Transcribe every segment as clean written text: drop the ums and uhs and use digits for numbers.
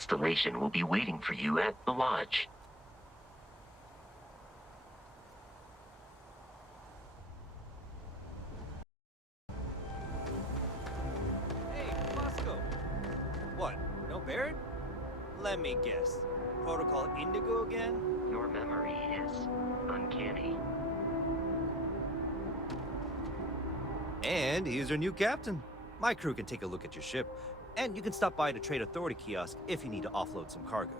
constellation will be waiting for you at the lodge. Hey, Bosco! What, no Barrett? Let me guess. Protocol Indigo again? Your memory is uncanny. And here's your new captain. My crew can take a look at your ship, and you can stop by the Trade Authority kiosk if you need to offload some cargo.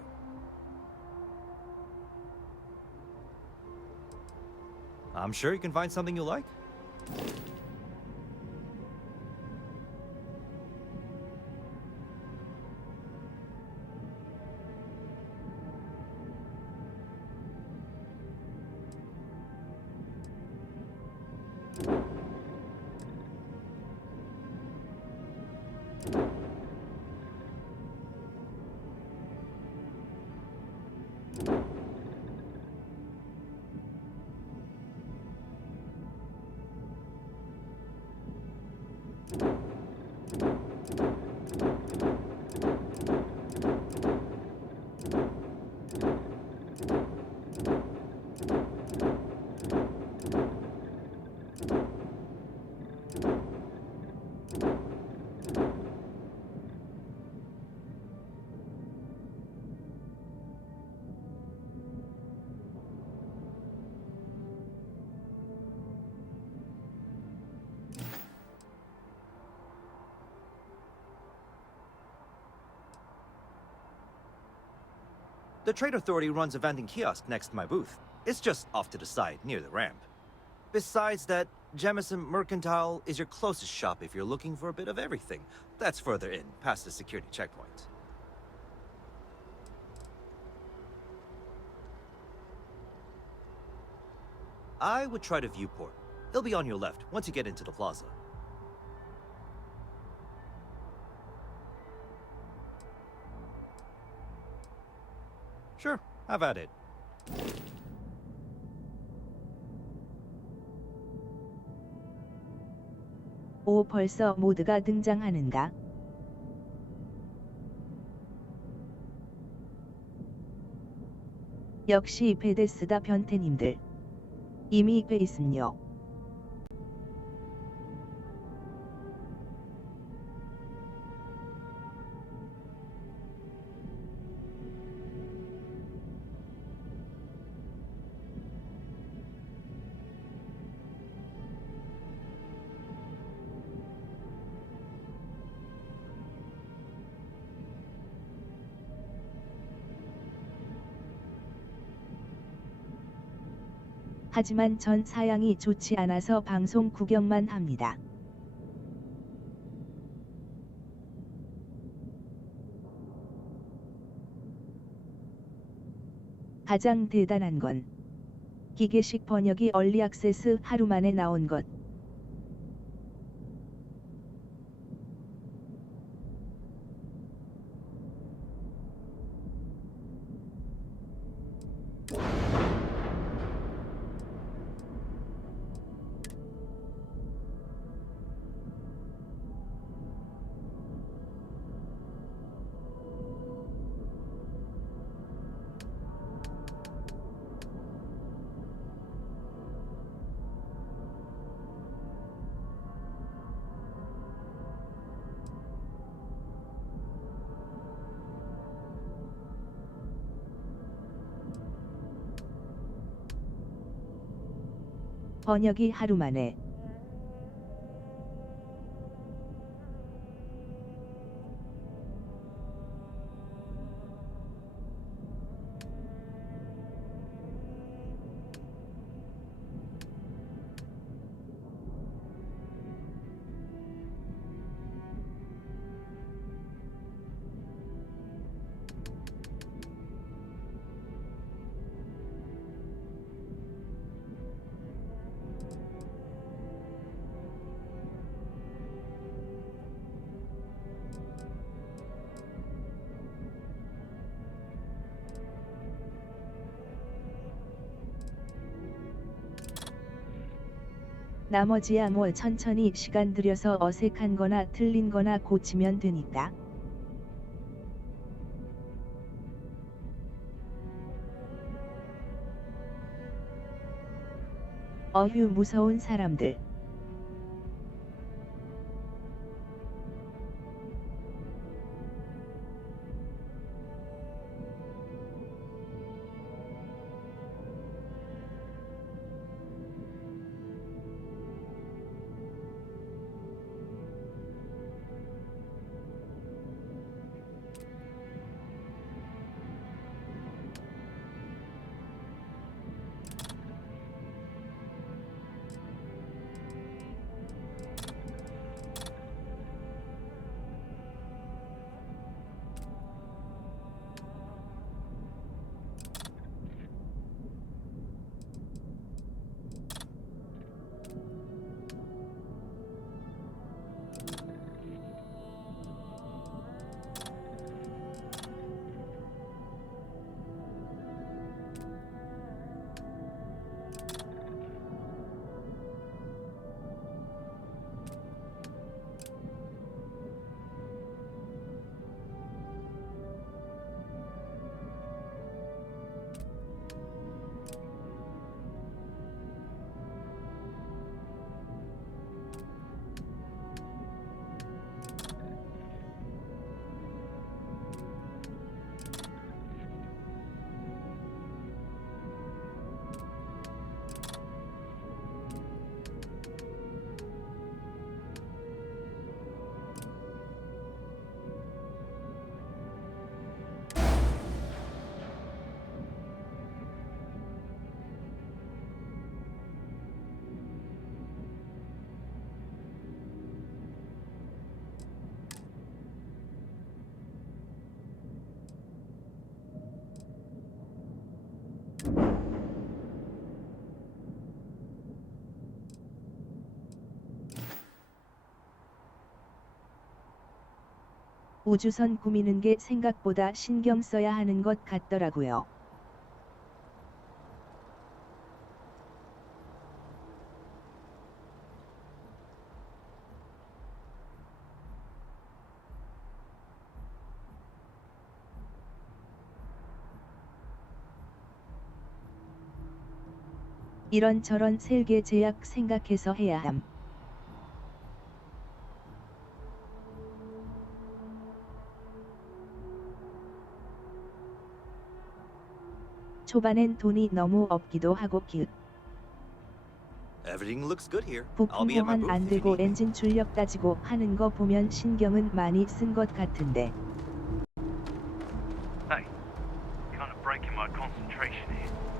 I'm sure you can find something you like. The Trade Authority runs a vending kiosk next to my booth. It's just off to the side, near the ramp. Besides that, Jemison Mercantile is your closest shop if you're looking for a bit of everything. That's further in, past the security checkpoint. I would try the viewport. It'll be on your left, once you get into the plaza. Sure, have at it. 오, 벌써 모드가 등장하는가? 역시 베데스다 변태님들. 이미 꽤 있음요. 하지만 전 사양이 좋지 않아서 방송 구경만 합니다. 가장 대단한 건 기계식 번역이 얼리 액세스 하루 만에 나온 것. 번역이 하루 만에. 나머지야 뭐 천천히 시간 들여서 어색한 거나 틀린 거나 고치면 되니까. 어휴 무서운 사람들. 우주선 꾸미는 게 생각보다 신경 써야 하는 것 같더라고요. 이런저런 설계 제약 생각해서 해야 함. 초반엔 돈이 너무 없기도 하고 기웃. Everything looks good here. I'll 부품 be at my 보완 booth 안 if you 되고 need me. 엔진 출력 따지고 하는 거 보면 신경은 많이 쓴 것 같은데. Hey, kind of breaking my concentration here.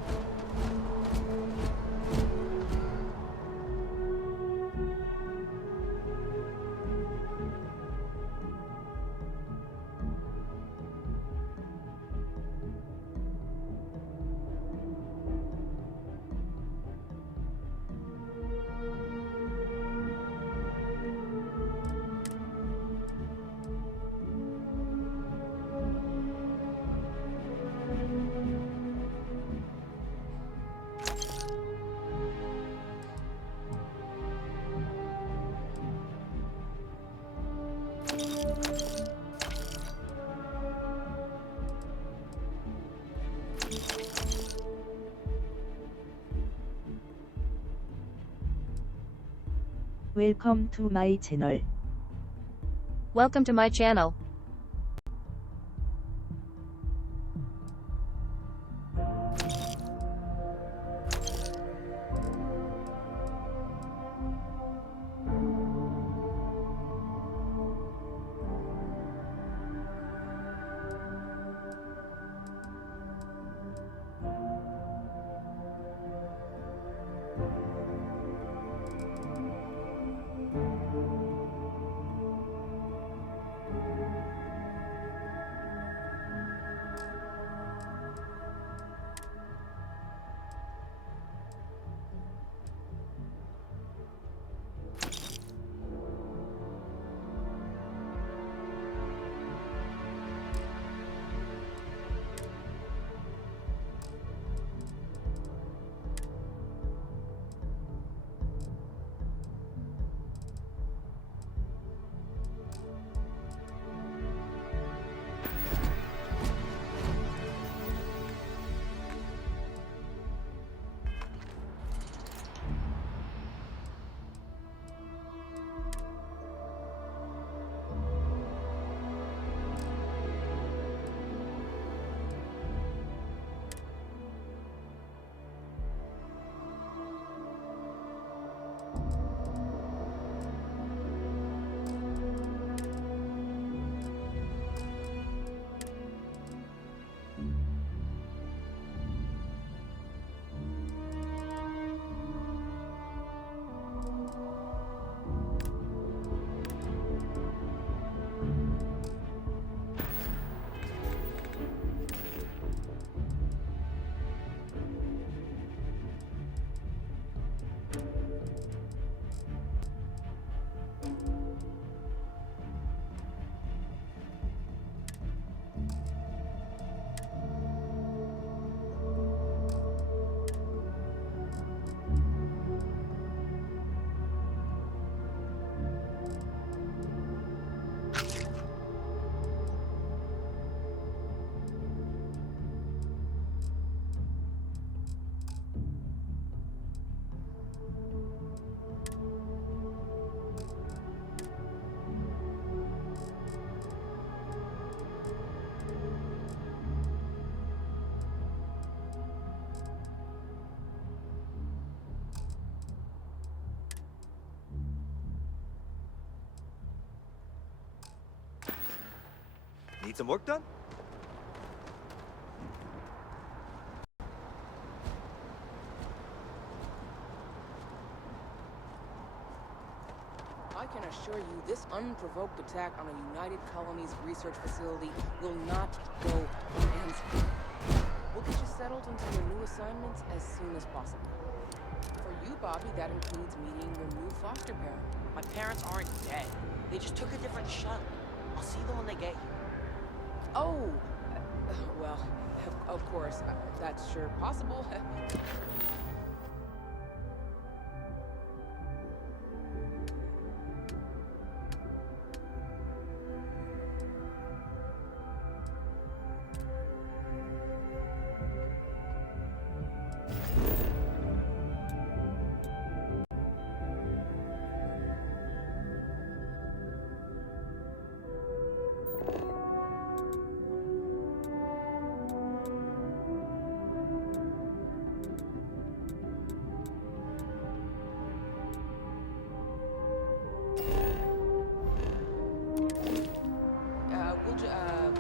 웰컴 투 마이 채널. Welcome to my channel. Need some work done? I can assure you this unprovoked attack on a United Colonies research facility will not go unanswered. We'll get you settled into your new assignments as soon as possible. For you, Bobby, that includes meeting your new foster parent. My parents aren't dead. They just took a different shuttle. I'll see them when they get here. Oh, well, of course, that's sure possible.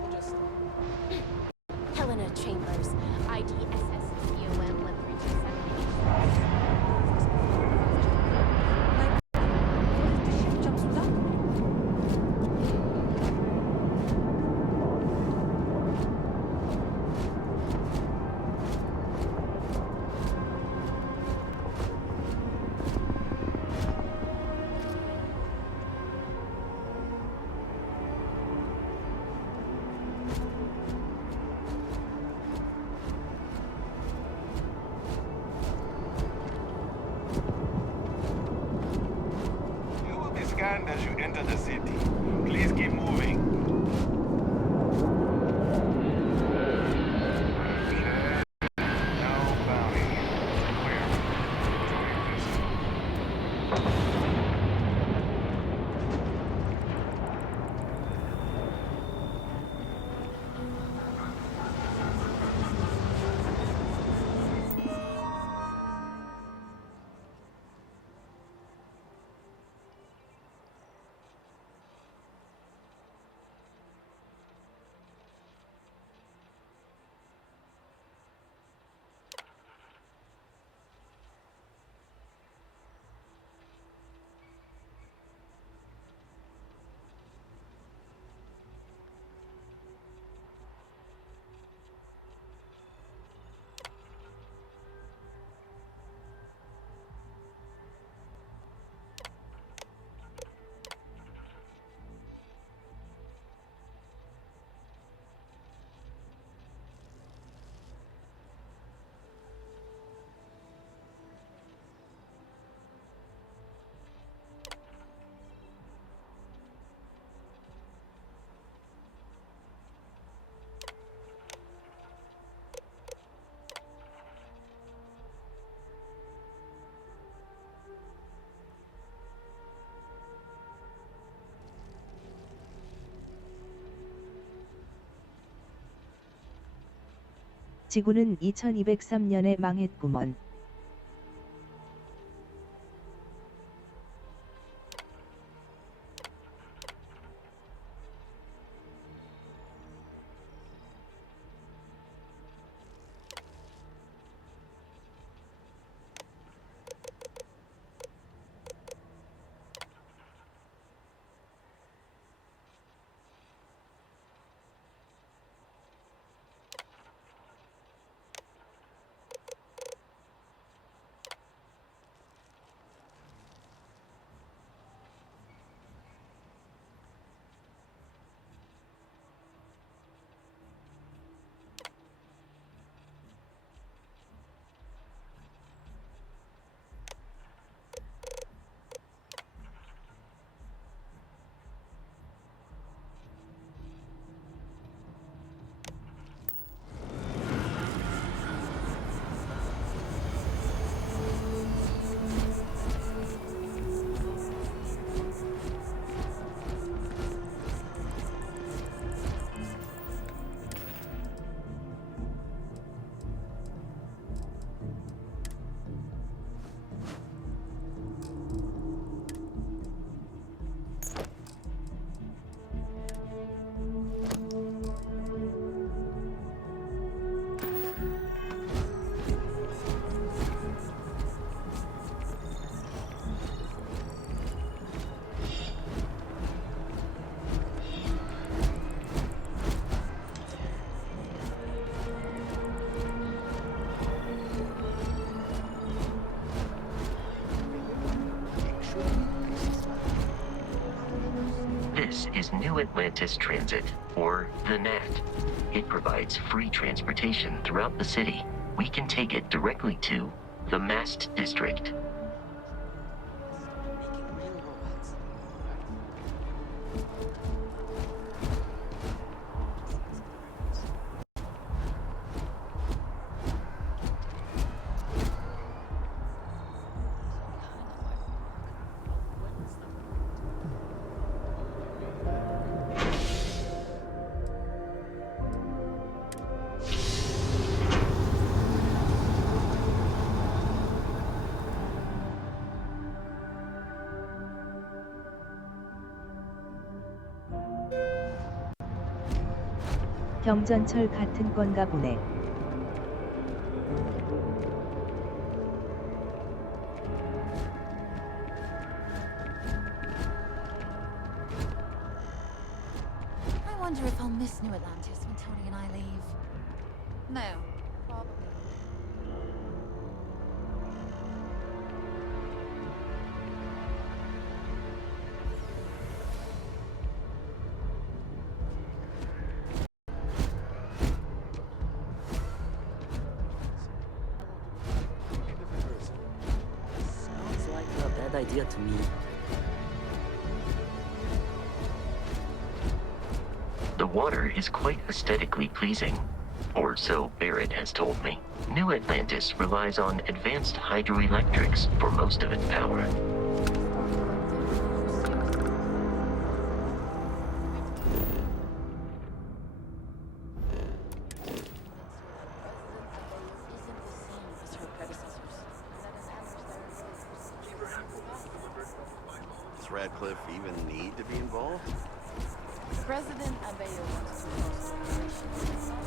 We'll just... Helena Chambers, ID SSCOM 1327. Scanned as you enter the city. Please keep moving. Okay. No bounty. Clear. Enjoy your visit. 지구는 2203년에 망했구먼. is New Atlantis Transit, or the NAT. It provides free transportation throughout the city. We can take it directly to the Mast District. Making real robots. 경전철 같은 건가 보네. I wonder if I'll miss New Atlantis when Tony and I leave. No, probably. Sounds like a bad idea to me. The water is quite aesthetically pleasing, or so Barrett has told me. New Atlantis relies on advanced hydroelectrics for most of its power. Does Radcliffe even need to be involved? President Abeyo wants to host operations.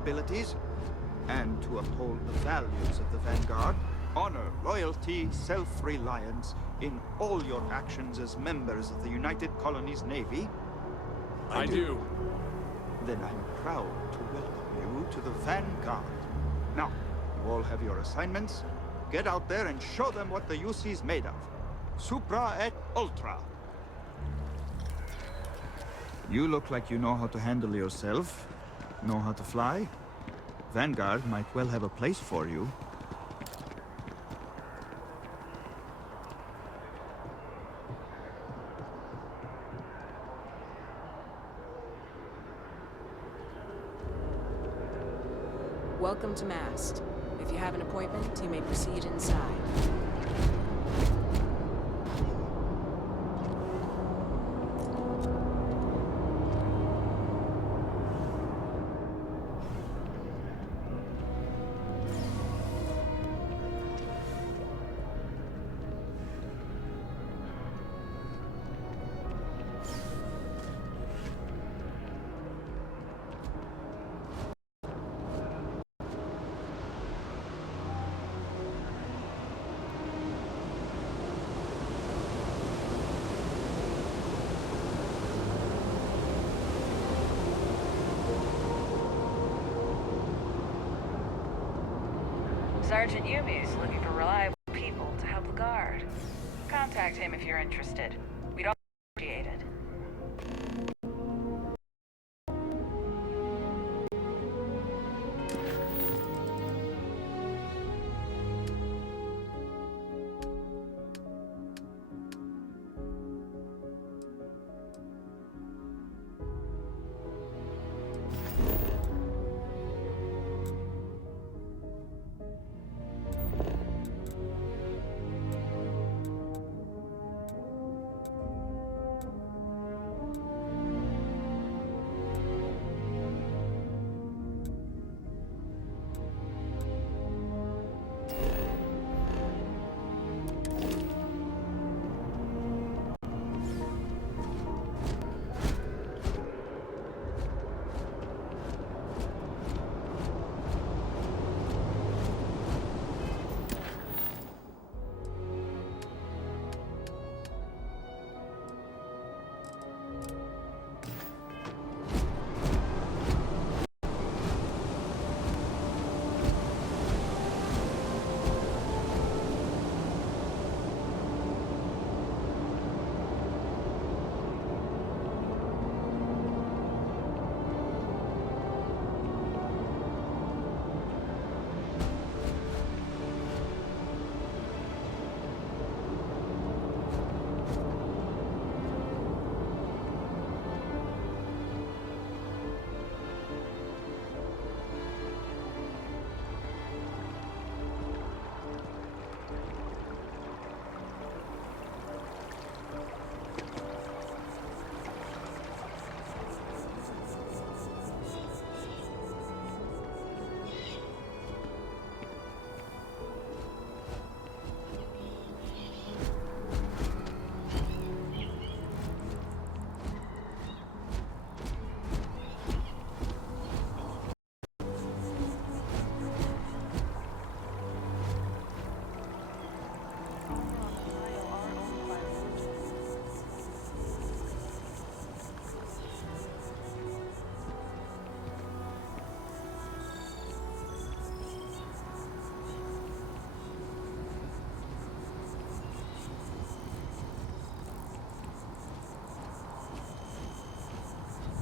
Abilities, and to uphold the values of the Vanguard, honor, loyalty, self-reliance in all your actions as members of the United Colonies Navy? I do. Then I'm proud to welcome you to the Vanguard. Now, you all have your assignments. Get out there and show them what the UC's made of. Supra et Ultra. You look like you know how to handle yourself. Know how to fly? Vanguard might well have a place for you. Welcome to Mast. If you have an appointment, you may proceed inside. Sergeant Yumi is looking for reliable people to help the Guard. Contact him if you're interested. We'd all appreciate it.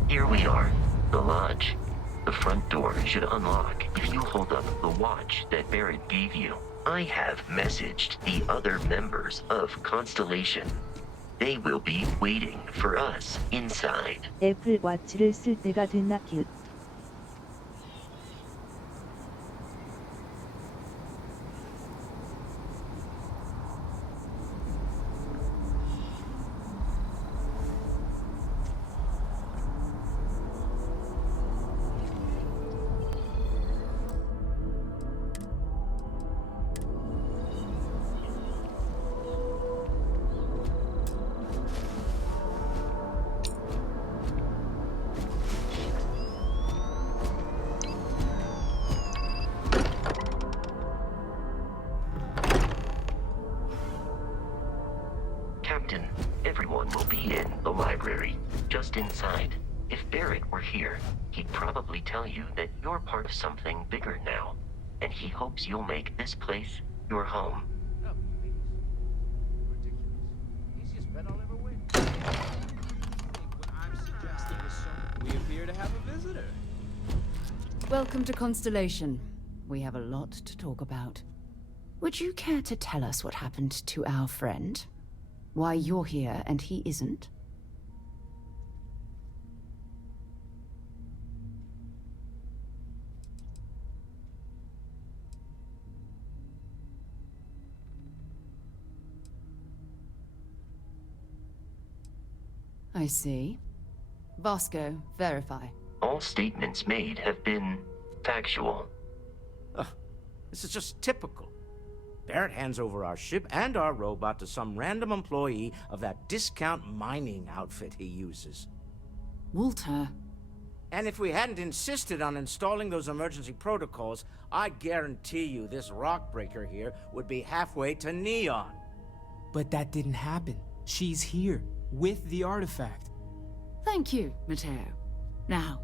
Here we are, the lodge. The front door should unlock if you hold up the watch that Barrett gave you. I have messaged the other members of Constellation. They will be waiting for us inside. 애플 와치를 쓸 때가 됐나 길. Captain, everyone will be in the library, just inside. If Barrett were here, he'd probably tell you that you're part of something bigger now, and he hopes you'll make this place your home. Easiest bet I'll ever win. What I'm suggesting is we appear to have a visitor. Welcome to Constellation. We have a lot to talk about. Would you care to tell us what happened to our friend? Why you're here and he isn't? I see. Vasco, verify. All statements made have been factual. This is just typical. Barrett hands over our ship and our robot to some random employee of that discount mining outfit he uses. Walter. And if we hadn't insisted on installing those emergency protocols, I guarantee you this rock breaker here would be halfway to Neon. But that didn't happen. She's here, with the artifact. Thank you, Matteo. Now,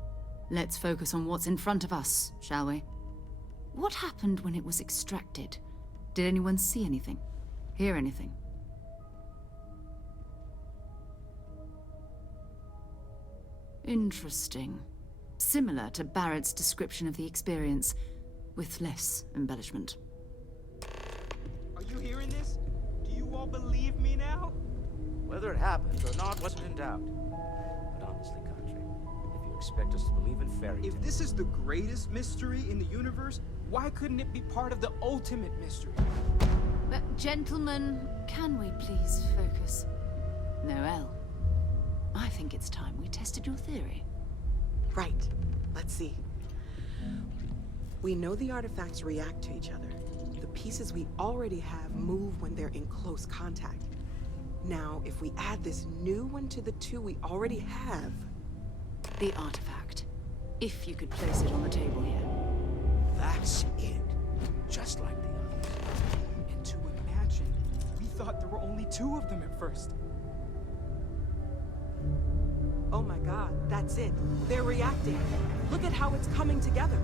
let's focus on what's in front of us, shall we? What happened when it was extracted? Did anyone see anything? Hear anything? Interesting. Similar to Barrett's description of the experience, with less embellishment. Are you hearing this? Do you all believe me now? Whether it happened or not wasn't in doubt. But honestly, Country, if you expect us to believe in fairy tales... If this is the greatest mystery in the universe, why couldn't it be part of the ultimate mystery? But gentlemen, can we please focus? Noel, I think it's time we tested your theory. Right. Let's see. We know the artifacts react to each other. The pieces we already have move when they're in close contact. Now, if we add this new one to the two we already have... The artifact. If you could place it on the table here. That's it. Just like the others. And to imagine, we thought there were only two of them at first. Oh my god, that's it. They're reacting. Look at how it's coming together.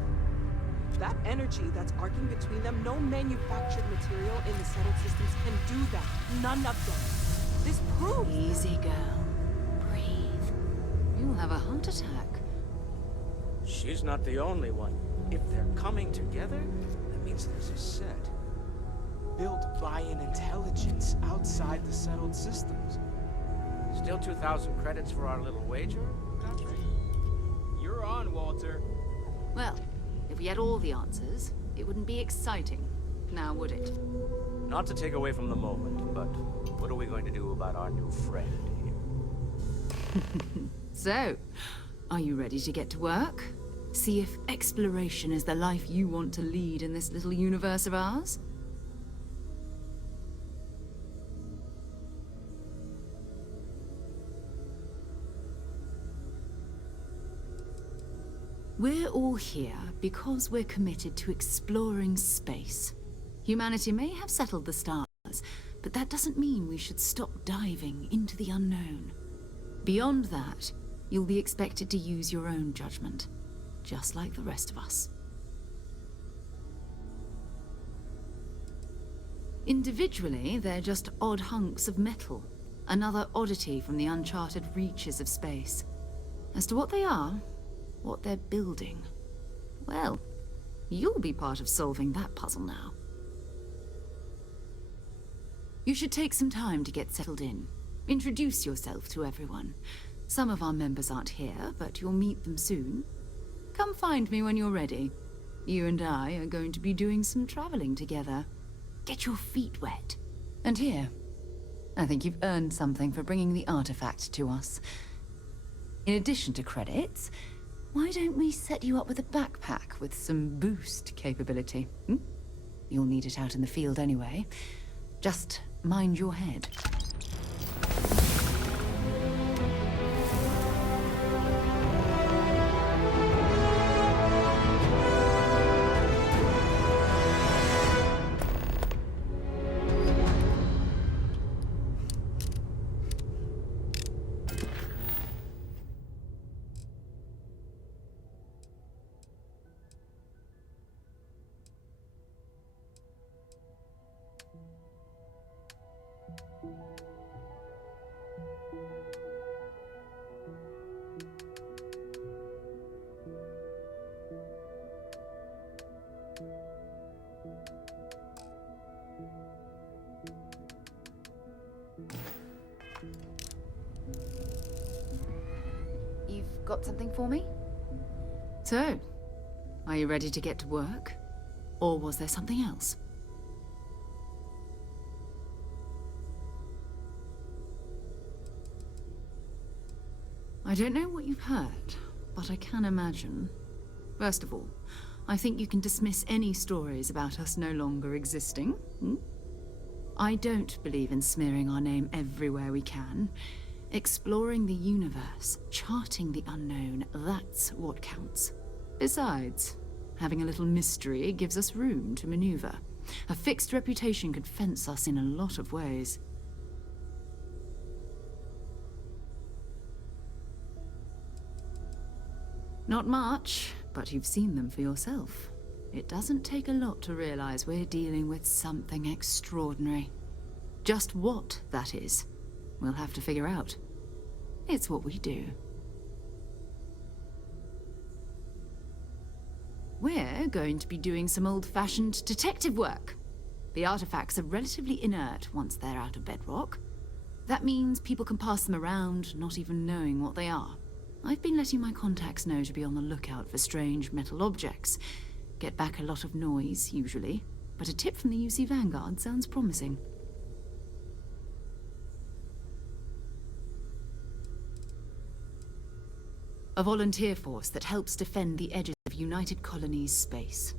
That energy that's arcing between them, no manufactured material in the settled systems can do that. None of them. This proves... Easy, girl. Breathe. You'll have a heart attack. She's not the only one. If they're coming together, that means there's a set. Built by an intelligence outside the settled systems. Still 2,000 credits for our little wager, Country? You're on, Walter. Well, if we had all the answers, it wouldn't be exciting, now would it? Not to take away from the moment, but what are we going to do about our new friend here? So, are you ready to get to work? See if exploration is the life you want to lead in this little universe of ours? We're all here because we're committed to exploring space. Humanity may have settled the stars, but that doesn't mean we should stop diving into the unknown. Beyond that, you'll be expected to use your own judgment, just like the rest of us. Individually, they're just odd hunks of metal, another oddity from the uncharted reaches of space. As to what they are, what they're building, well, you'll be part of solving that puzzle now. You should take some time to get settled in. Introduce yourself to everyone. Some of our members aren't here, but you'll meet them soon. Come find me when you're ready. You and I are going to be doing some traveling together. Get your feet wet. And here, I think you've earned something for bringing the artifact to us. In addition to credits, why don't we set you up with a backpack with some boost capability? You'll need it out in the field anyway. Just mind your head. You've got something for me? So, are you ready to get to work? Or was there something else? I don't know what you've heard, but I can imagine. First of all, I think you can dismiss any stories about us no longer existing. I don't believe in smearing our name everywhere we can. Exploring the universe, charting the unknown, that's what counts. Besides, having a little mystery gives us room to maneuver. A fixed reputation could fence us in a lot of ways. Not much, but you've seen them for yourself. It doesn't take a lot to realize we're dealing with something extraordinary. Just what that is, we'll have to figure out. It's what we do. We're going to be doing some old-fashioned detective work. The artifacts are relatively inert once they're out of bedrock. That means people can pass them around, not even knowing what they are. I've been letting my contacts know to be on the lookout for strange metal objects. Get back a lot of noise, usually, but a tip from the UC Vanguard sounds promising. A volunteer force that helps defend the edges of United Colonies space.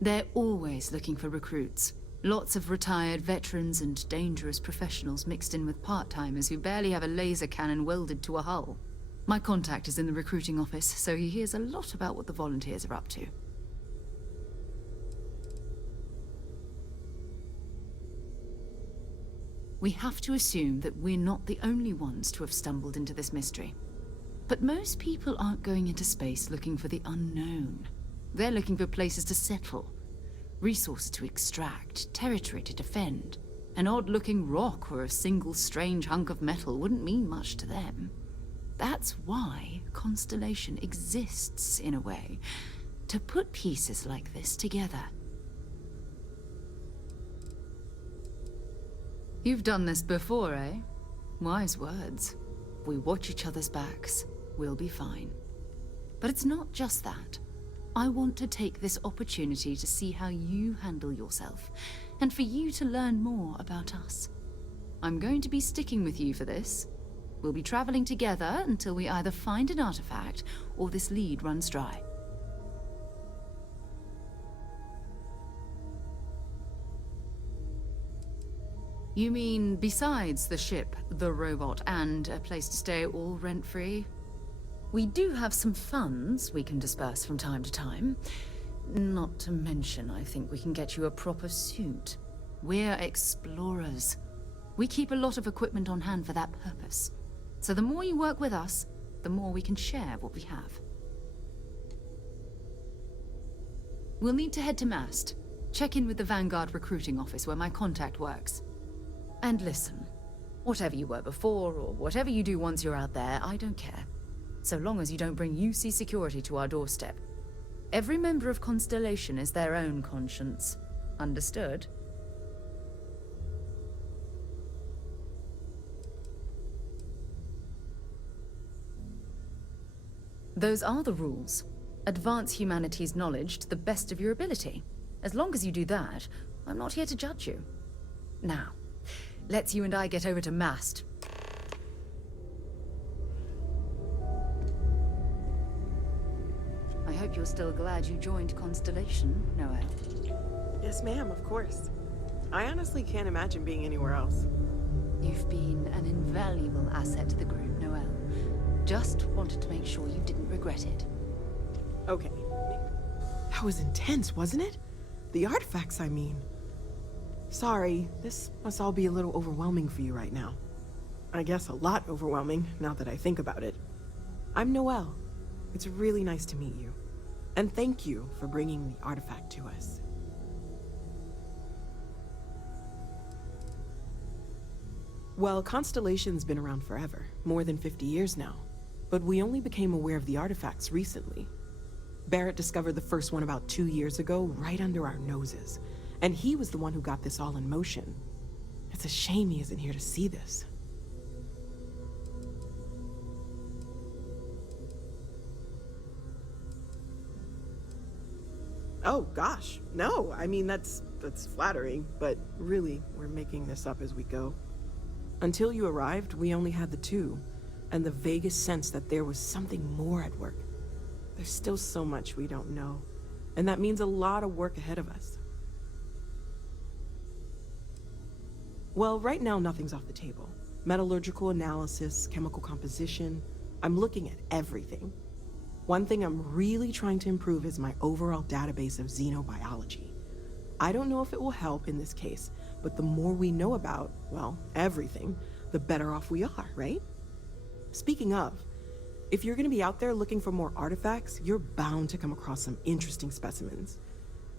They're always looking for recruits. Lots of retired veterans and dangerous professionals mixed in with part-timers who barely have a laser cannon welded to a hull. My contact is in the recruiting office, so he hears a lot about what the volunteers are up to. We have to assume that we're not the only ones to have stumbled into this mystery. But most people aren't going into space looking for the unknown. They're looking for places to settle, resources to extract, territory to defend. An odd-looking rock or a single strange hunk of metal wouldn't mean much to them. That's why Constellation exists, in a way, to put pieces like this together. You've done this before, eh? Wise words. We watch each other's backs, we'll be fine. But it's not just that. I want to take this opportunity to see how you handle yourself, and for you to learn more about us. I'm going to be sticking with you for this. We'll be traveling together until we either find an artifact or this lead runs dry. You mean besides the ship, the robot, and a place to stay all rent-free? We do have some funds we can disperse from time to time. Not to mention, I think we can get you a proper suit. We're explorers. We keep a lot of equipment on hand for that purpose. So the more you work with us, the more we can share what we have. We'll need to head to Mast. Check in with the Vanguard recruiting office where my contact works. And listen, whatever you were before, or whatever you do once you're out there, I don't care. so long as you don't bring UC security to our doorstep. Every member of Constellation is their own conscience. Understood? Those are the rules. Advance humanity's knowledge to the best of your ability. As long as you do that, I'm not here to judge you. Now, let's you and I get over to Mast. I hope you're still glad you joined Constellation, Noel. Yes, ma'am, of course. I honestly can't imagine being anywhere else. You've been an invaluable asset to the group, Noel. Just wanted to make sure you didn't regret it. Okay. That was intense, wasn't it? The artifacts, I mean. Sorry, this must all be a little overwhelming for you right now. I guess a lot overwhelming, now that I think about it. I'm Noel. It's really nice to meet you. And thank you for bringing the artifact to us. Well, Constellation's been around forever, more than 50 years now. But we only became aware of the artifacts recently. Barrett discovered the first one about 2 years ago, right under our noses. And he was the one who got this all in motion. It's a shame he isn't here to see this. Oh, gosh. No, I mean, that's flattering, but really, we're making this up as we go. Until you arrived, we only had the two, and the vaguest sense that there was something more at work. There's still so much we don't know, and that means a lot of work ahead of us. Well, right now, nothing's off the table. Metallurgical analysis, chemical composition, I'm looking at everything. One thing I'm really trying to improve is my overall database of xenobiology. I don't know if it will help in this case, but the more we know about, well, everything, the better off we are, right? Speaking of, if you're gonna be out there looking for more artifacts, you're bound to come across some interesting specimens.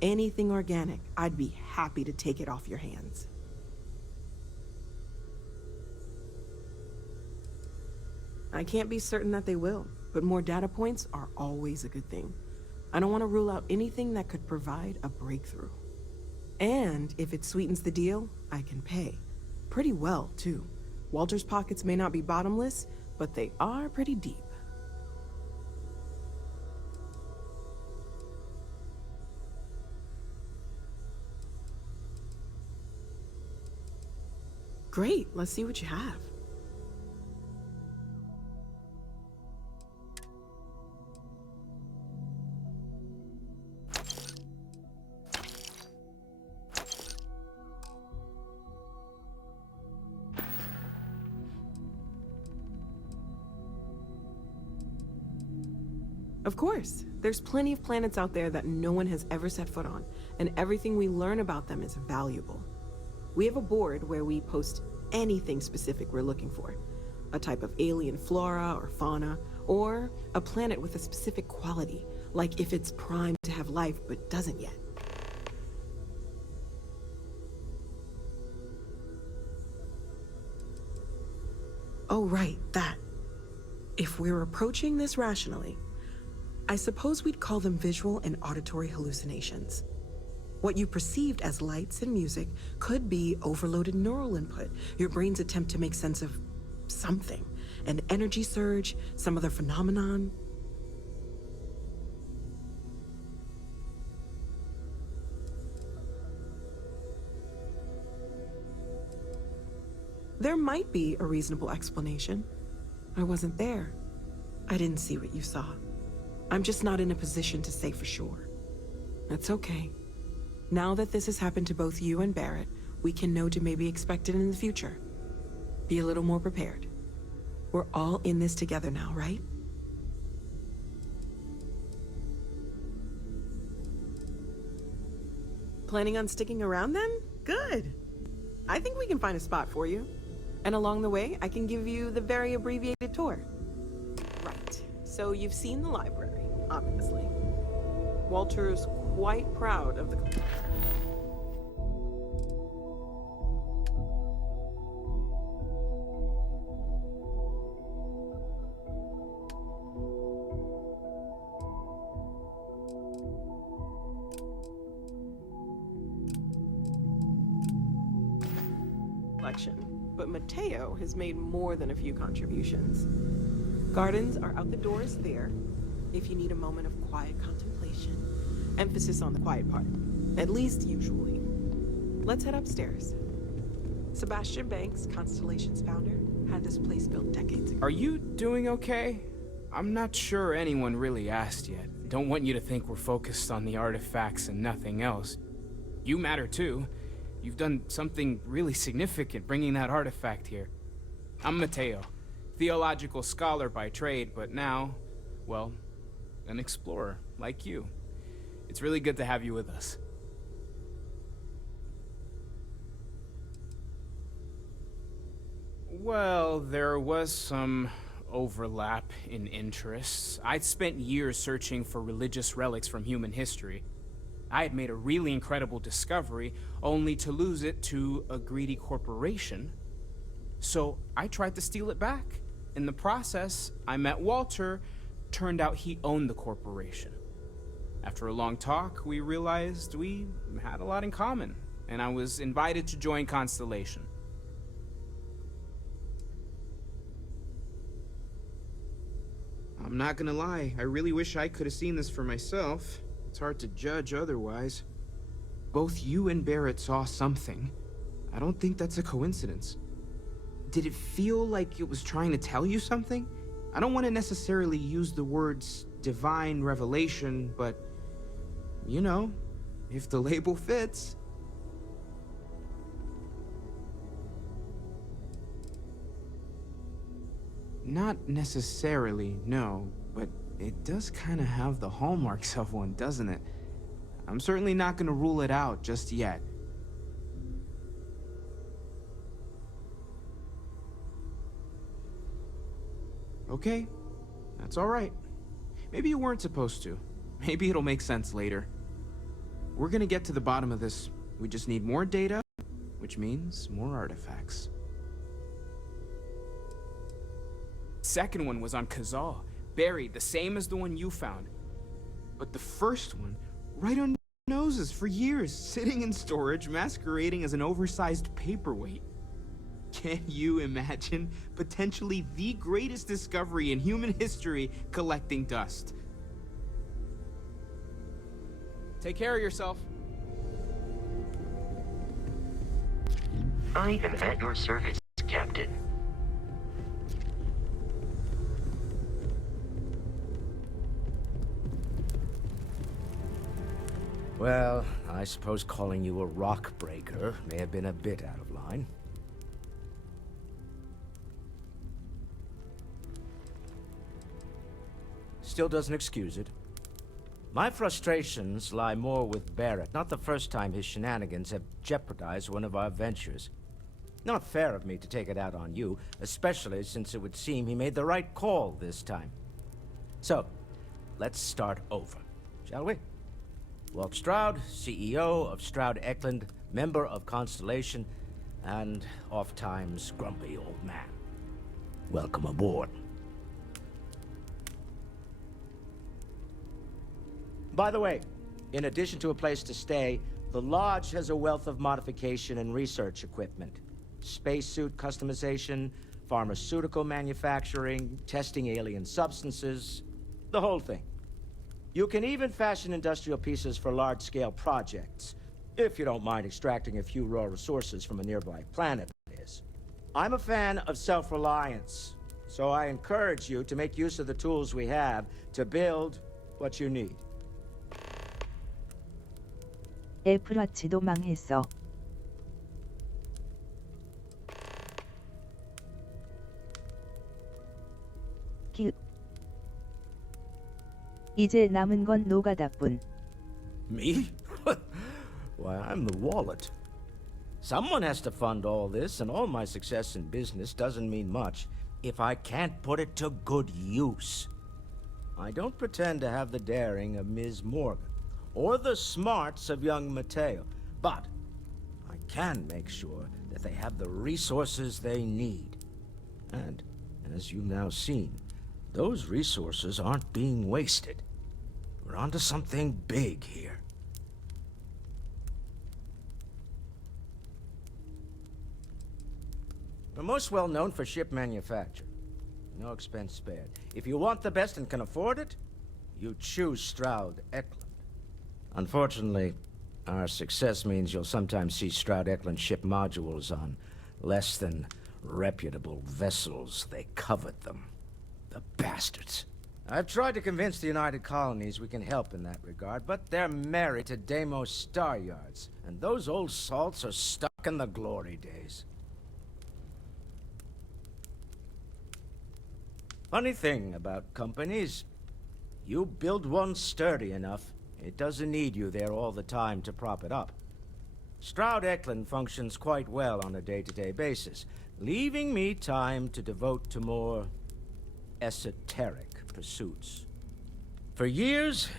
Anything organic, I'd be happy to take it off your hands. I can't be certain that they will, but more data points are always a good thing. I don't want to rule out anything that could provide a breakthrough. And if it sweetens the deal, I can pay. Pretty well, too. Walter's pockets may not be bottomless, but they are pretty deep. Great, let's see what you have. Of course. There's plenty of planets out there that no one has ever set foot on, and everything we learn about them is valuable. We have a board where we post anything specific we're looking for. A type of alien flora or fauna, or a planet with a specific quality, like if it's primed to have life but doesn't yet. Oh, right, that. If we're approaching this rationally, I suppose we'd call them visual and auditory hallucinations. What you perceived as lights and music could be overloaded neural input, your brain's attempt to make sense of something, an energy surge, some other phenomenon. There might be a reasonable explanation. I wasn't there. I didn't see what you saw. I'm just not in a position to say for sure. That's okay. Now that this has happened to both you and Barrett, we can know to maybe expect it in the future. Be a little more prepared. We're all in this together now, right? Planning on sticking around then? Good. I think we can find a spot for you. And along the way, I can give you the very abbreviated tour. Right. So you've seen the library, obviously. Walter's quite proud of the... collection, but Mateo has made more than a few contributions. Gardens are out the doors there, if you need a moment of quiet contemplation. Emphasis on the quiet part, at least usually. Let's head upstairs. Sebastian Banks, Constellation's founder, had this place built decades ago. Are you doing okay? I'm not sure anyone really asked yet. Don't want you to think we're focused on the artifacts and nothing else. You matter too. You've done something really significant bringing that artifact here. I'm Mateo, theological scholar by trade, but now, well, an explorer like you. It's really good to have you with us. Well, there was some overlap in interests. I'd spent years searching for religious relics from human history. I had made a really incredible discovery, only to lose it to a greedy corporation. So I tried to steal it back. In the process, I met Walter. Turned out he owned the corporation. After a long talk, we realized we had a lot in common, and I was invited to join Constellation. I'm not gonna lie, I really wish I could have seen this for myself. It's hard to judge otherwise. Both you and Barrett saw something. I don't think that's a coincidence. Did it feel like it was trying to tell you something? I don't want to necessarily use the words divine revelation, but, you know, if the label fits. Not necessarily, no, but it does kind of have the hallmarks of one, doesn't it? I'm certainly not going to rule it out just yet. Okay, that's all right. Maybe you weren't supposed to. Maybe it'll make sense later. We're gonna get to the bottom of this. We just need more data, which means more artifacts. Second one was on Kazal, buried, the same as the one you found. But the first one, right under our noses for years, sitting in storage, masquerading as an oversized paperweight. Can you imagine potentially the greatest discovery in human history collecting dust? Take care of yourself. I am at your service, Captain. Well, I suppose calling you a rock breaker may have been a bit out of line. Still doesn't excuse it. My frustrations lie more with Barrett. Not the first time his shenanigans have jeopardized one of our ventures. Not fair of me to take it out on you, especially since it would seem he made the right call this time. So, let's start over, shall we? Walt Stroud, CEO of Stroud Eklund, member of Constellation, and oft-times grumpy old man. Welcome aboard. By the way, in addition to a place to stay, the Lodge has a wealth of modification and research equipment. Spacesuit customization, pharmaceutical manufacturing, testing alien substances, the whole thing. You can even fashion industrial pieces for large-scale projects, if you don't mind extracting a few raw resources from a nearby planet, that is. I'm a fan of self-reliance, so I encourage you to make use of the tools we have to build what you need. 애플워치도 망했어. 이제 남은 건 노가다뿐. Me? Why, I'm the wallet. Someone has to fund all this, and all my success in business doesn't mean much if I can't put it to good use. I don't pretend to have the daring of Ms. Morgan, or the smarts of young Mateo, but I can make sure that they have the resources they need. And, as you've now seen, those resources aren't being wasted. We're onto something big here. most well known for ship manufacture. No expense spared. If you want the best and can afford it, you choose Stroud-Eklund. Unfortunately, our success means you'll sometimes see Stroud-Eklund ship modules on less than reputable vessels. They covet them. The bastards. I've tried to convince the United Colonies we can help in that regard, but they're married to Deimos Star Yards, and those old salts are stuck in the glory days. Funny thing about companies, you build one sturdy enough, it doesn't need you there all the time to prop it up. Stroud-Eklund functions quite well on a day-to-day basis, leaving me time to devote to more esoteric pursuits. For years,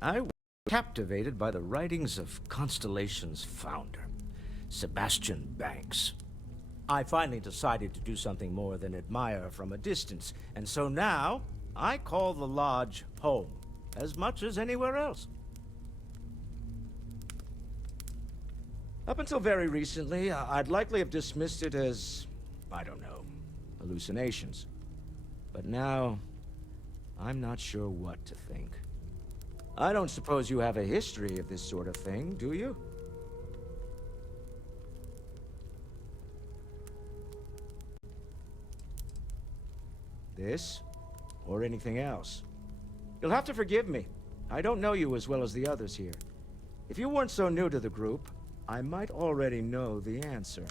I was captivated by the writings of Constellation's founder, Sebastian Banks. I finally decided to do something more than admire from a distance, and so now I call the Lodge home, as much as anywhere else. Up until very recently, I'd likely have dismissed it as, I don't know, hallucinations. But now, I'm not sure what to think. I don't suppose you have a history of this sort of thing, do you? This, or anything else? You'll have to forgive me. I don't know you as well as the others here. If you weren't so new to the group, I might already know the answer.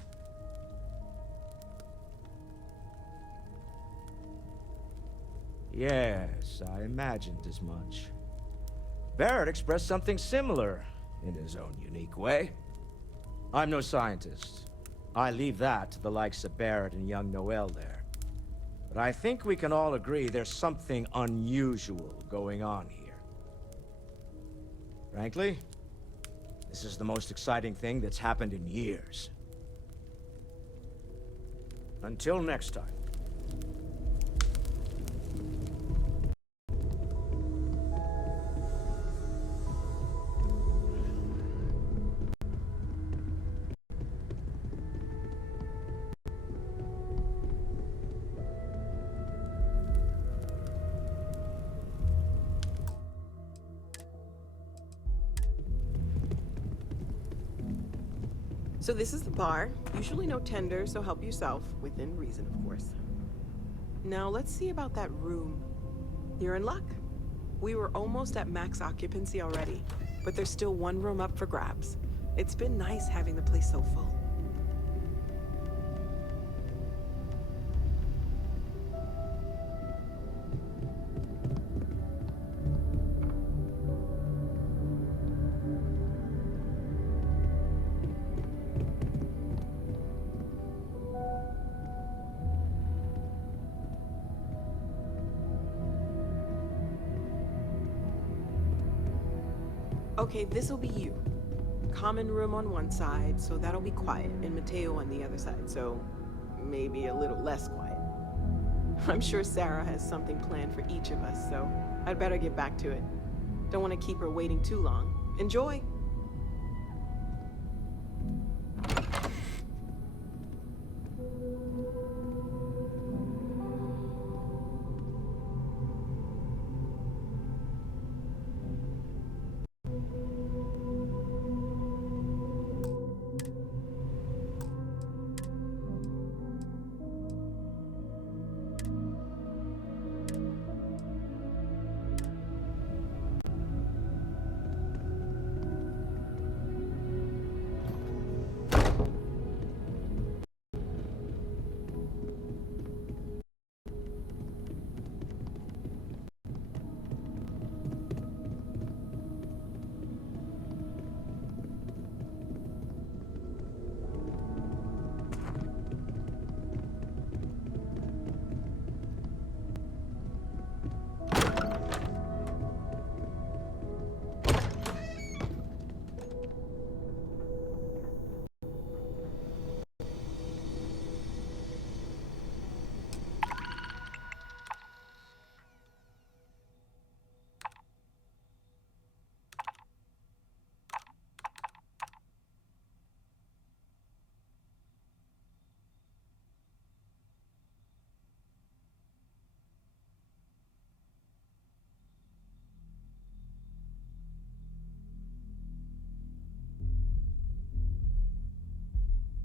Yes, I imagined as much. Barrett expressed something similar, in his own unique way. I'm no scientist. I leave that to the likes of Barrett and young Noel there. But I think we can all agree there's something unusual going on here. Frankly, this is the most exciting thing that's happened in years. Until next time. So this is the bar. Usually no tender, so help yourself. Within reason, of course. Now let's see about that room. You're in luck. We were almost at max occupancy already, but there's still one room up for grabs. It's been nice having the place so full. Okay, this'll be you. Common room on one side, so that'll be quiet, and Mateo on the other side, so maybe a little less quiet. I'm sure Sarah has something planned for each of us, so I'd better get back to it. Don't want to keep her waiting too long. Enjoy!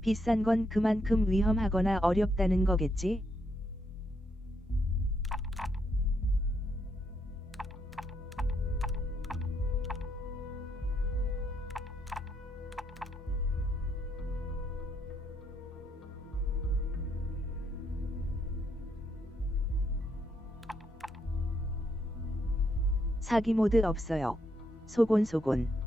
비싼 건 그만큼 위험하거나 어렵다는 거겠지? 사기 모드 없어요. 소곤소곤.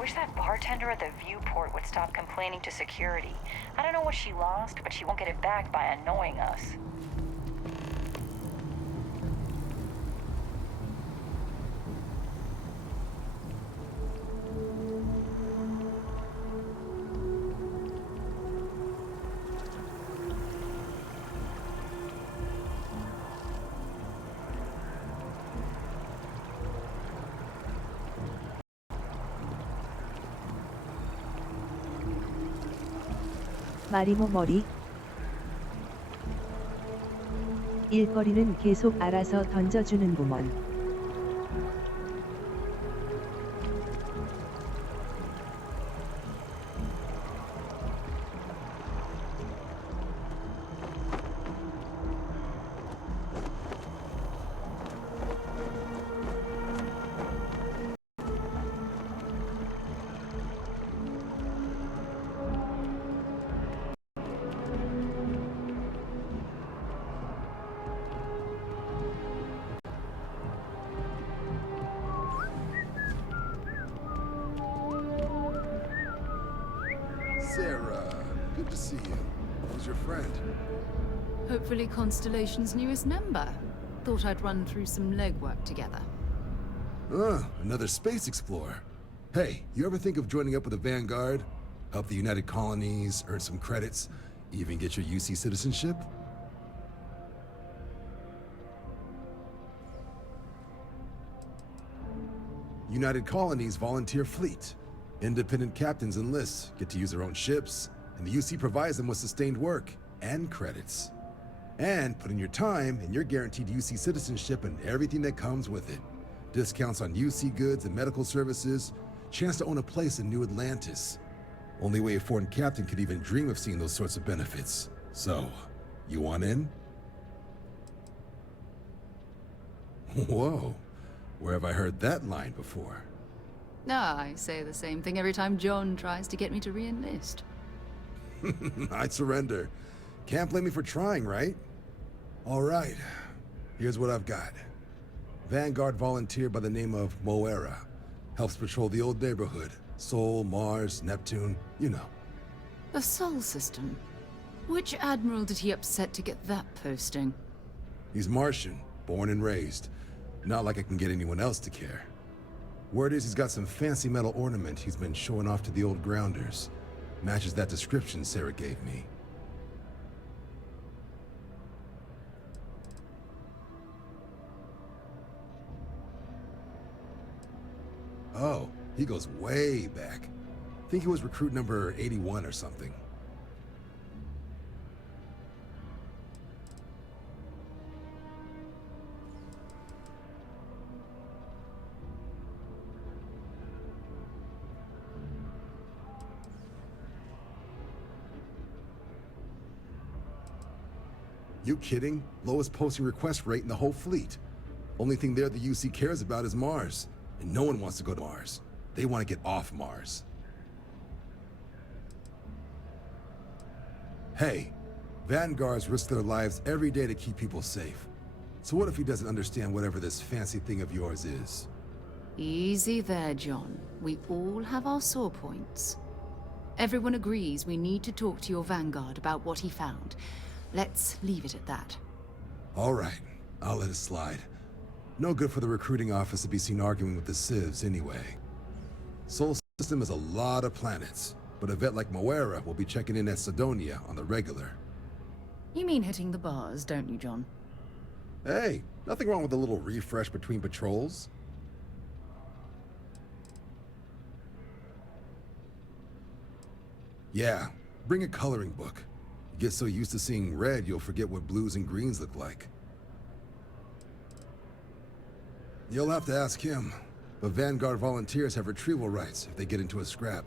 Wish that bartender at the viewport would stop complaining to security. I don't know what she lost, but she won't get it back by annoying us. 마리모 머리. 일거리는 계속 알아서 던져주는구먼. Sarah, good to see you. Who's your friend? Hopefully Constellation's newest member. Thought I'd run through some legwork together. Another space explorer. Hey, you ever think of joining up with the Vanguard? Help the United Colonies, earn some credits, even get your UC citizenship? United Colonies volunteer fleet. Independent captains enlist, get to use their own ships, and the UC provides them with sustained work and credits. And put in your time, and you're guaranteed UC citizenship and everything that comes with it. Discounts on UC goods and medical services, chance to own a place in New Atlantis. Only way a foreign captain could even dream of seeing those sorts of benefits. So, you want in? Whoa, where have I heard that line before? I say the same thing every time John tries to get me to re-enlist. I'd surrender. Can't blame me for trying, right? All right, here's what I've got. Vanguard volunteer by the name of Moera. Helps patrol the old neighborhood. Sol, Mars, Neptune, you know. The Sol system? Which admiral did he upset to get that posting? He's Martian, born and raised. Not like I can get anyone else to care. Word is he's got some fancy metal ornament he's been showing off to the old grounders. Matches that description Sarah gave me. Oh, he goes way back. Think he was recruit number 81 or something. You kidding? Lowest posting request rate in the whole fleet. Only thing there the UC cares about is Mars. And no one wants to go to Mars. They want to get off Mars. Hey, Vanguards risk their lives every day to keep people safe. So what if he doesn't understand whatever this fancy thing of yours is? Easy there, John. We all have our sore points. Everyone agrees we need to talk to your Vanguard about what he found. Let's leave it at that. All right, I'll let it slide. No good for the recruiting office to be seen arguing with the civs anyway. Sol system is a lot of planets, but a vet like Moera will be checking in at Sidonia on the regular. You mean hitting the bars, don't you, John? Hey, nothing wrong with a little refresh between patrols. Yeah, bring a coloring book. You get so used to seeing red, you'll forget what blues and greens look like. You'll have to ask him, but Vanguard volunteers have retrieval rights if they get into a scrap.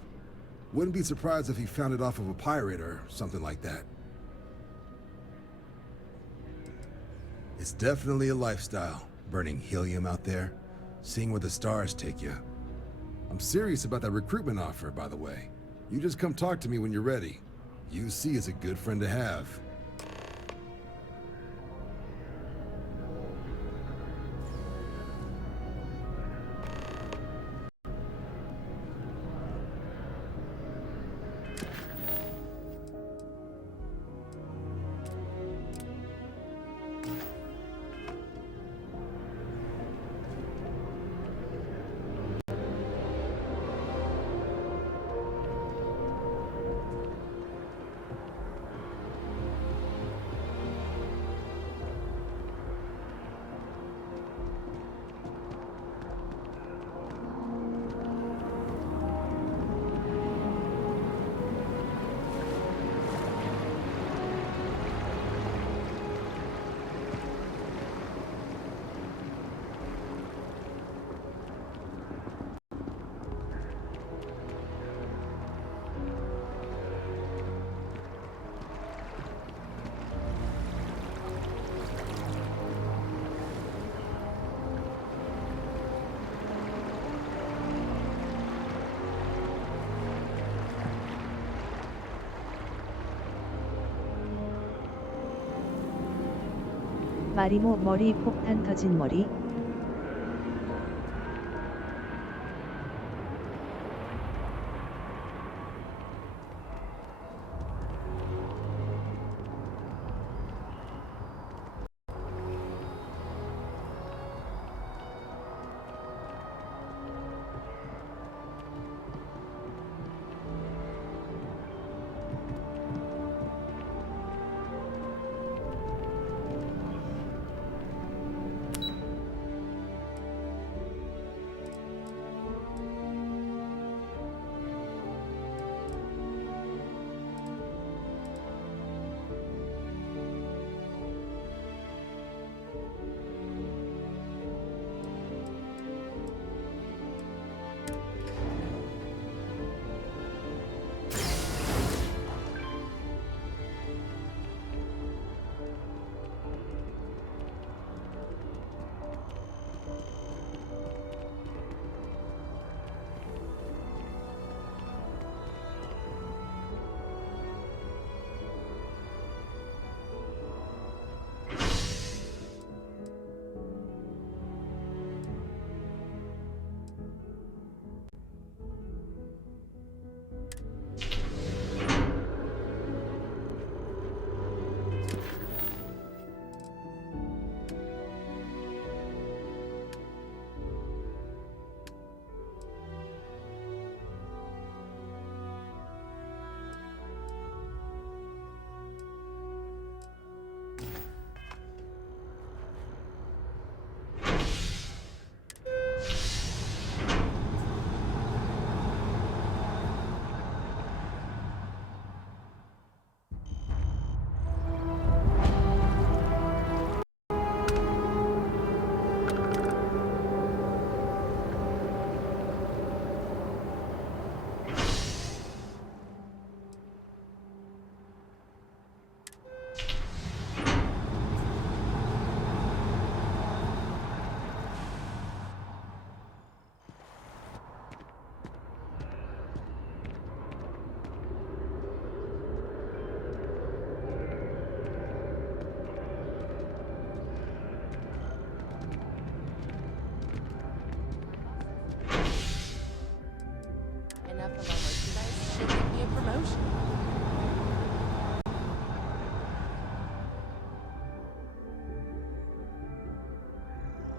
Wouldn't be surprised if he found it off of a pirate or something like that. It's definitely a lifestyle, burning helium out there, seeing where the stars take you. I'm serious about that recruitment offer, by the way. You just come talk to me when you're ready. UC is a good friend to have. 마리모 머리 폭탄 터진 머리.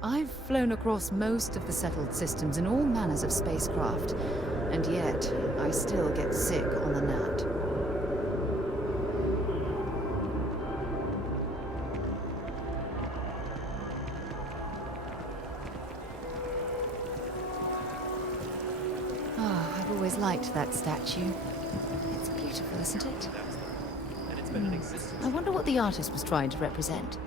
I've flown across most of the settled systems in all manners of spacecraft, and yet I still get sick on the gnat. Oh, I've always liked that statue. It's beautiful, isn't it? I wonder what the artist was trying to represent.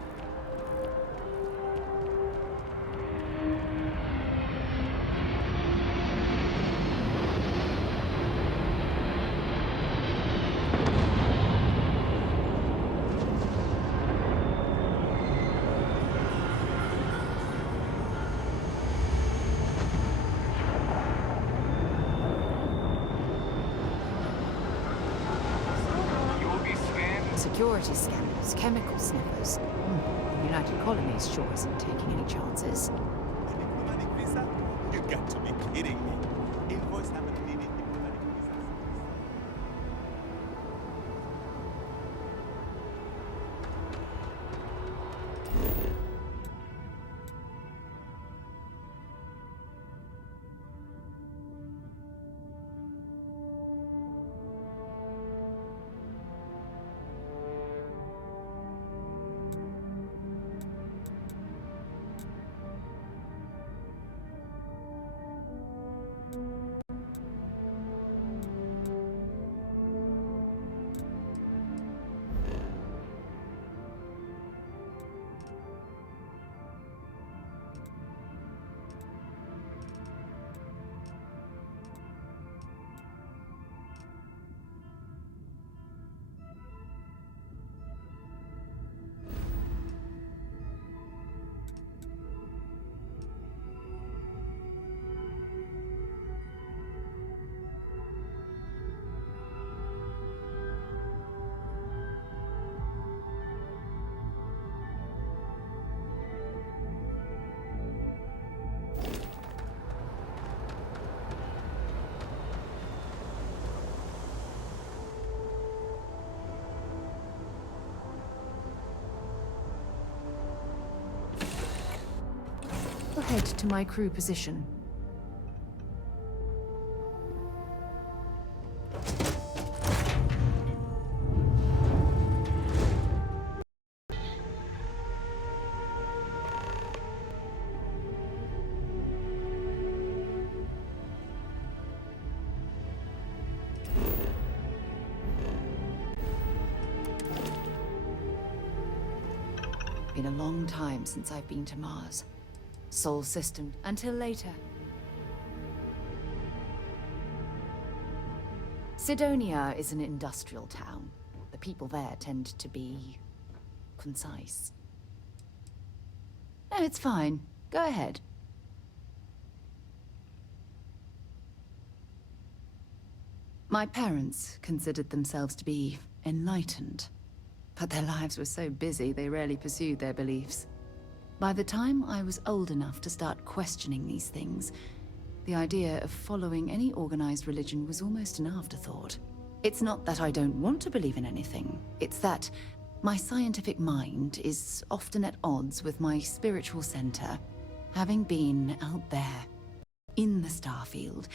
Security scanners, chemical sniffers. The United Colonies sure isn't taking any chances. Diplomatic visa? You got to be kidding me. Invoice haven't needed diplomatic visas. We'll head to my crew position. Been a long time since I've been to Mars. Sol system until later. Sidonia is an industrial town. The people there tend to be concise. No, it's fine. Go ahead. My parents considered themselves to be enlightened, but their lives were so busy they rarely pursued their beliefs. By the time I was old enough to start questioning these things, the idea of following any organized religion was almost an afterthought. It's not that I don't want to believe in anything, it's that my scientific mind is often at odds with my spiritual center. Having been out there, in the Starfield,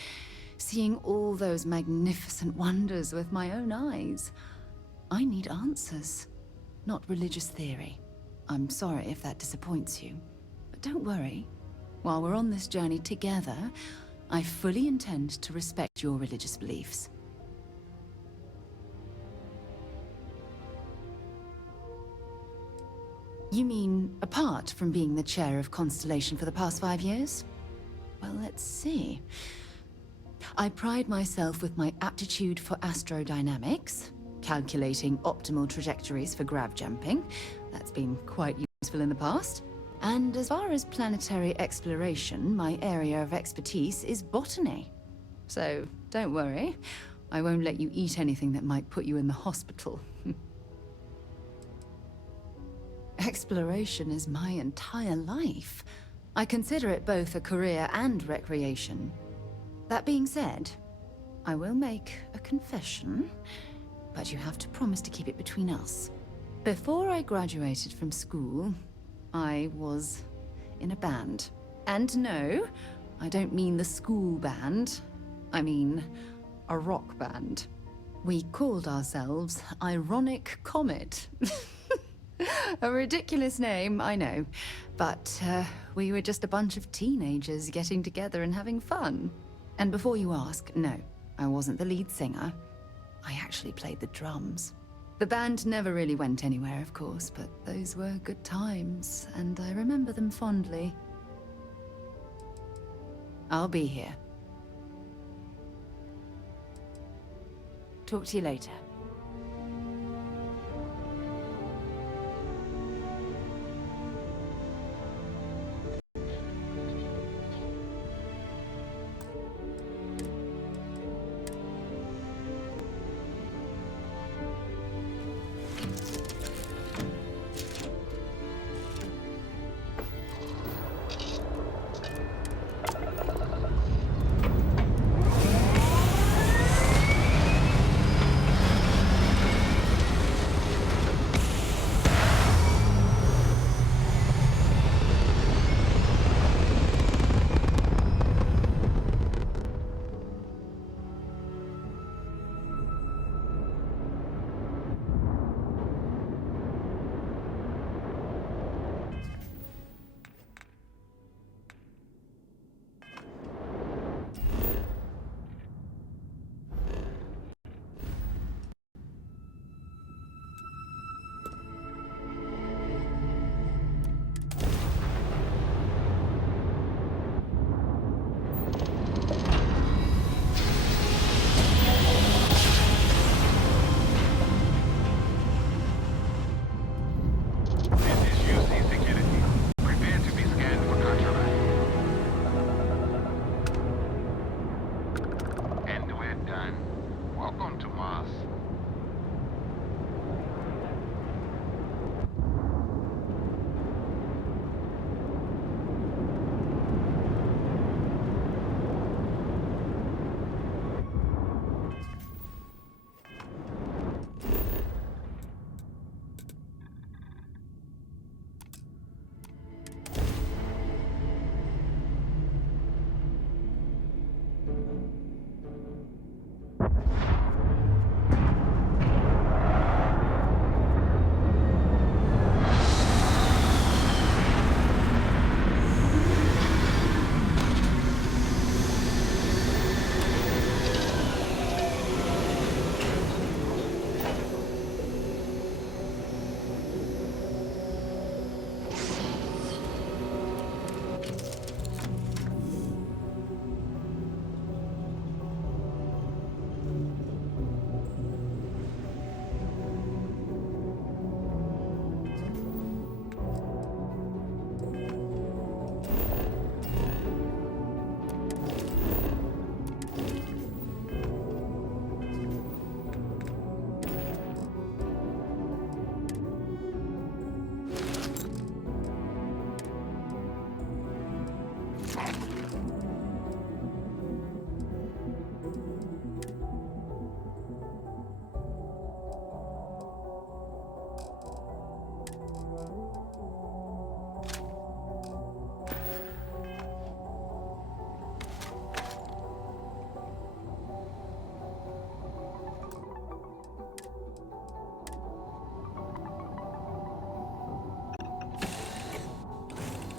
seeing all those magnificent wonders with my own eyes, I need answers, not religious theory. I'm sorry if that disappoints you, but don't worry. While we're on this journey together, I fully intend to respect your religious beliefs. You mean, apart from being the chair of Constellation for the past 5 years? Well, let's see. I pride myself with my aptitude for astrodynamics, calculating optimal trajectories for grav jumping. That's been quite useful in the past. And as far as planetary exploration, my area of expertise is botany. So, don't worry. I won't let you eat anything that might put you in the hospital. Exploration is my entire life. I consider it both a career and recreation. That being said, I will make a confession, but you have to promise to keep it between us. Before I graduated from school, I was in a band. And no, I don't mean the school band. I mean a rock band. We called ourselves Ironic Comet. A ridiculous name, I know. But we were just a bunch of teenagers getting together and having fun. And before you ask, no, I wasn't the lead singer. I actually played the drums. The band never really went anywhere, of course, but those were good times, and I remember them fondly. I'll be here. Talk to you later.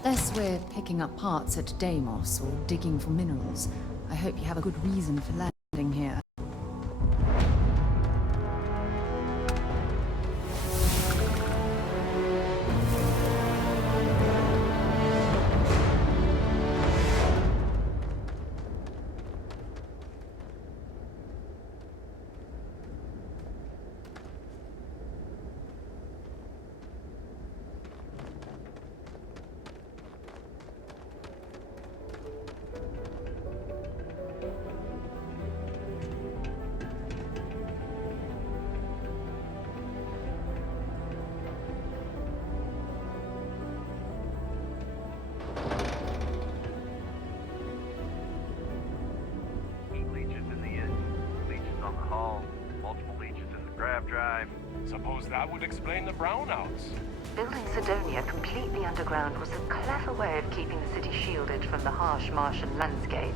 Unless we're picking up parts at Deimos or digging for minerals, I hope you have a good reason for landing here. Suppose that would explain the brownouts. Building Sidonia completely underground was a clever way of keeping the city shielded from the harsh Martian landscape.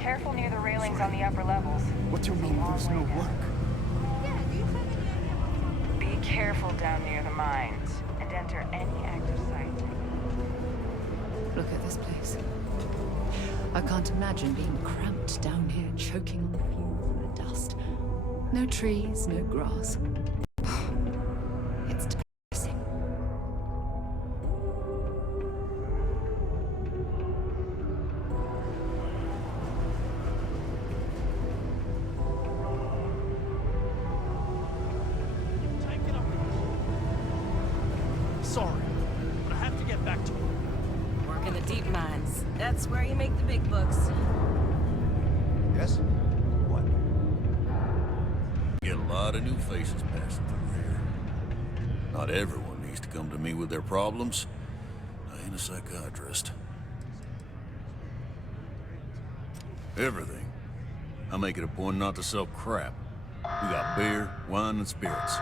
Careful near the railings on the upper levels. What do you mean there's no work? Be careful down near the mines, and enter any active site. Look at this place. I can't imagine being cramped down here, choking on the fumes and the dust. No trees, no grass. It's depressing. Sorry, but I have to get back to work. Work in the deep mines. That's where you make the big bucks. Yes? What? Get a lot of new faces passing through here. Not everyone needs to come to me with their problems. I ain't a psychiatrist. Everything. I make it a point not to sell crap. We got beer, wine, and spirits.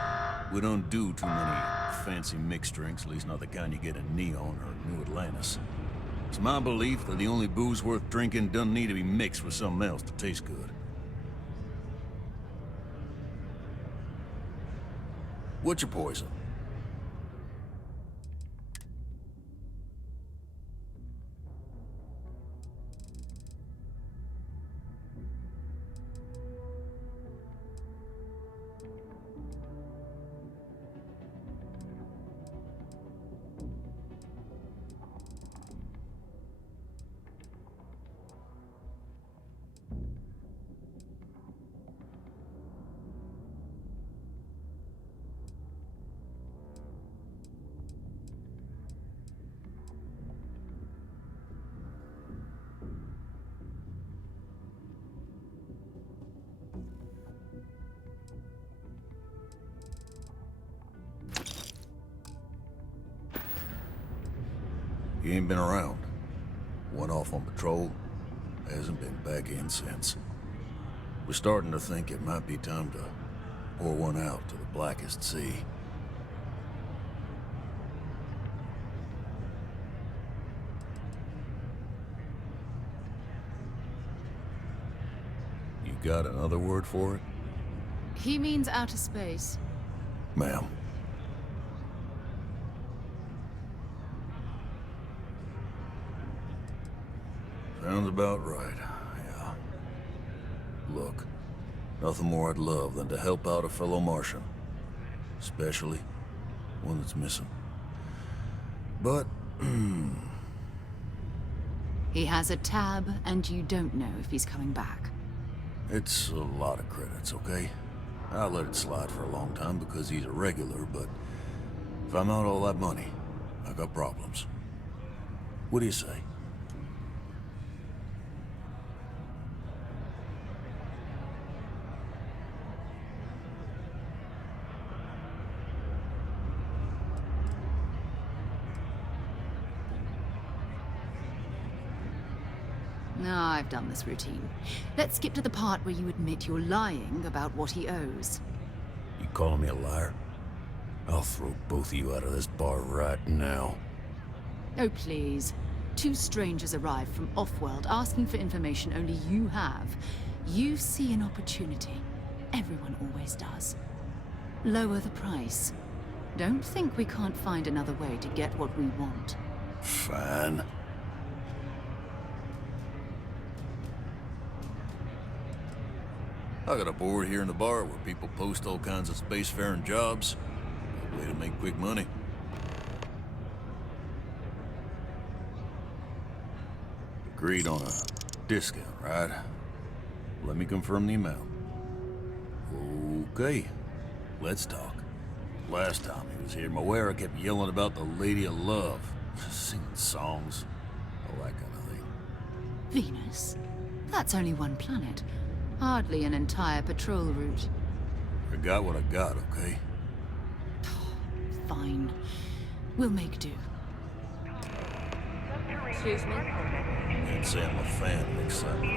We don't do too many fancy mixed drinks, at least not the kind you get in Neon or New Atlantis. It's my belief that the only booze worth drinking doesn't need to be mixed with something else to taste good. What's your poison? He ain't been around. Went off on patrol. Hasn't been back in since. We're starting to think it might be time to pour one out to the blackest sea. You got another word for it? He means outer space. Ma'am. Sounds about right, yeah. Look, nothing more I'd love than to help out a fellow Martian. Especially one that's missing. But, He has a tab, and you don't know if he's coming back. it's a lot of credits, okay? I let it slide for a long time because he's a regular, but if I'm out all that money, I got problems. What do you say? No, I've done this routine. Let's skip to the part where you admit you're lying about what he owes. You calling me a liar? I'll throw both of you out of this bar right now. Oh, please. Two strangers arrive from off-world asking for information only you have. You see an opportunity. Everyone always does. Lower the price. Don't think we can't find another way to get what we want. Fine. I got a board here in the bar where people post all kinds of spacefaring jobs. A way to make quick money. agreed on a discount, right? Let me confirm the amount. Okay, let's talk. Last time he was here, Moira kept yelling about the Lady of Love, singing songs, all that kind of thing. Venus? That's only one planet. Hardly an entire patrol route. I got what I got, okay? Fine. We'll make do. Excuse me? And Sam LaFan makes something.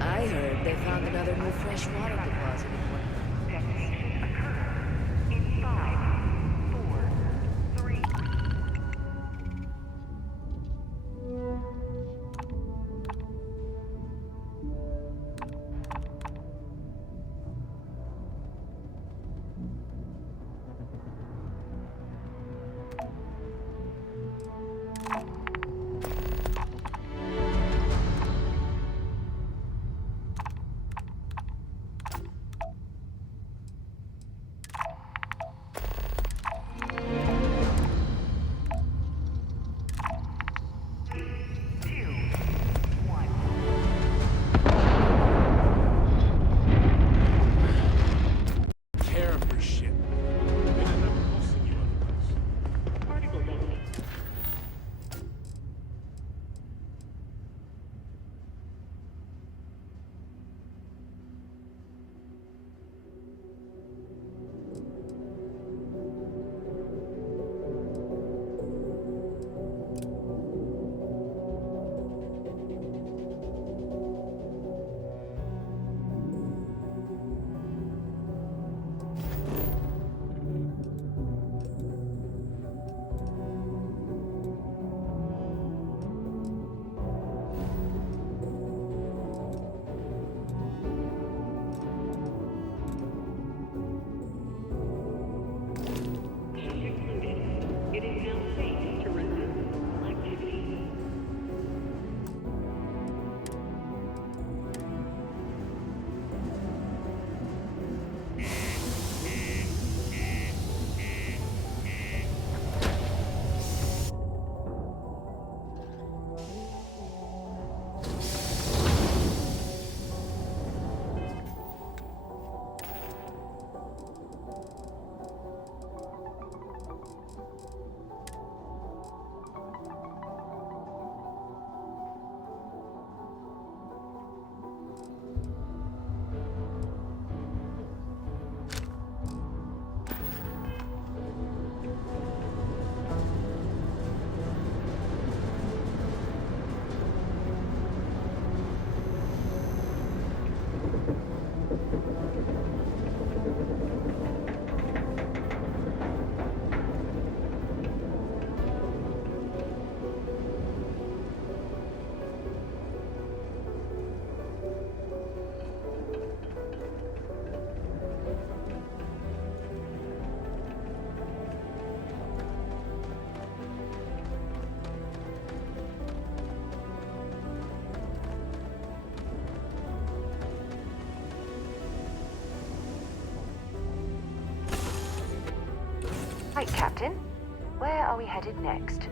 I heard they found another new freshwater deposit. Right, Captain. Where are we headed next?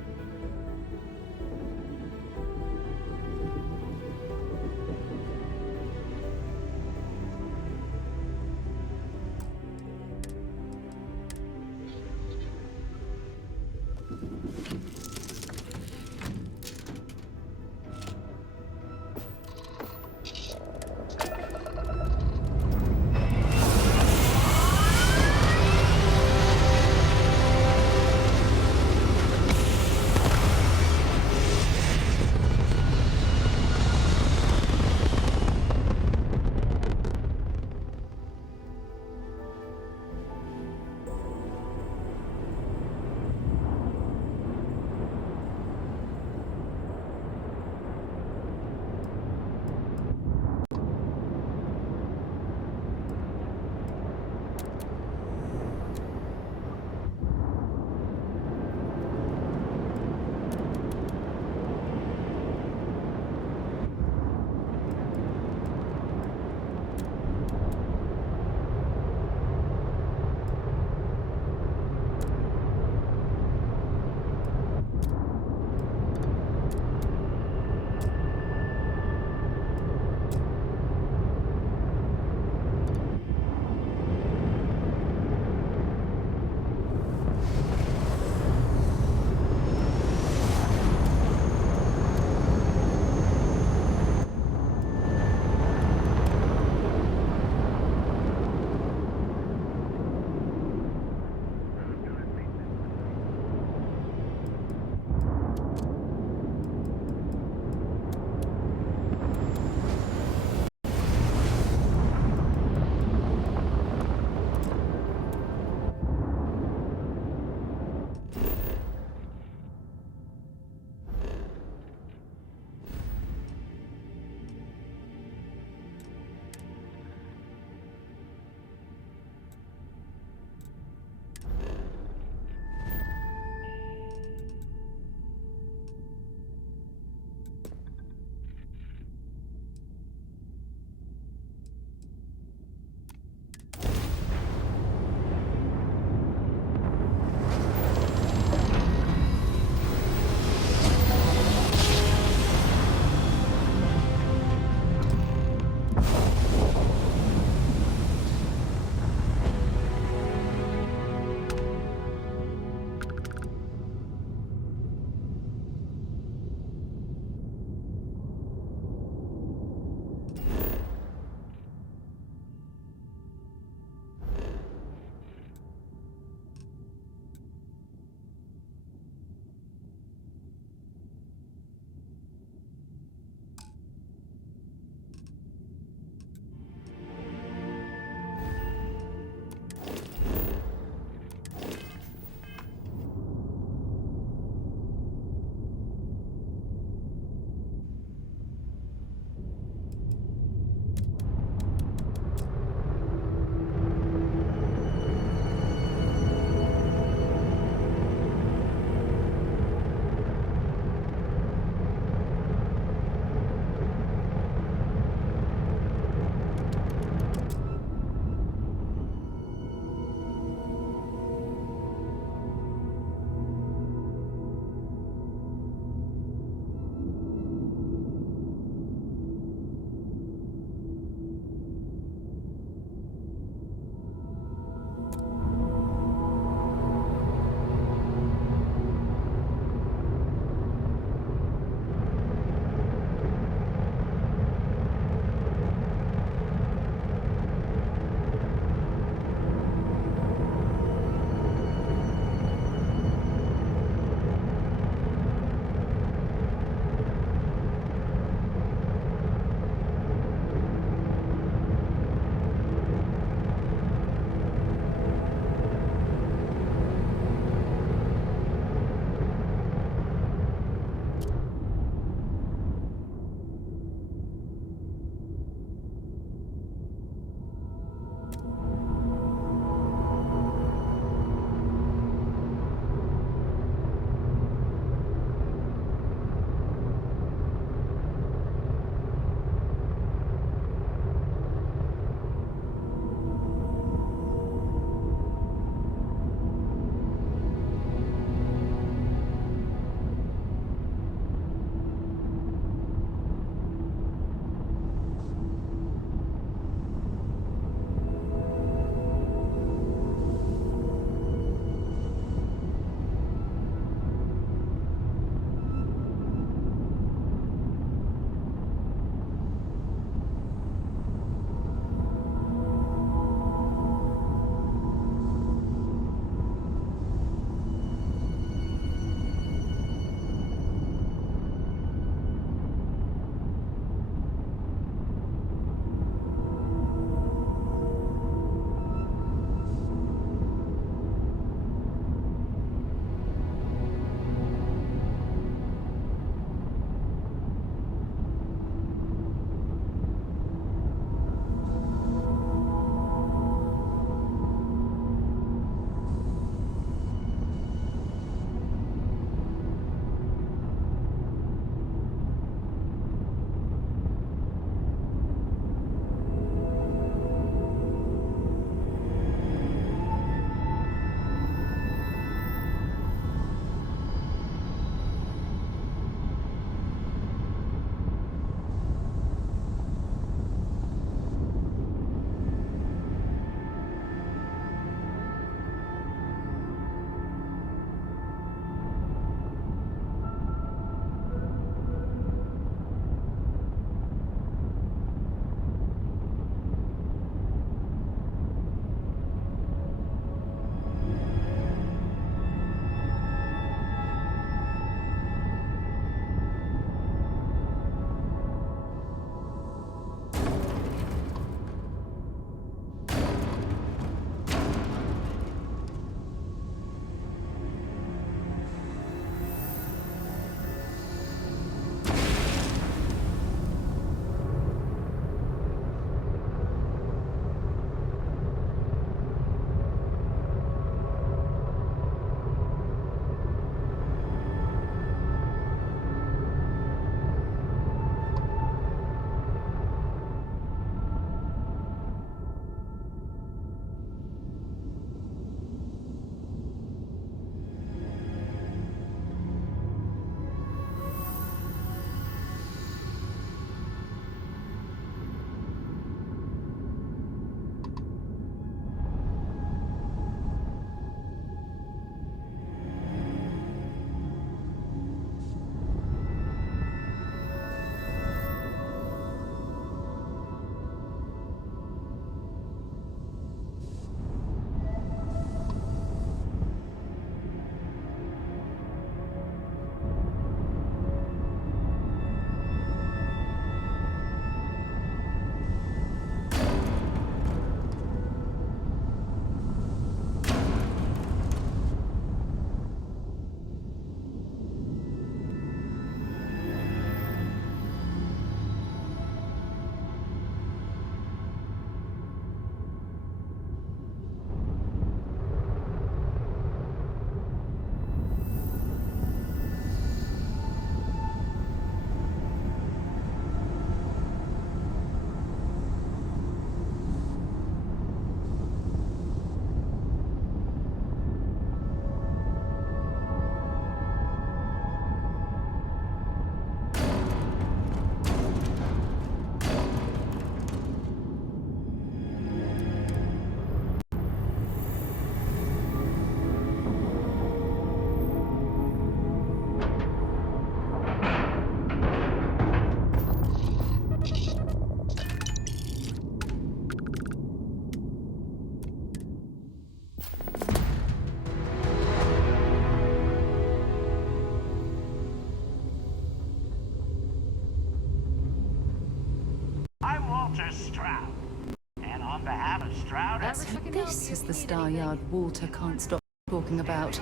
This is the Star Yard Walter can't stop talking about.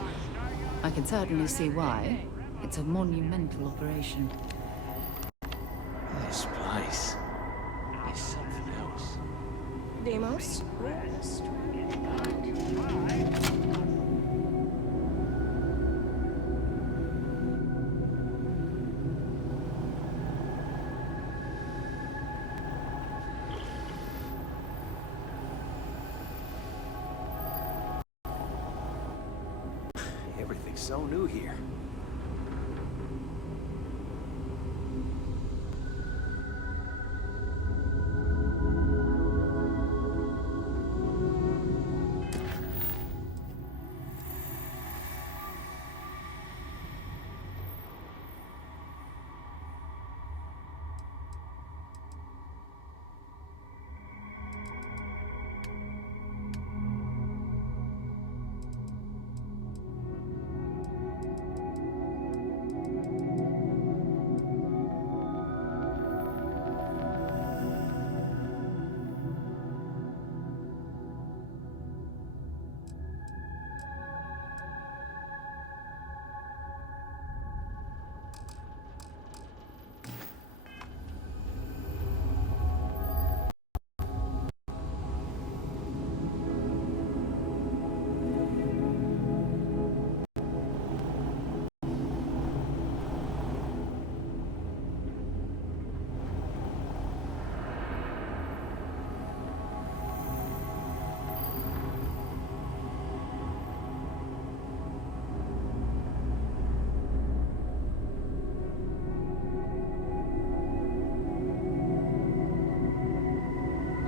I can certainly see why. It's a monumental operation. This place is something else. Deimos? Everything's so new here.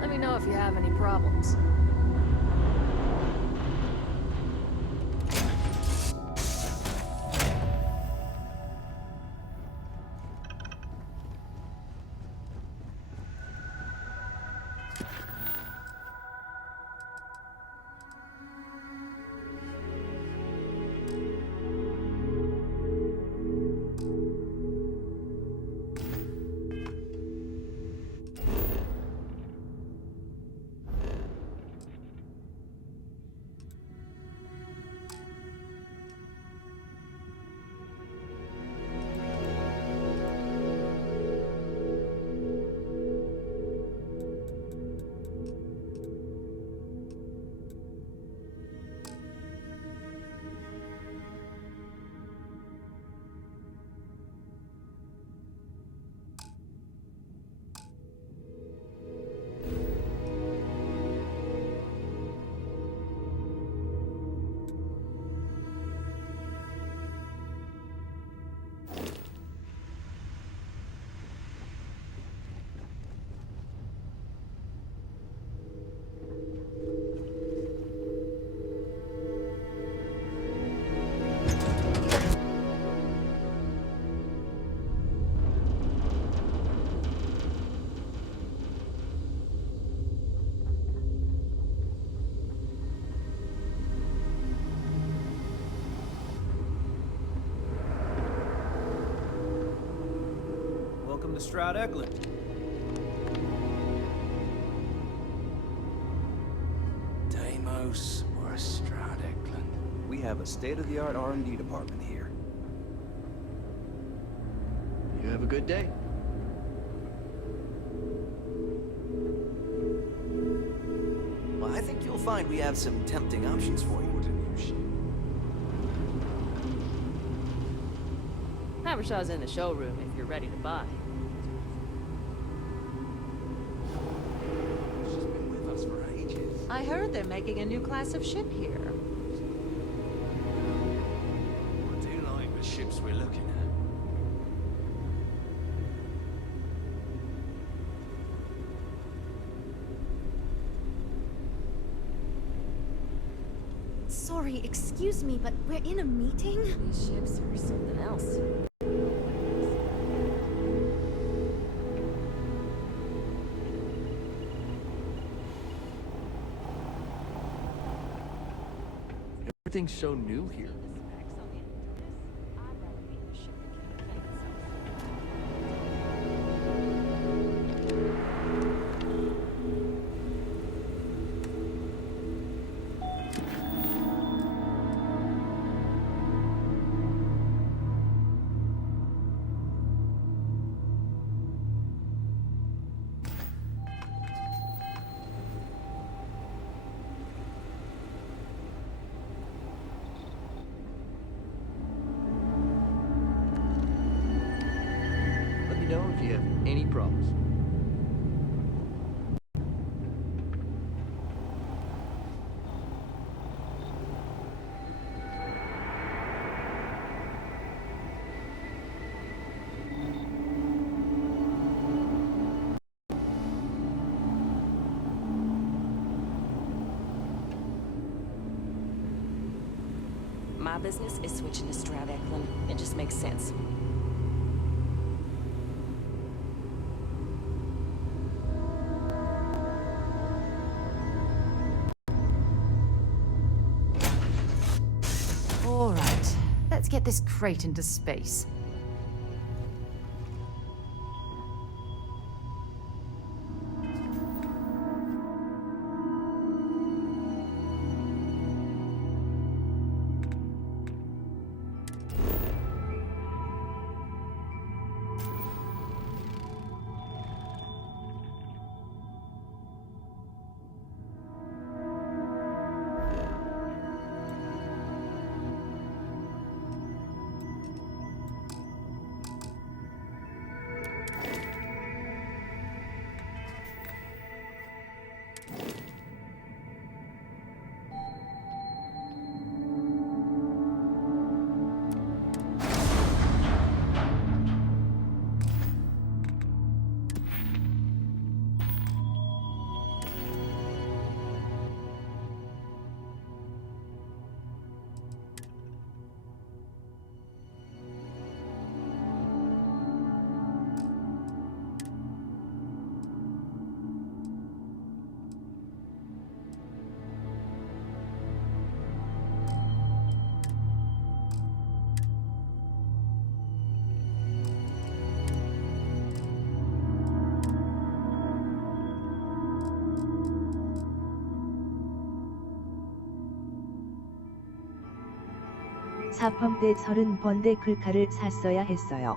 Let me know if you have any problems. Welcome to Stroud Eklund. Deimos or Stroud Eklund. We have a state-of-the-art R&D department here. You have a good day. Well, I think you'll find we have some tempting options for you. Habershaw's in the showroom if you're ready to buy. She's been with us for ages. I heard they're making a new class of ship here. I do like the ships we're looking at. Sorry, excuse me, but we're in a meeting? These ships are something else. Everything's so new here. me know if you have any problems. My business is switching to Stroud Eklund. It just makes sense. All right, let's get this crate into space. 사펌 때 30번대 글카를 샀어야 했어요.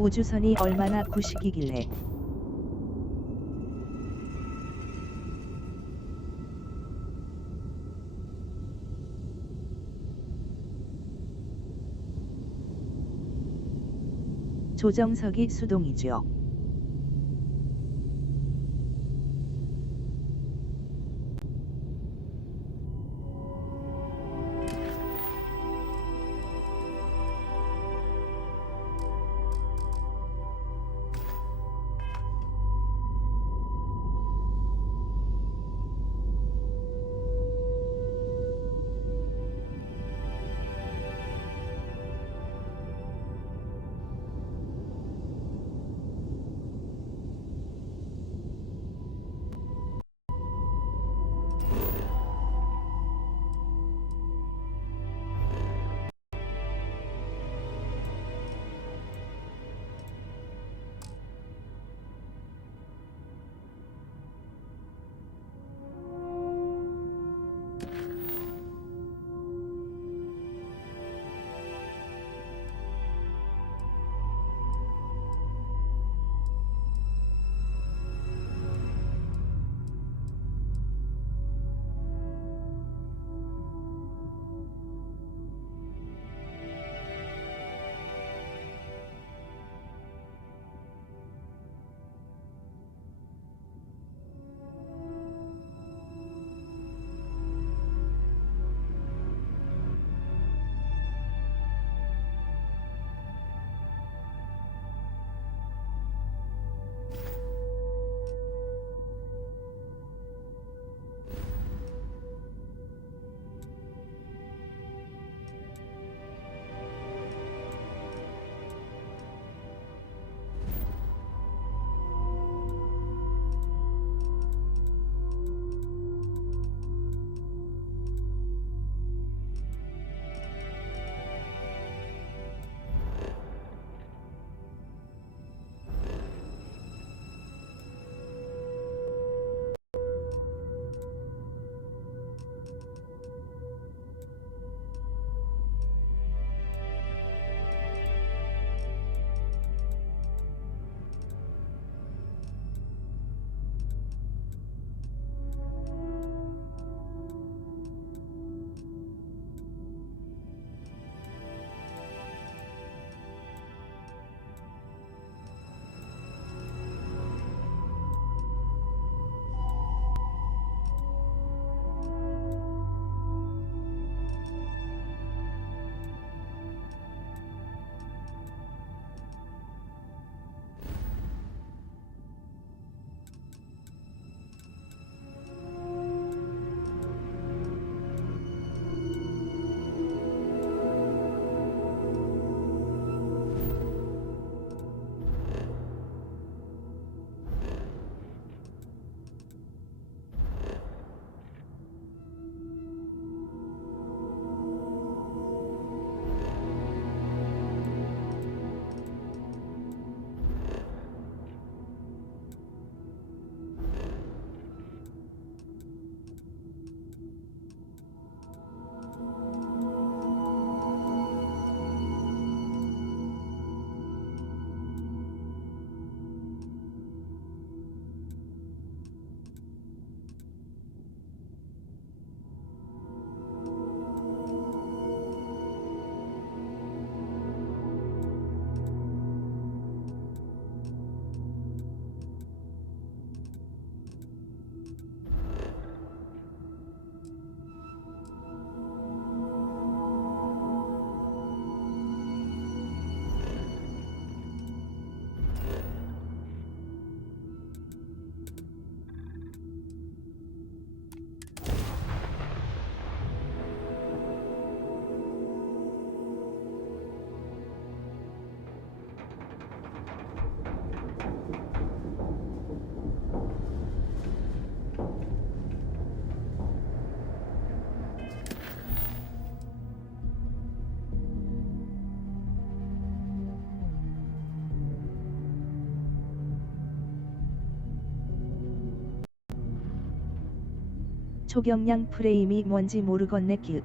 우주선이 얼마나 구식이길래. 조정석이 수동이죠. 초경량 프레임이 뭔지 모르겠네 길.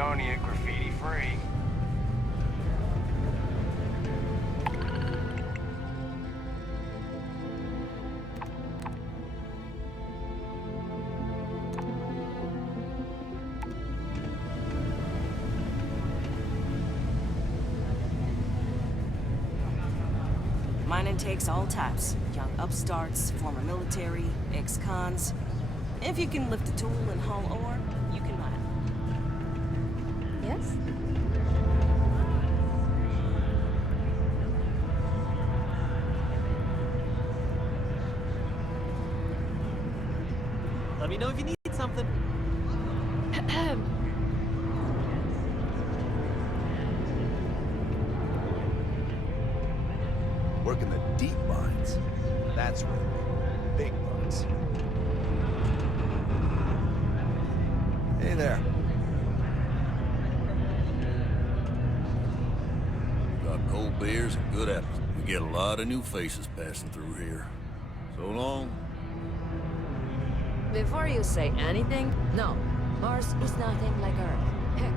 Fredonia graffiti free. Mining takes all types. Young upstarts, former military, ex-cons. If you can lift a tool and haul ore, you can mine. Yes? Let me know if you need something. Working the deep mines. That's where they make big bucks. Hey there. Got cold beers and good apples. We get a lot of new faces passing through here. So long. Before you say anything, no. Mars is nothing like Earth. Heck.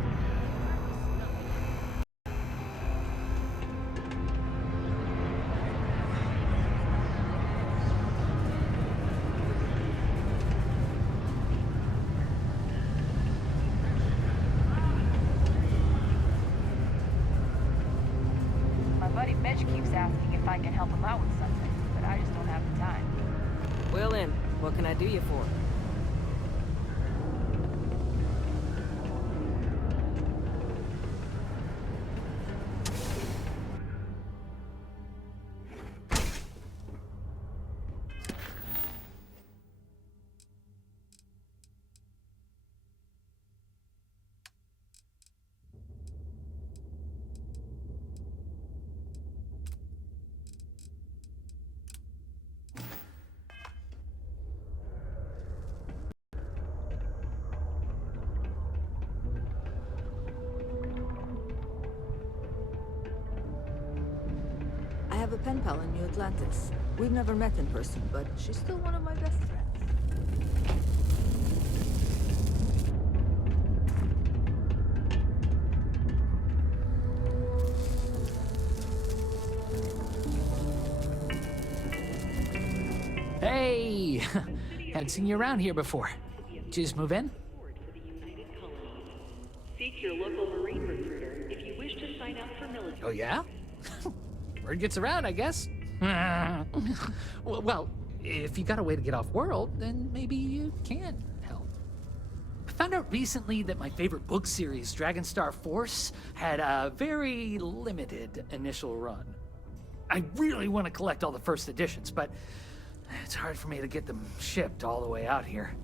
My buddy Mitch keeps asking if I can help him out with something, but I just don't have the time. Well then, what can I do you for? I have a pen pal in New Atlantis. We've never met in person, but she's still one of my best friends. Hey! Hadn't seen you around here before. Did you just move in? Seek your local Marine recruiter if you wish to sign up for military. Oh, yeah? Word gets around, I guess. Well, if you got a way to get off world, then maybe you can help. I found out recently that my favorite book series, Dragonstar Force, had a very limited initial run. I really want to collect all the first editions, but it's hard for me to get them shipped all the way out here.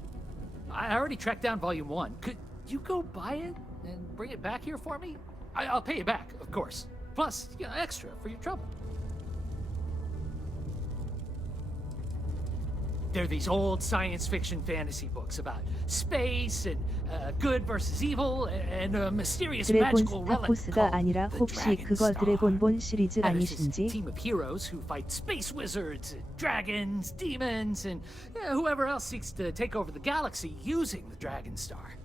I already tracked down Volume 1. Could you go buy it and bring it back here for me? I'll pay you back, of course. Plus, you know, extra for your trouble. They're these old science fiction fantasy books about space and good versus evil and a mysterious 드래곤 magical relic 스타포스가 called 아니라 the 혹시 Dragon 그거 Star. 드래곤본 시리즈 And there's this 아니신지? team of heroes who fight space wizards, and dragons, demons, and whoever else seeks to take over the galaxy using the Dragon Star.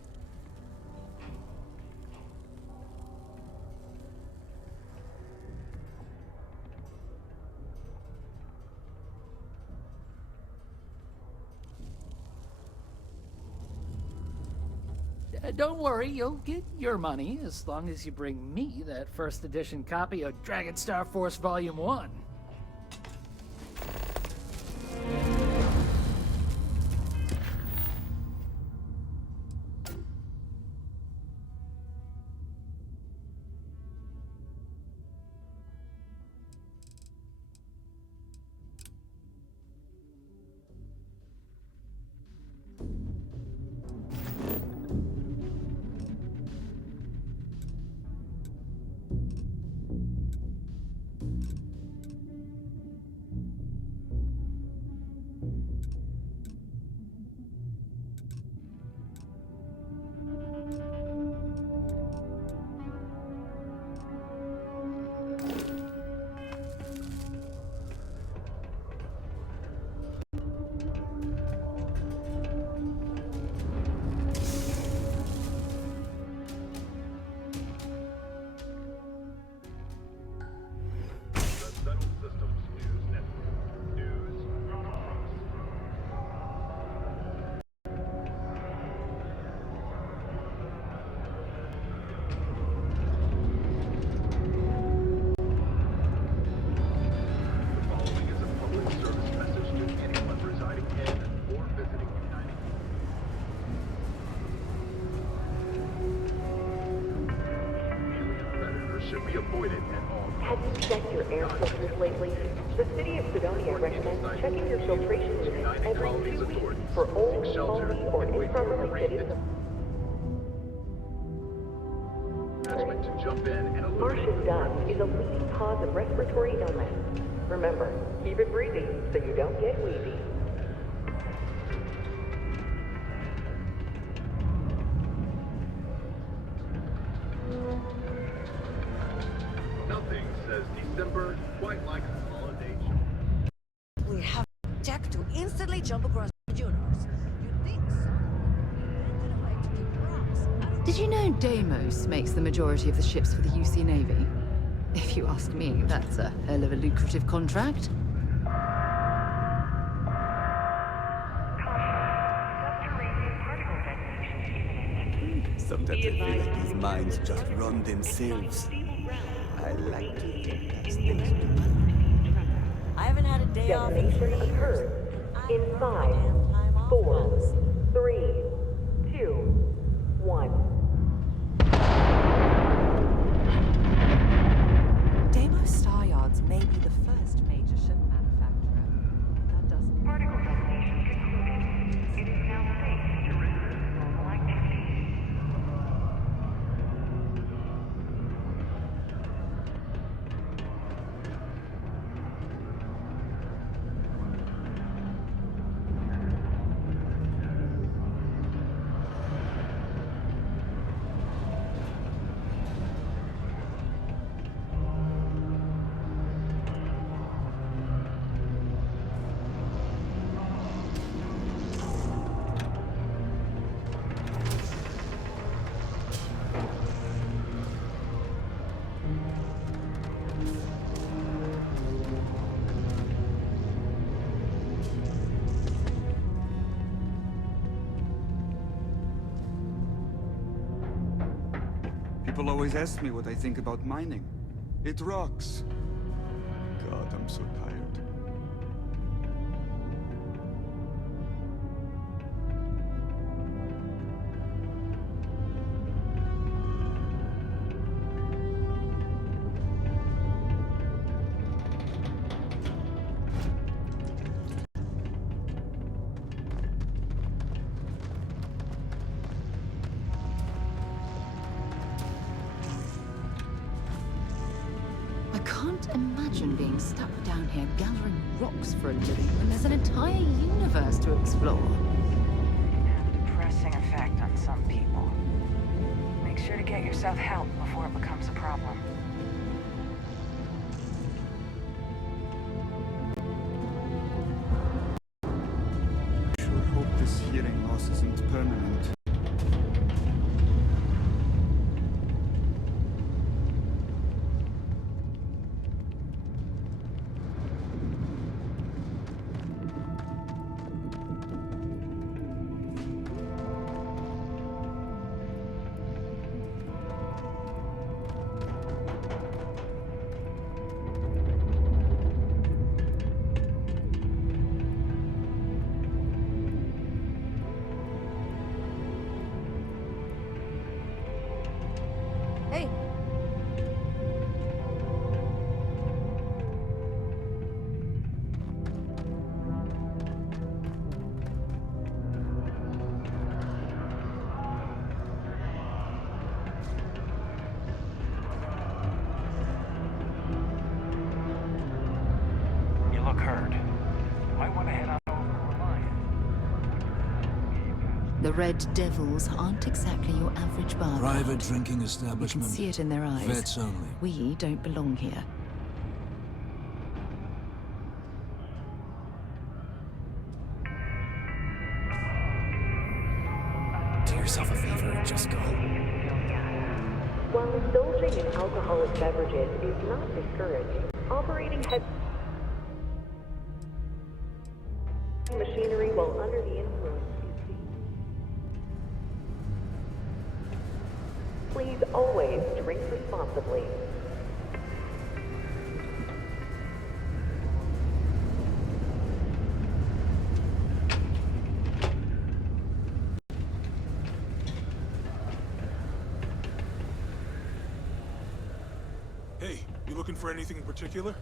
Don't worry, you'll get your money as long as you bring me that first edition copy of Dragonstar Force Volume 1. avoid it at all. Have you checked your air filters lately? The city of Fredonia recommends checking your filtration units every 2 weeks for old, faulty, or improperly fitted. To jump in and eliminate. Martian dust is a leading cause of respiratory illness. Remember, keep it breezy so you don't get wheezy. Nothing says December quite like a holiday. We have tech to instantly jump across the universe. You'd think someone invented a way to keep rocks out of Did you know Deimos makes the majority of the ships for the UC Navy? If you ask me, that's a hell of a lucrative contract. Sometimes I feel like these minds just run themselves. I like to think that's things to do. I haven't had a day off in 3 Detonation years. occurs in 5, 4, 3, 2, 1. Deimos Star Yards may be the first major ship manufacturer. That doesn't... Particle detonation concluded. It is now safe to resume normal activity. People always ask me what I think about mining. It rocks. God, I'm so tired. I can't imagine being stuck down here gathering rocks for a living when there's an entire universe to explore. Depressing effect on some people. Make sure to get yourself help before it becomes a problem. I sure hope this hearing loss isn't permanent. Hey. You look hurt. Might want to head on over to Reliant. The Red Devils aren't exactly your average bar. Private drinking You establishment. can see it in their eyes. Vets only. We don't belong here. Do yourself a favor and just go. While indulging in alcoholic beverages is not discouraged, operating heavy machinery while under the influence is dangerous. Please always drink responsibly. Hey, Hey, you looking for anything in particular?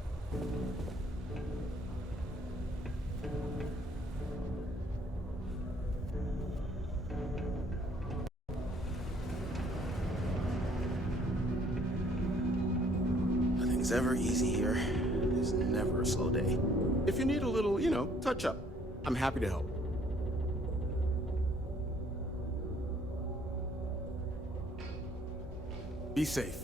Nothing's ever easy here. There's never a slow day. If you need a little, touch up, I'm happy to help. Be safe.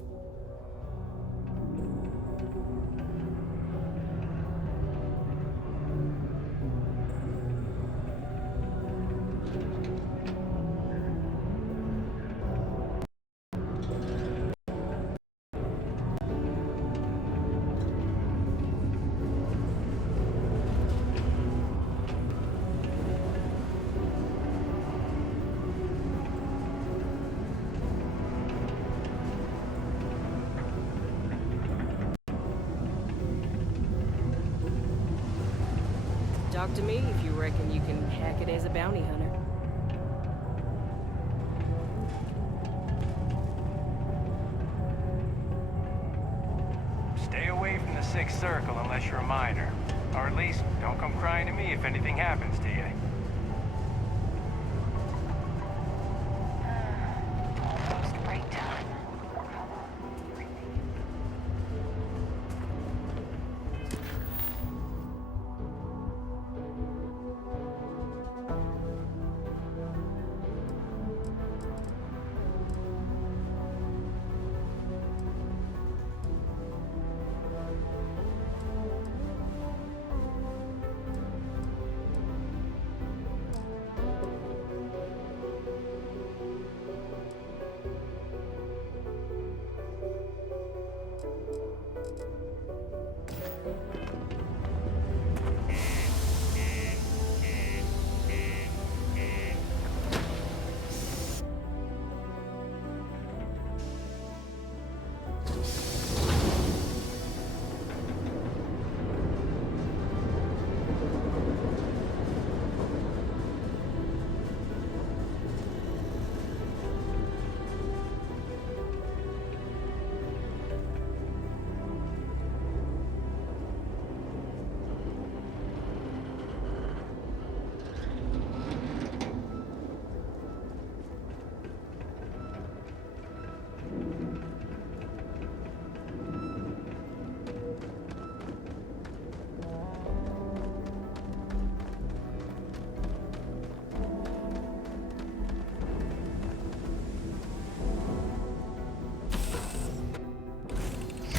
Talk to me if you reckon you can hack it as a bounty hunter. Stay away from the Sixth Circle unless you're a minor. Or at least, don't come crying to me if anything happens to you. Almost break time.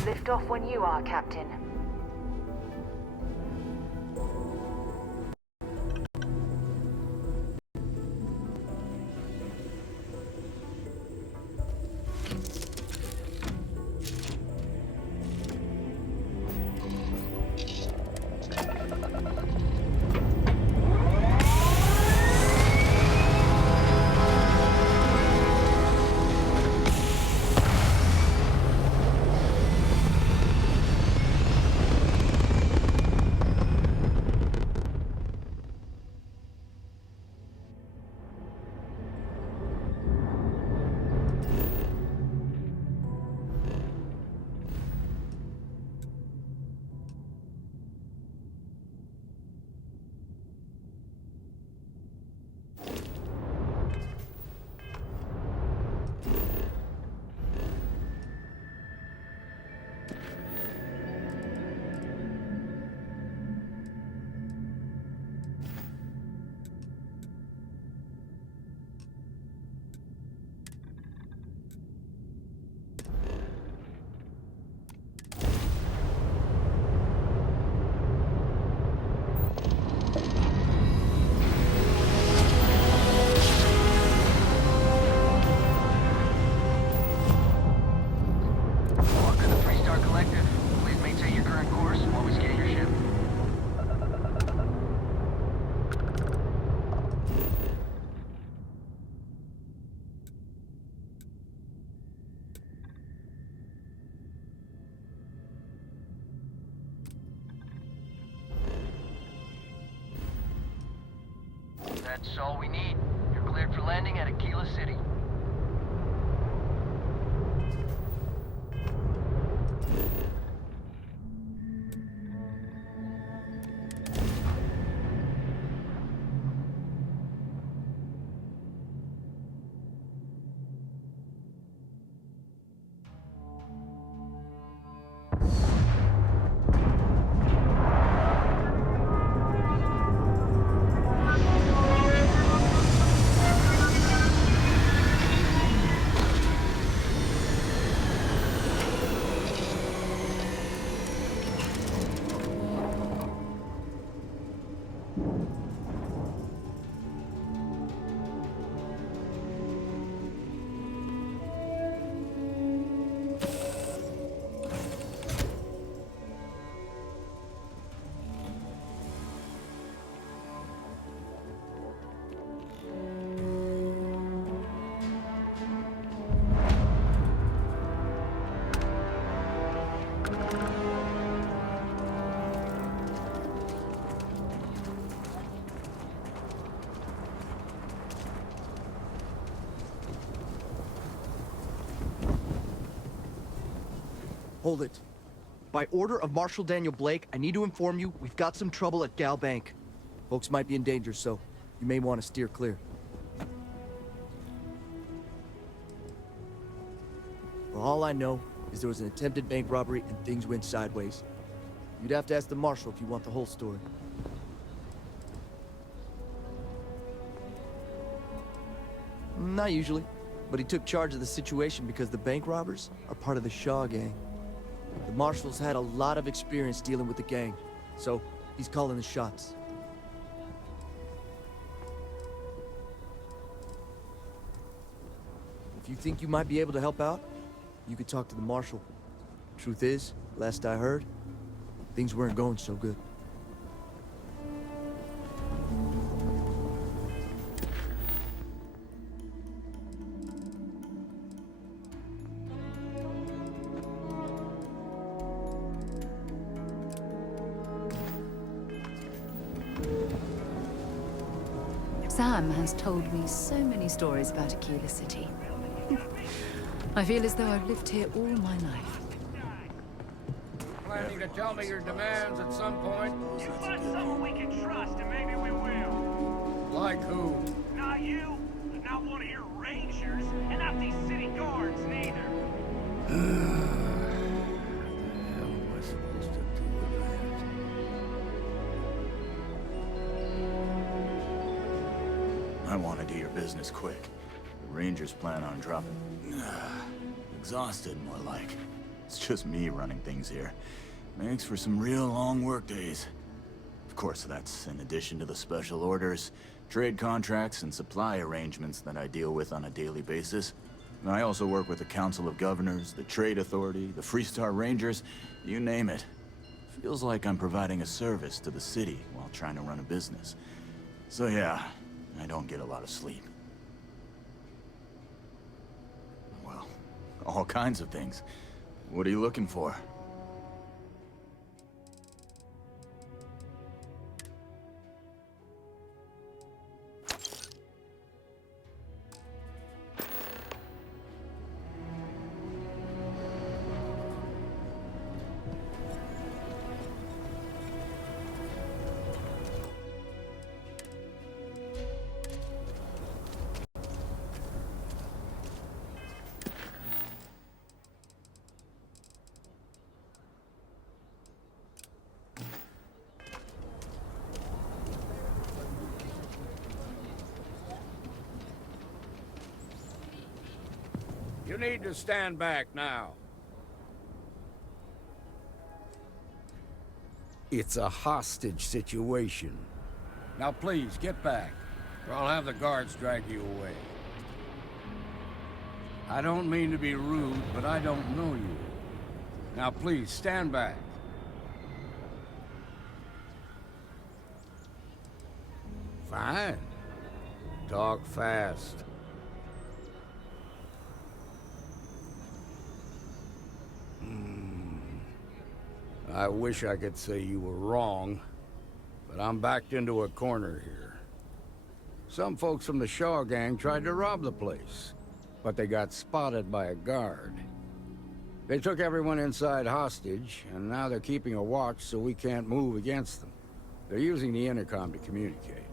Lift off when you are, Captain. That's all we need. You're cleared for landing at Aquila City. Hold it. By order of Marshal Daniel Blake, I need to inform you we've got some trouble at Gal Bank. Folks might be in danger, so you may want to steer clear. Well, all I know is there was an attempted bank robbery and things went sideways. You'd have to ask the Marshal if you want the whole story. Not usually, but he took charge of the situation because the bank robbers are part of the Shaw gang. The Marshal's had a lot of experience dealing with the gang, so he's calling the shots. If you think you might be able to help out, you could talk to the Marshal. Truth is, last I heard, things weren't going so good. Sam has told me so many stories about Aquila City. I feel as though I've lived here all my life. Planning to tell me your demands at some point? You find someone we can trust and maybe we will. Like who? Not you, not one of your rangers, and not these city guards neither. I want to do your business quick. The Rangers plan on dropping. Exhausted, more like. It's just me running things here. Makes for some real long work days. Of course, that's in addition to the special orders, trade contracts, and supply arrangements that I deal with on a daily basis. And I also work with the Council of Governors, the Trade Authority, the Freestar Rangers, you name it. Feels like I'm providing a service to the city while trying to run a business. So yeah, I don't get a lot of sleep. Well, all kinds of things. What are you looking for? You need to stand back now. It's a hostage situation. Now please, get back, or I'll have the guards drag you away. I don't mean to be rude, but I don't know you. Now please, stand back. Fine. Talk fast. I wish I could say you were wrong, but I'm backed into a corner here. Some folks from the Shaw gang tried to rob the place, but they got spotted by a guard. They took everyone inside hostage, and now they're keeping a watch so we can't move against them. They're using the intercom to communicate.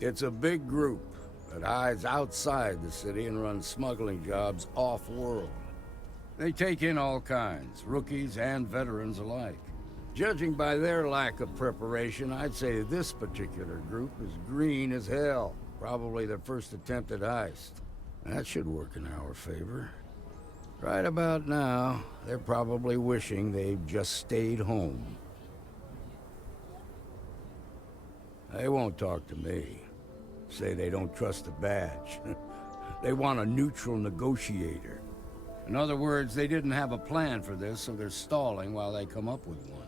It's a big group that hides outside the city and runs smuggling jobs off-world. They take in all kinds, rookies and veterans alike. Judging by their lack of preparation, I'd say this particular group is green as hell. Probably their first attempt at heist. That should work in our favor. Right about now, they're probably wishing they'd just stayed home. They won't talk to me. Say they don't trust the badge. They want a neutral negotiator. In other words, they didn't have a plan for this, so they're stalling while they come up with one.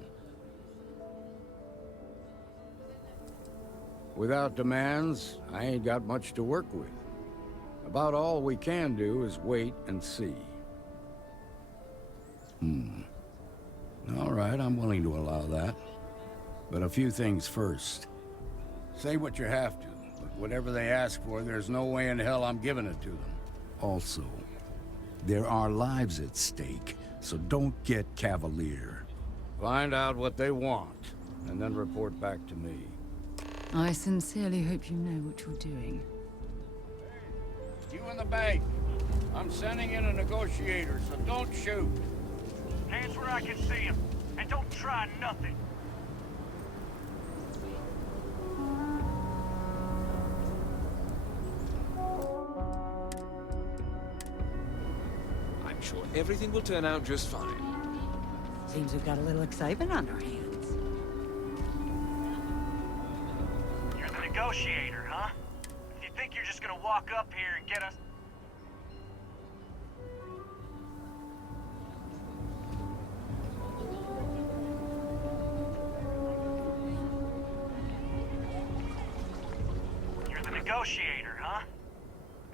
Without demands, I ain't got much to work with. About all we can do is wait and see. All right, I'm willing to allow that. But a few things first. Say what you have to, but whatever they ask for, there's no way in hell I'm giving it to them. Also, there are lives at stake, so don't get cavalier. Find out what they want, and then report back to me. I sincerely hope you know what you're doing. You in the bank. I'm sending in a negotiator, so don't shoot. Hands where I can see him, and don't try nothing. I'm sure everything will turn out just fine. Seems we've got a little excitement on our hands. You're the negotiator, huh? If you think you're just gonna walk up here and get us... You're the negotiator, huh?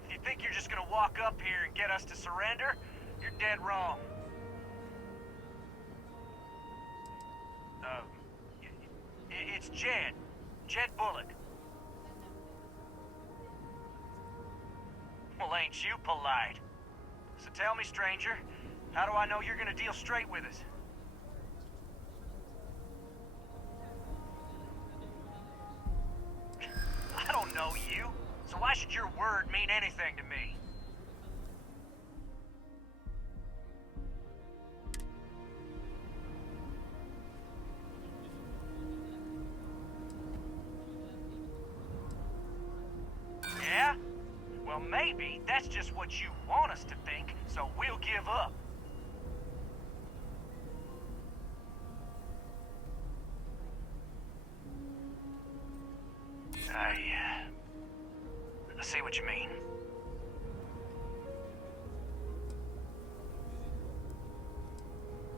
If you think you're just gonna walk up here and get us to surrender, you're dead wrong. It's Jed. Jed Bullock. Well, ain't you polite? So tell me, stranger, how do I know you're gonna deal straight with us? I don't know you, so why should your word mean anything to me? Yeah? Well, maybe that's just what you want us to think, so we'll give up. I see what you mean.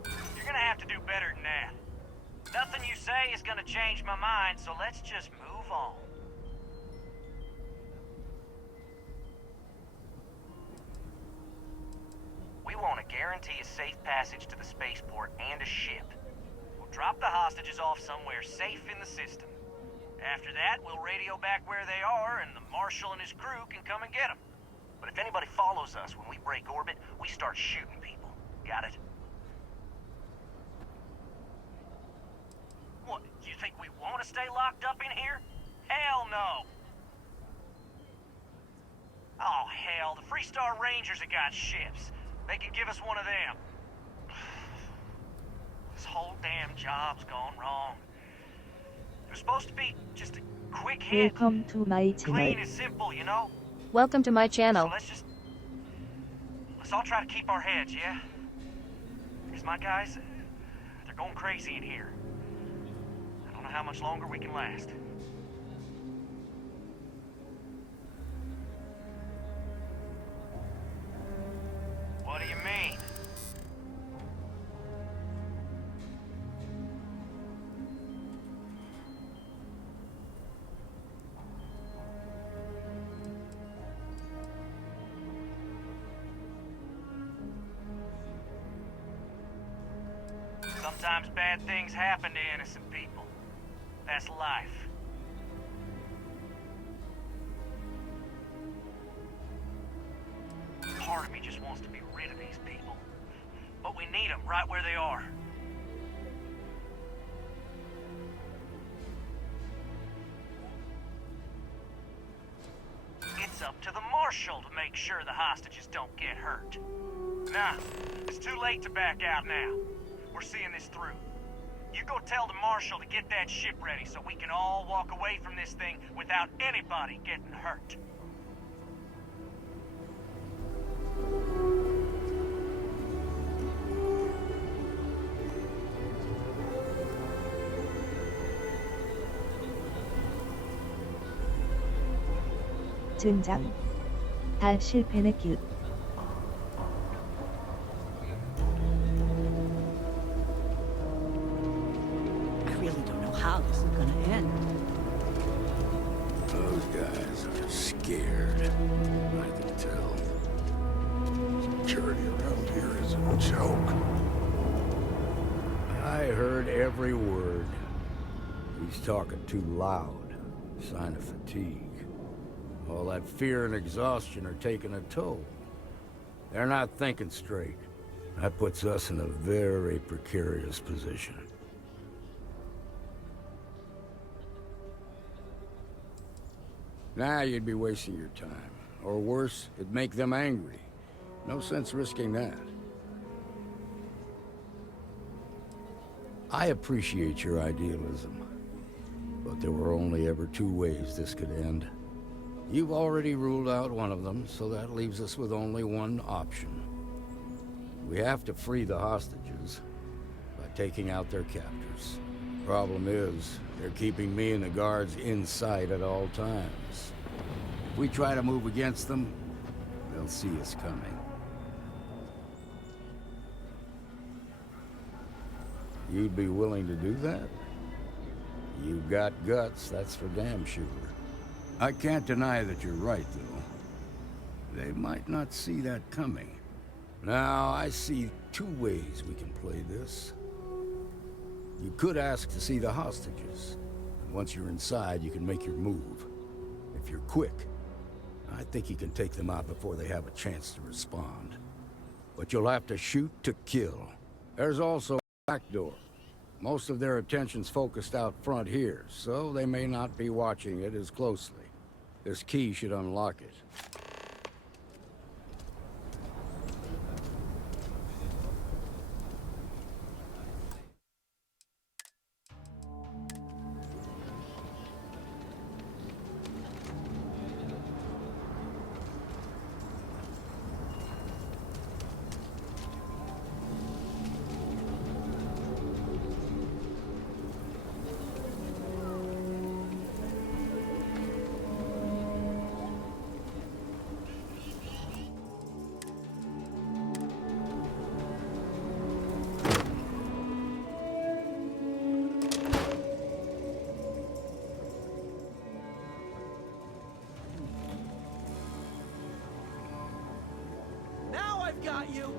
You're gonna have to do better than that. Nothing you say is gonna change my mind, so let's just move on. We want to guarantee a safe passage to the spaceport and a ship. We'll drop the hostages off somewhere safe in the system. After that, we'll radio back where they are, and the Marshal and his crew can come and get them. But if anybody follows us when we break orbit, we start shooting people. Got it? What, you think we want to stay locked up in here? Hell no! Oh, hell, the Freestar Rangers have got ships. They could give us one of them. This whole damn job's gone wrong. It was supposed to be just a quick hit. Welcome to my Clean channel. and simple, you know? Welcome to my channel. So let's all try to keep our heads, yeah? Because my guys, they're going crazy in here. I don't know how much longer we can last. What do you mean? Sometimes bad things happen to innocent people. That's life. Part of me just wants to be rid of these people. But we need them right where they are. It's up to the Marshal to make sure the hostages don't get hurt. Nah, it's too late to back out now. We're seeing this through. You go tell the Marshal to get that ship ready so we can all walk away from this thing without anybody getting hurt. 젠장. 다 실패네 큐. I really don't know how this is gonna end. Those guys are scared. I can tell. Security around here is a joke. I heard every word. He's talking too loud. Sign of fatigue. All that fear and exhaustion are taking a toll. They're not thinking straight. That puts us in a very precarious position. Now you'd be wasting your time. Or worse, it'd make them angry. No sense risking that. I appreciate your idealism, but there were only ever two ways this could end. You've already ruled out one of them, so that leaves us with only one option. We have to free the hostages by taking out their captors. Problem is, they're keeping me and the guards in sight at all times. If we try to move against them, they'll see us coming. You'd be willing to do that? You've got guts, that's for damn sure. I can't deny that you're right, though. They might not see that coming. Now, I see two ways we can play this. You could ask to see the hostages. And once you're inside, you can make your move. If you're quick, I think you can take them out before they have a chance to respond. But you'll have to shoot to kill. There's also a back door. Most of their attention's focused out front here, so they may not be watching it as closely. This key should unlock it. Got you!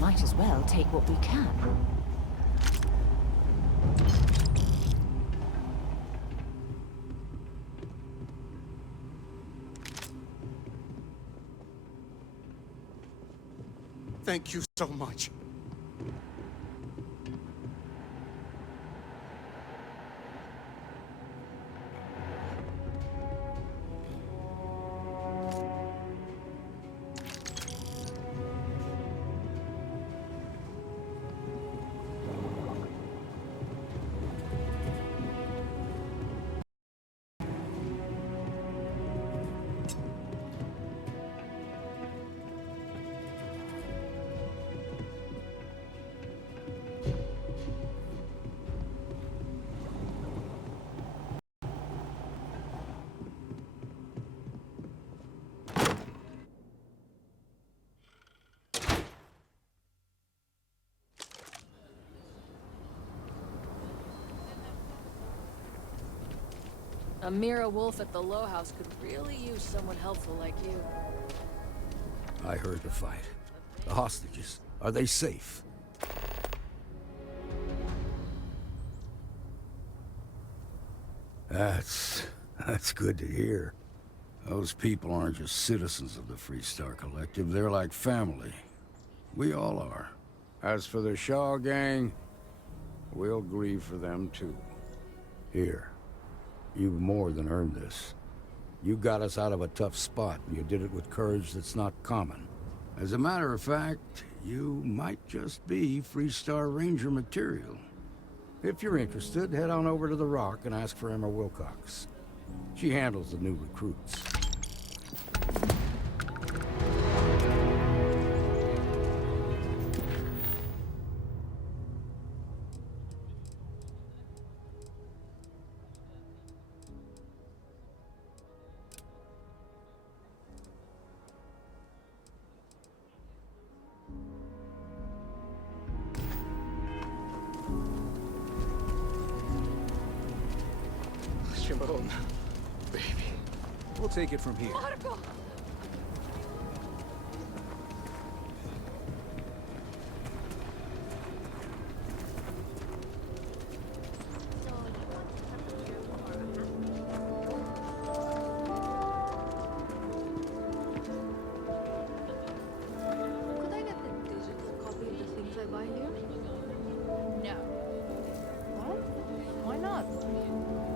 Might as well take what we can. Thank you so much. Amira Wolf at the Low House could really use someone helpful like you. I heard the fight. The hostages, are they safe? That's good to hear. Those people aren't just citizens of the Freestar Collective, they're like family. We all are. As for the Shaw gang, we'll grieve for them too. Here, you've more than earned this. You got us out of a tough spot, and you did it with courage that's not common. As a matter of fact, you might just be Freestar Ranger material. If you're interested, head on over to the Rock and ask for Emma Wilcox. She handles the new recruits. Shimon, baby. We'll take it from here. Marco! Could I get the digital copy of the things I buy here? No. What? Why not?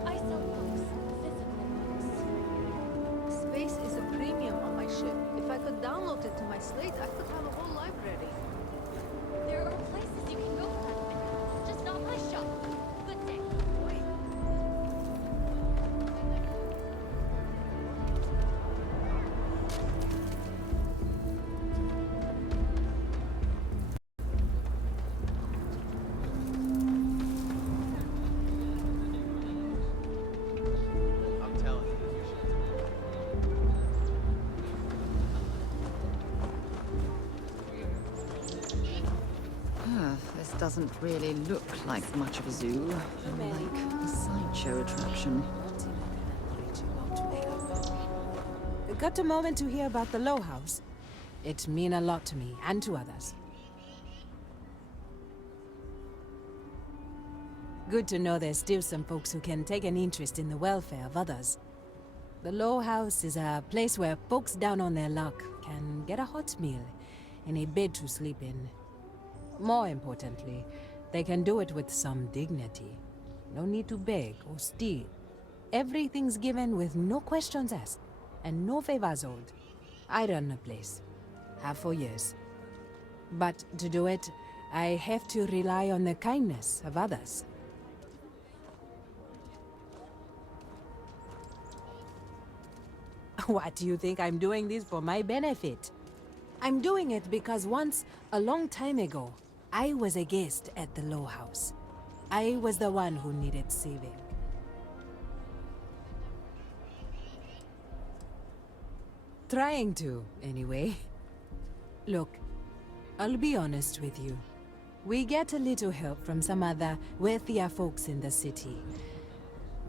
I sell books, physical books. Space is a premium on my ship. If I could download it to my slate, I could have a whole library. There are places you can go, just not my shop. Good day. Wait. I'm telling you. This doesn't really look like much of a zoo. More like a sideshow attraction. Got a moment to hear about the Low House? It mean a lot to me, and to others. Good to know there's still some folks who can take an interest in the welfare of others. The Low House is a place where folks down on their luck can get a hot meal and a bed to sleep in. More importantly, they can do it with some dignity. No need to beg or steal. Everything's given with no questions asked, and no favors owed. I run the place. Have for years. But to do it, I have to rely on the kindness of others. What do you think I'm doing this for my benefit? I'm doing it because once, a long time ago, I was a guest at the Low House. I was the one who needed saving. Trying to, anyway. Look, I'll be honest with you. We get a little help from some other wealthier folks in the city.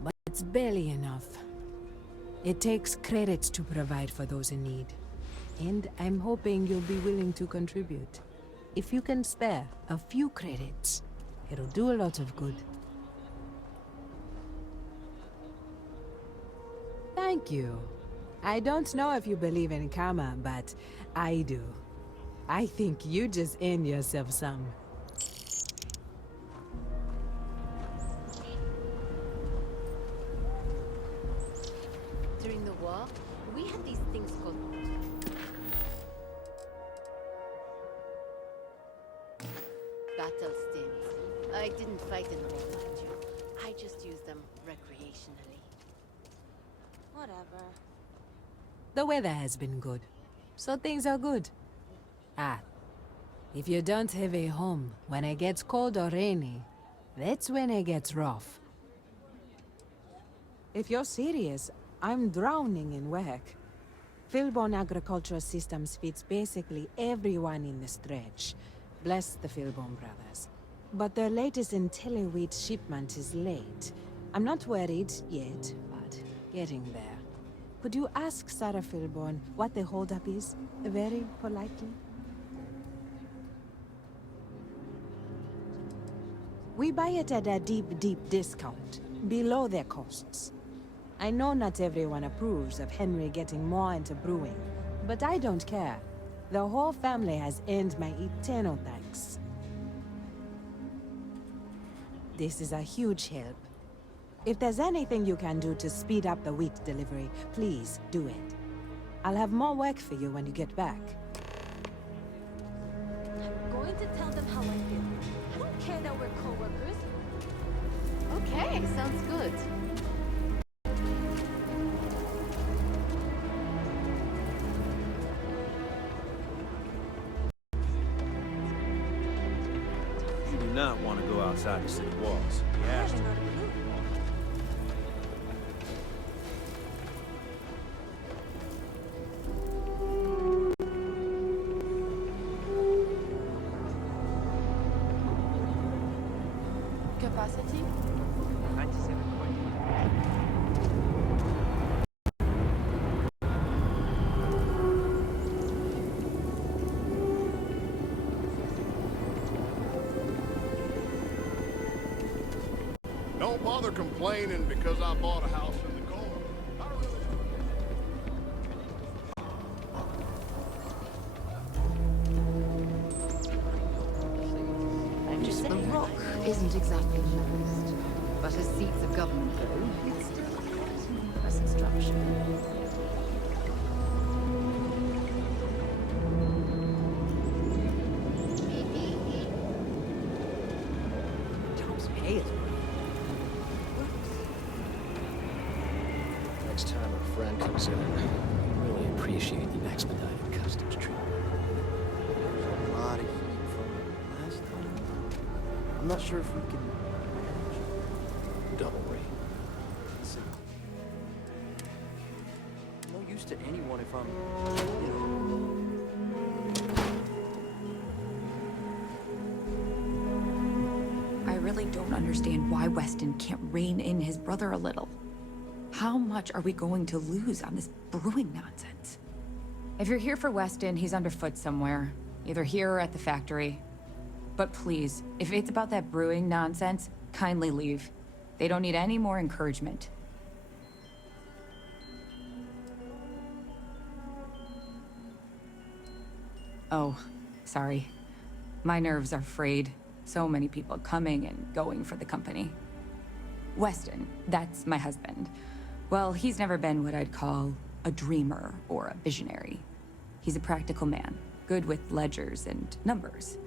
But it's barely enough. It takes credits to provide for those in need. And I'm hoping you'll be willing to contribute. If you can spare a few credits, it'll do a lot of good. Thank you. I don't know if you believe in karma, but I do. I think you just earned yourself some. During the war, we had these things called battle stims. I didn't fight in the war, mind you. I just used them recreationally. Whatever. The weather has been good, so things are good. Ah, if you don't have a home when it gets cold or rainy, that's when it gets rough. If you're serious, I'm drowning in work. Philborn Agricultural Systems fits basically everyone in the stretch. Bless the Philborn brothers. But their latest IntelliWheat shipment is late. I'm not worried yet, but getting there. Could you ask Sarah Philborn what the holdup is, very politely? We buy it at a deep, deep discount, below their costs. I know not everyone approves of Henry getting more into brewing, but I don't care. The whole family has earned my eternal thanks. This is a huge help. If there's anything you can do to speed up the wheat delivery, please do it. I'll have more work for you when you get back. I'm going to tell them how I feel. I don't care that we're co-workers. Okay, sounds good. You do not want to go outside the city walls. You have to. Capacity? 97 Don't bother complaining because I bought a house in the car. The rock isn't exactly used, but as seats of government go, it's still a pretty impressive structure. Tom's pale. Next time a friend comes in, I really appreciate the expedited customs treatment. There's a lot of heat from last time. I'm not sure if we can... Double rate. Listen, I'm no use to anyone if I'm... I really don't understand why Weston can't rein in his brother a little. How much are we going to lose on this brewing nonsense? If you're here for Weston, he's underfoot somewhere. Either here or at the factory. But please, if it's about that brewing nonsense, kindly leave. They don't need any more encouragement. Oh, sorry. My nerves are frayed. So many people coming and going for the company. Weston, that's my husband. Well, he's never been what I'd call a dreamer or a visionary. He's a practical man, good with ledgers and numbers.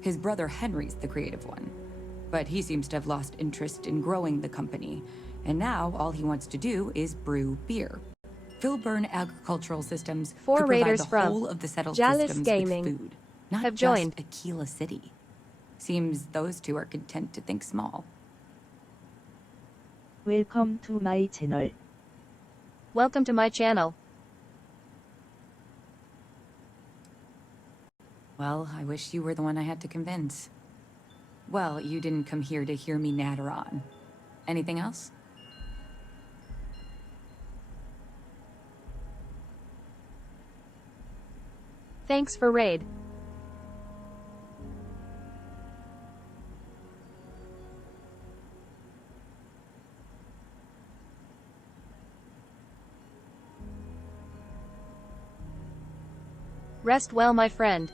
His brother Henry's the creative one, but he seems to have lost interest in growing the company, and now all he wants to do is brew beer. Philburn Agricultural Systems Four could provide raiders the from whole of the settled Jalis systems Gaming with food, not have just joined. Aquila City. Seems those two are content to think small. Welcome to my channel. Welcome to my channel. Well, I wish you were the one I had to convince. Well, you didn't come here to hear me natter on. Anything else? Thanks for raid. Rest well, my friend.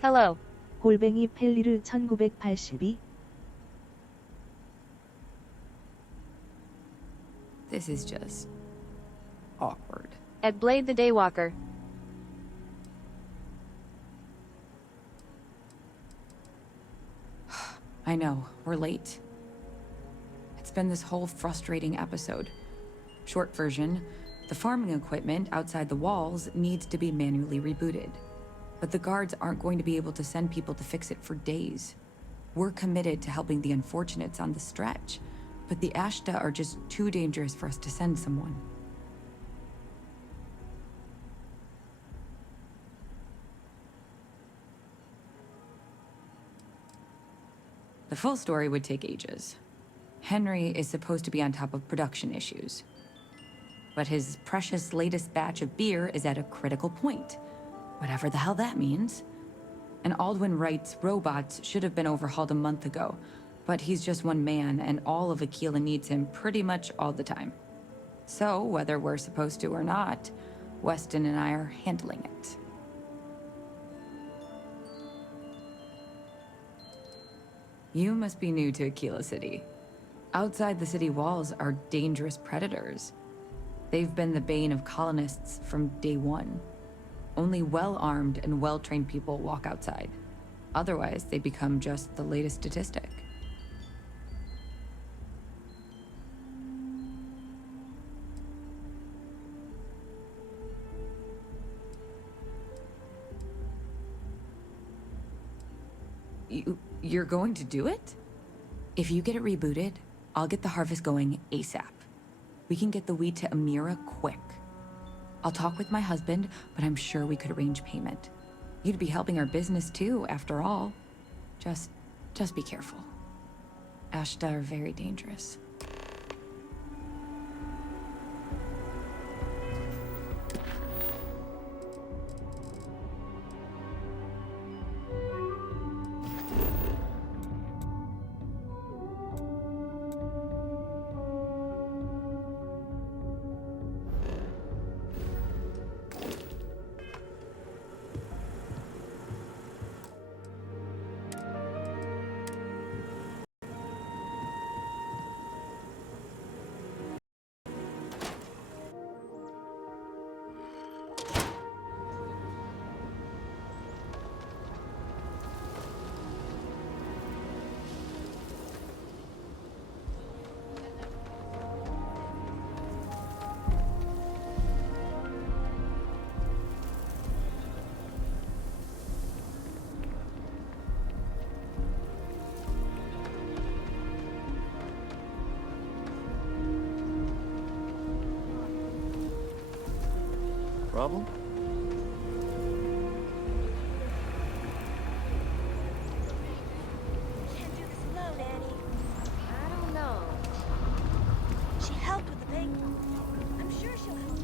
Hello. 골뱅이 펠리르 1982. This is just awkward. At Blade the Daywalker. I know, we're late. It's been this whole frustrating episode. Short version, the farming equipment outside the walls needs to be manually rebooted. But the guards aren't going to be able to send people to fix it for days. We're committed to helping the unfortunates on the stretch, but the Ashta are just too dangerous for us to send someone. The full story would take ages. Henry is supposed to be on top of production issues. But his precious latest batch of beer is at a critical point. Whatever the hell that means. And Aldwin Wright's robots should have been overhauled a month ago, but he's just one man, and all of Aquila needs him pretty much all the time. So, whether we're supposed to or not, Weston and I are handling it. You must be new to Aquila City. Outside the city walls are dangerous predators. They've been the bane of colonists from day one. Only well-armed and well-trained people walk outside. Otherwise, they become just the latest statistic. You're going to do it? If you get it rebooted, I'll get the harvest going ASAP. We can get the wheat to Amira quick. I'll talk with my husband, but I'm sure we could arrange payment. You'd be helping our business too, after all. Just be careful. Ashta are very dangerous. Problem? Can't do this alone, Annie. I don't know. She helped with the bank. I'm sure she'll help us.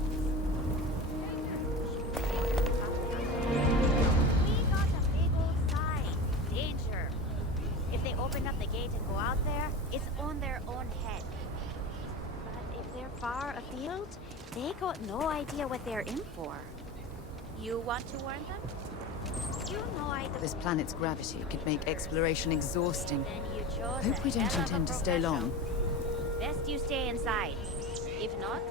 We got a big old sign. Danger. If they open up the gate and go out there, it's on their own head. But if they're far afield, they got no idea what they're in for. You want to warn them? You know I... This planet's gravity could make exploration exhausting. Then you chose Hope we a don't hell of a intend to stay long. Best you stay inside. If not,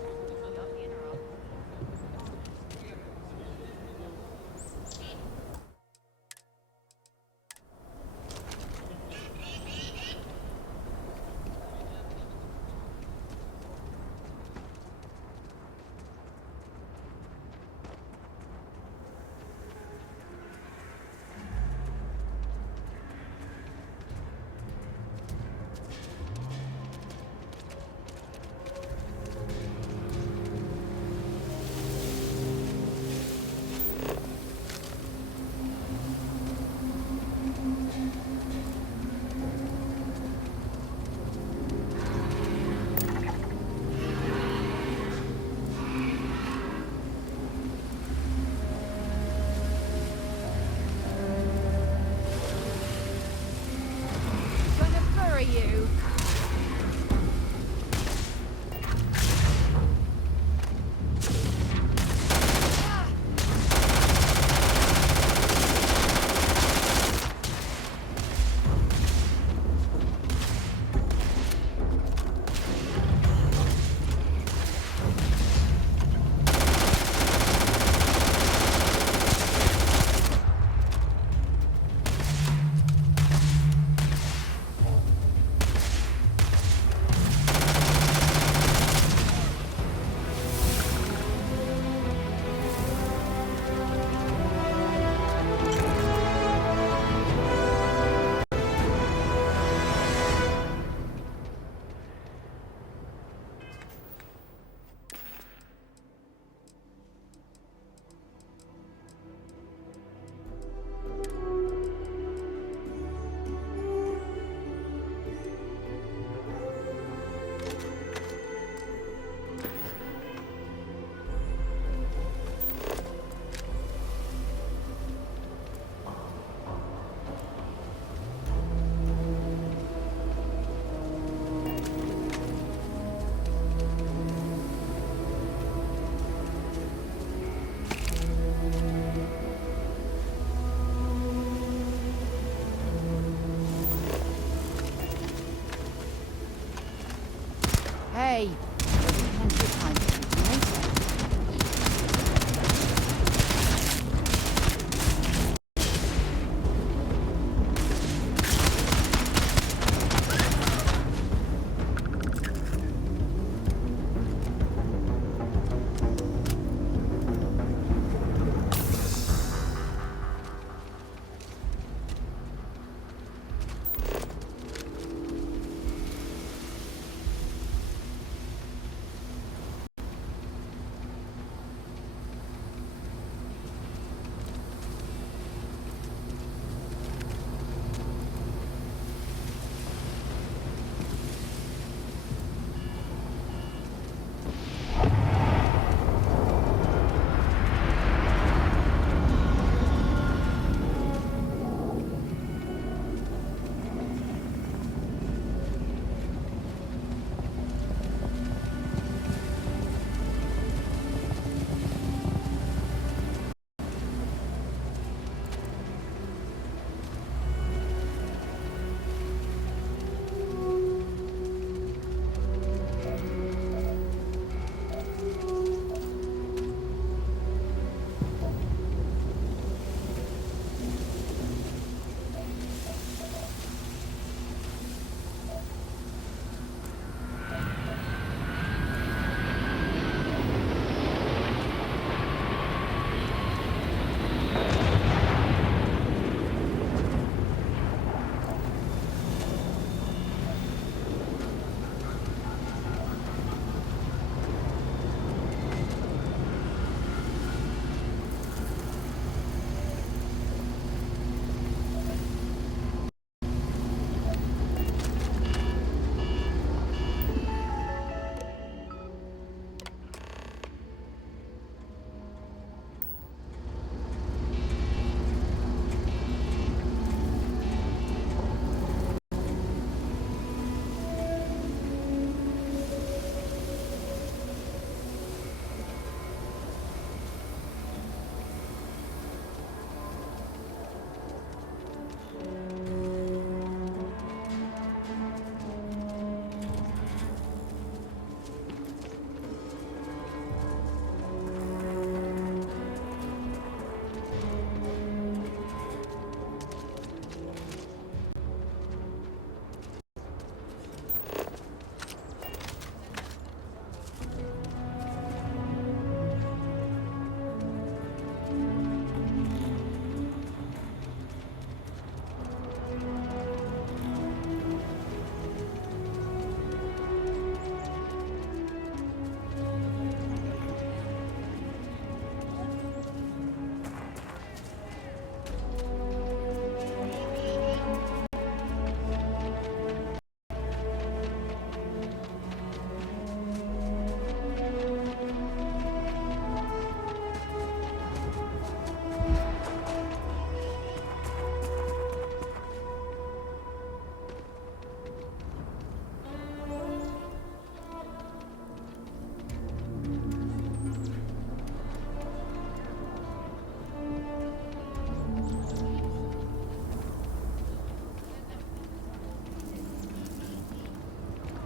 way. There'll be plenty of time for you later.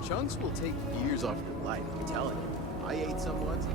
Chunks will take years off your life, I'm telling you. I ate some once.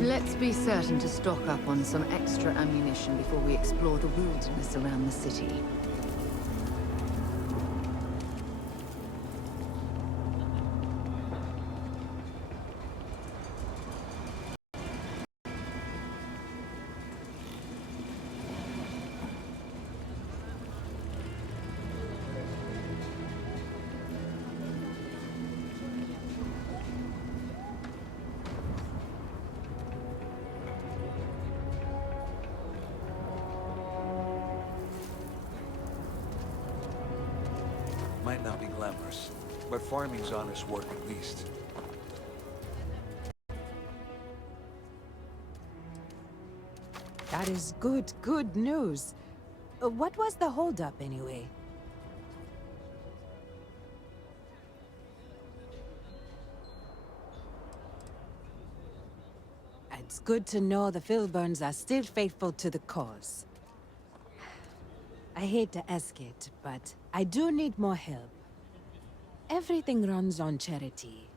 Let's be certain to stock up on some extra ammunition before we explore the wilderness around the city. might not be glamorous, but farming's honest work at least. That is good news. What was the holdup anyway? It's good to know the Filburns are still faithful to the cause. I hate to ask it, but I do need more help. Everything runs on charity.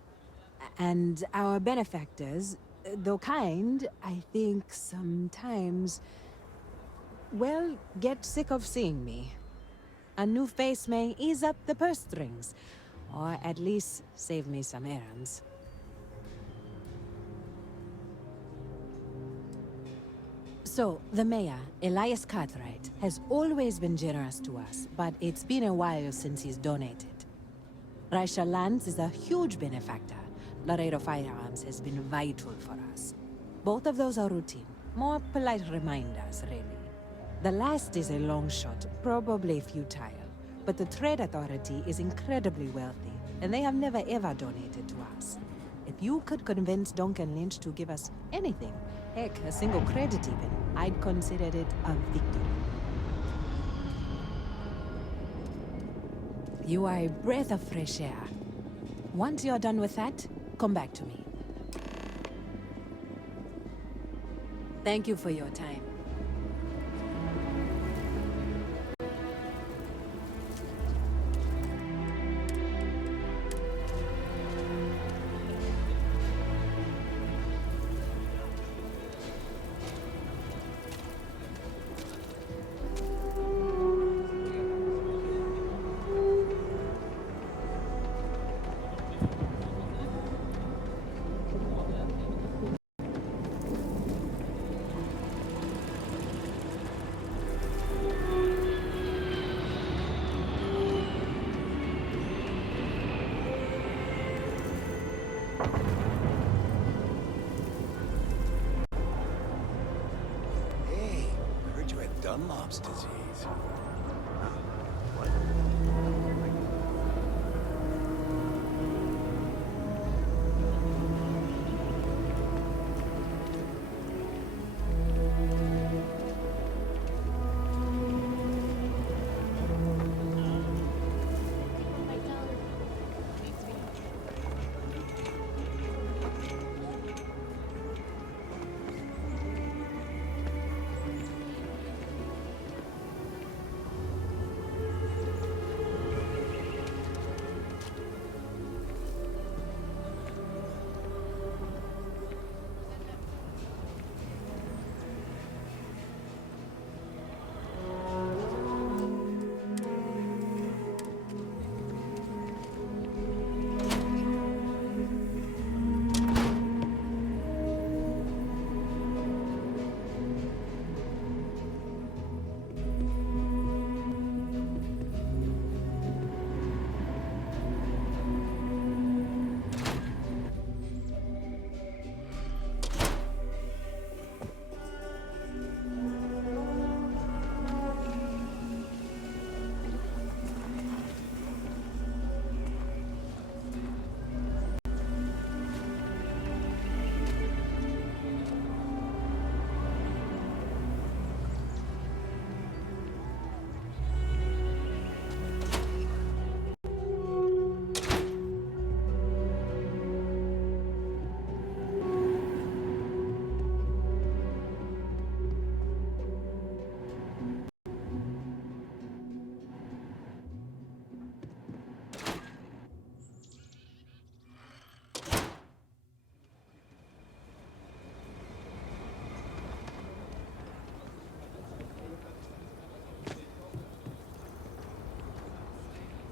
And our benefactors, though kind, I think sometimes, well, get sick of seeing me. A new face may ease up the purse strings, or at least save me some errands. So, the mayor, Elias Cartwright, has always been generous to us, but it's been a while since he's donated. Raisha Lands is a huge benefactor. Laredo Firearms has been vital for us. Both of those are routine, more polite reminders, really. The last is a long shot, probably futile, but the Trade Authority is incredibly wealthy, and they have never ever donated to us. If you could convince Duncan Lynch to give us anything, heck, a single credit even, I'd consider it a victory. You are a breath of fresh air. Once you're done with that, come back to me. Thank you for your time. Hey, I heard you had Dunlop's disease.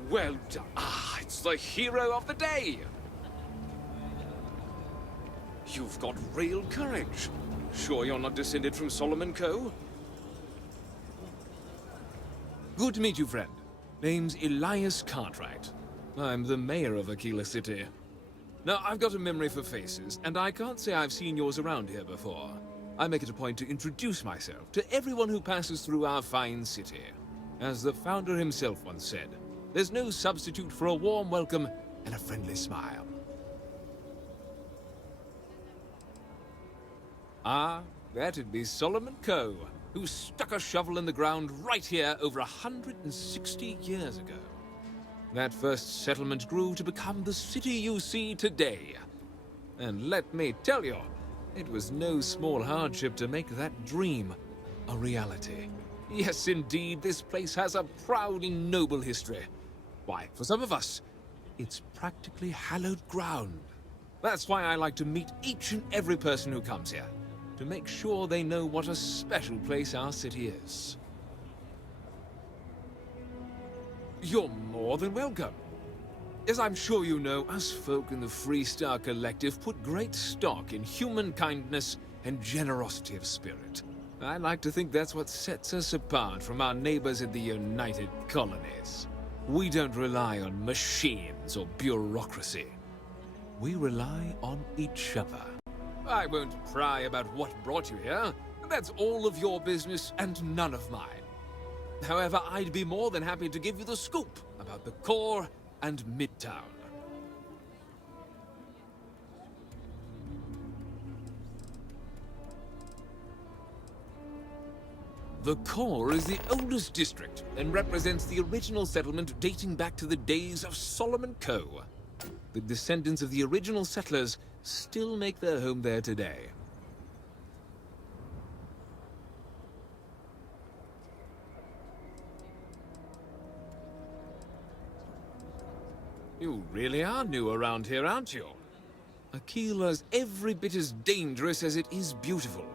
Well done. It's the hero of the day. You've got real courage. Sure you're not descended from Solomon Coe? Good to meet you, friend. Name's Elias Cartwright. I'm the mayor of Aquila City. Now, I've got a memory for faces, and I can't say I've seen yours around here before. I make it a point to introduce myself to everyone who passes through our fine city. As the founder himself once said, There's no substitute for a warm welcome and a friendly smile. Ah, that'd be Solomon Coe, who stuck a shovel in the ground right here over 160 years ago. That first settlement grew to become the city you see today. And let me tell you, it was no small hardship to make that dream a reality. Yes, indeed, this place has a proud and noble history. Why, for some of us, it's practically hallowed ground. That's why I like to meet each and every person who comes here, to make sure they know what a special place our city is. You're more than welcome. As I'm sure you know, us folk in the Freestar Collective put great stock in human kindness and generosity of spirit. I like to think that's what sets us apart from our neighbors in the United Colonies. We don't rely on machines or bureaucracy. We rely on each other. I won't pry about what brought you here. That's all of your business and none of mine. However, I'd be more than happy to give you the scoop about the core and Midtown. The core is the oldest district and represents the original settlement dating back to the days of Solomon Coe. The descendants of the original settlers still make their home there today. You really are new around here, aren't you? Aquila's every bit as dangerous as it is beautiful.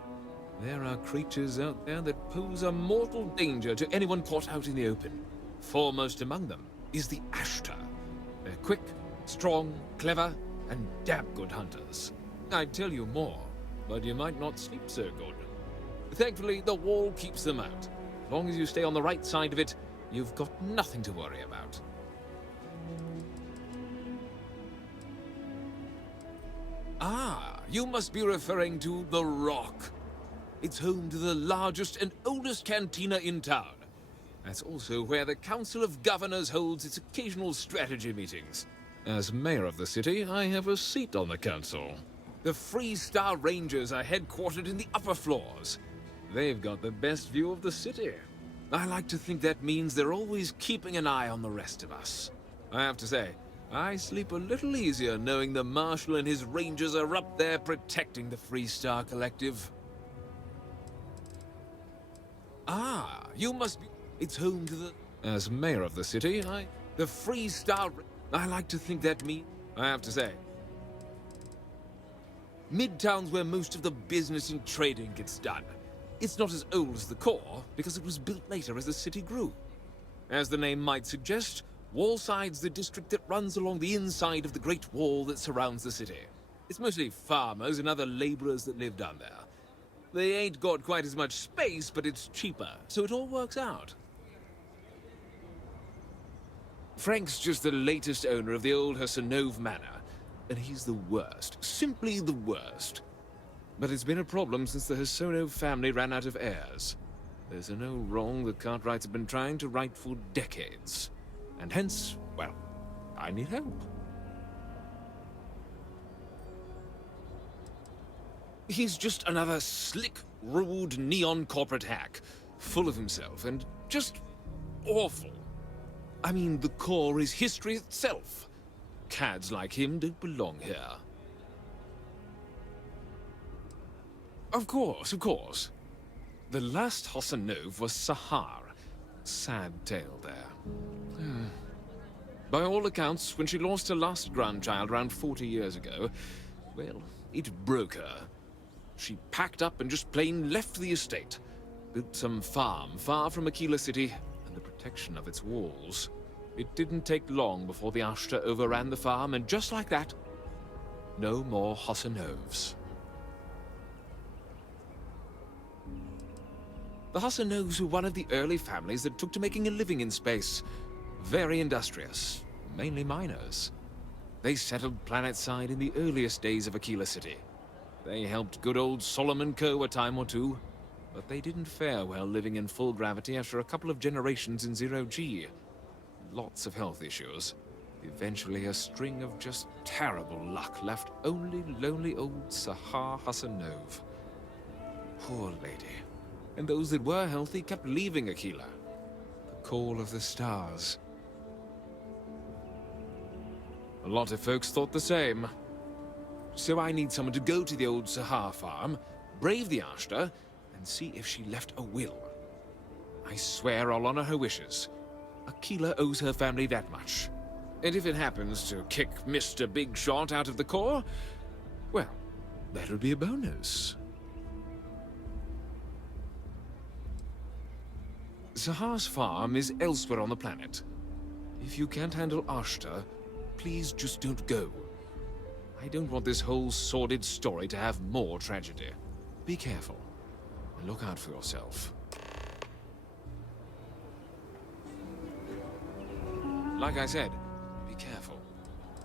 There are creatures out there that pose a mortal danger to anyone caught out in the open. Foremost among them is the Ashtar. They're quick, strong, clever, and damn good hunters. I'd tell you more, but you might not sleep so good. Thankfully, the wall keeps them out. As long as you stay on the right side of it, you've got nothing to worry about. Ah, you must be referring to The Rock. It's home to the largest and oldest cantina in town. That's also where the Council of Governors holds its occasional strategy meetings. As mayor of the city, I have a seat on the council. The Freestar Rangers are headquartered in the upper floors. They've got the best view of the city. I like to think that means they're always keeping an eye on the rest of us. I have to say, I sleep a little easier knowing the Marshal and his Rangers are up there protecting the Freestar Collective. Ah, you must be... It's home to the... As mayor of the city, The Freestar... I like to think that I have to say. Midtown's where most of the business and trading gets done. It's not as old as the core, because it was built later as the city grew. As the name might suggest, Wallside's the district that runs along the inside of the Great Wall that surrounds the city. It's mostly farmers and other laborers that live down there. They ain't got quite as much space, but it's cheaper, so it all works out. Frank's just the latest owner of the old Hassanov Manor, and he's the worst, simply the worst. But it's been a problem since the Hassanov family ran out of heirs. There's a no wrong the Cartwrights have been trying to right for decades. And hence, well, I need help. He's just another slick, rude, neon corporate hack, full of himself and just awful. I mean, the core is history itself. Cads like him don't belong here. Of course, of course. The last Hassanov was Sahar. Sad tale there. By all accounts, when she lost her last grandchild around 40 years ago, well, it broke her. She packed up and just plain left the estate. Built some farm far from Aquila City and the protection of its walls. It didn't take long before the Ashtar overran the farm, and just like that, no more Hassanovs. The Hassanovs were one of the early families that took to making a living in space. Very industrious, mainly miners. They settled planetside in the earliest days of Aquila City. They helped good old Solomon Coe a time or two, but they didn't fare well living in full gravity after a couple of generations in Zero G. lots of health issues. Eventually, a string of just terrible luck left only lonely old Sahar Hassanov. Poor lady. And those that were healthy kept leaving Aquila. The call of the stars. A lot of folks thought the same. So I need someone to go to the old Sahar farm, brave the Ashta, and see if she left a will. I swear I'll honor her wishes. Aquila owes her family that much. And if it happens to kick Mr. Big Shot out of the Corps, well, that'll be a bonus. Sahar's farm is elsewhere on the planet. If you can't handle Ashta, please just don't go. I don't want this whole sordid story to have more tragedy. Be careful, and look out for yourself. Like I said, be careful.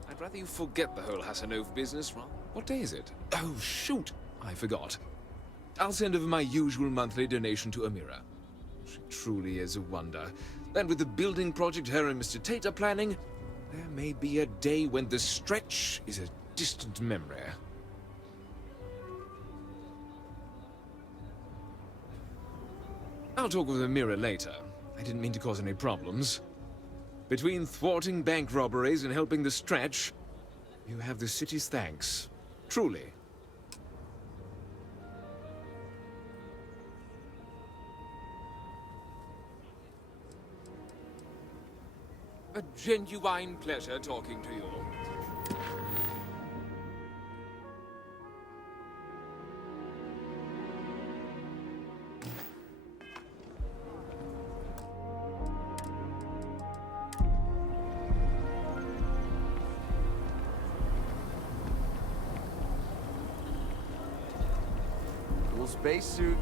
I'd rather you forget the whole Hassanov business, right? What day is it? Oh, shoot! I forgot. I'll send over my usual monthly donation to Amira. She truly is a wonder. And with the building project her and Mr. Tate are planning, there may be a day when the stretch is a distant memory. I'll talk with Amira later. I didn't mean to cause any problems. Between thwarting bank robberies and helping the stretch, you have the city's thanks. Truly. A genuine pleasure talking to you. Cool spacesuit.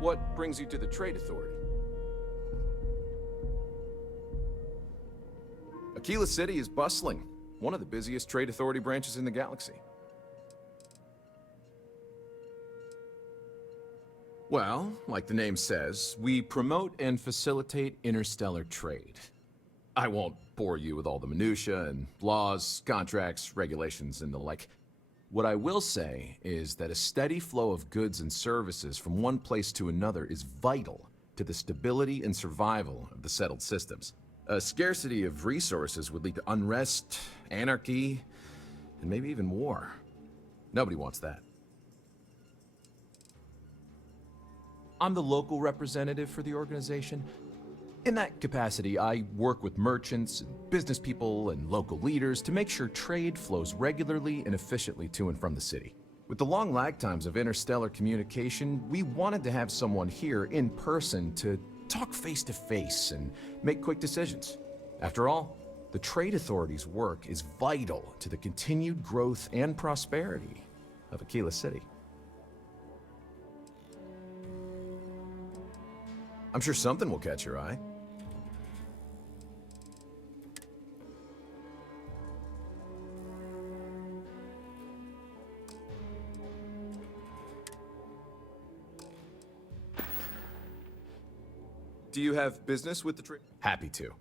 What brings you to the Trade Authority? Aquila City is bustling, one of the busiest Trade Authority branches in the galaxy. Well, like the name says, we promote and facilitate interstellar trade. I won't bore you with all the minutiae and laws, contracts, regulations, and the like. What I will say is that a steady flow of goods and services from one place to another is vital to the stability and survival of the settled systems. A scarcity of resources would lead to unrest, anarchy, and maybe even war. Nobody wants that. I'm the local representative for the organization. In that capacity, I work with merchants, and business people, and local leaders to make sure trade flows regularly and efficiently to and from the city. With the long lag times of interstellar communication, we wanted to have someone here in person to talk face to face and make quick decisions. After all, the Trade Authority's work is vital to the continued growth and prosperity of Aquila City. I'm sure something will catch your eye. Do you have business with the trade? Happy to.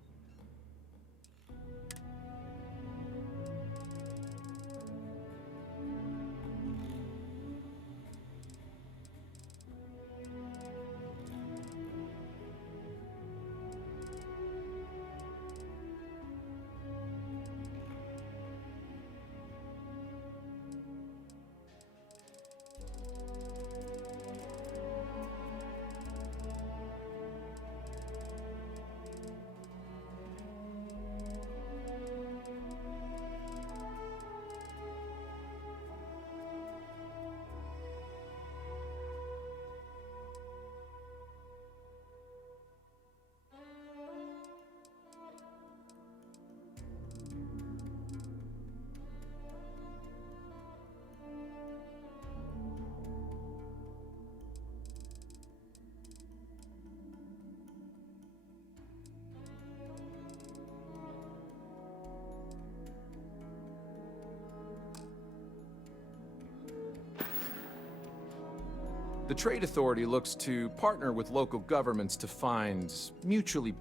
The Trade Authority looks to partner with local governments to find mutually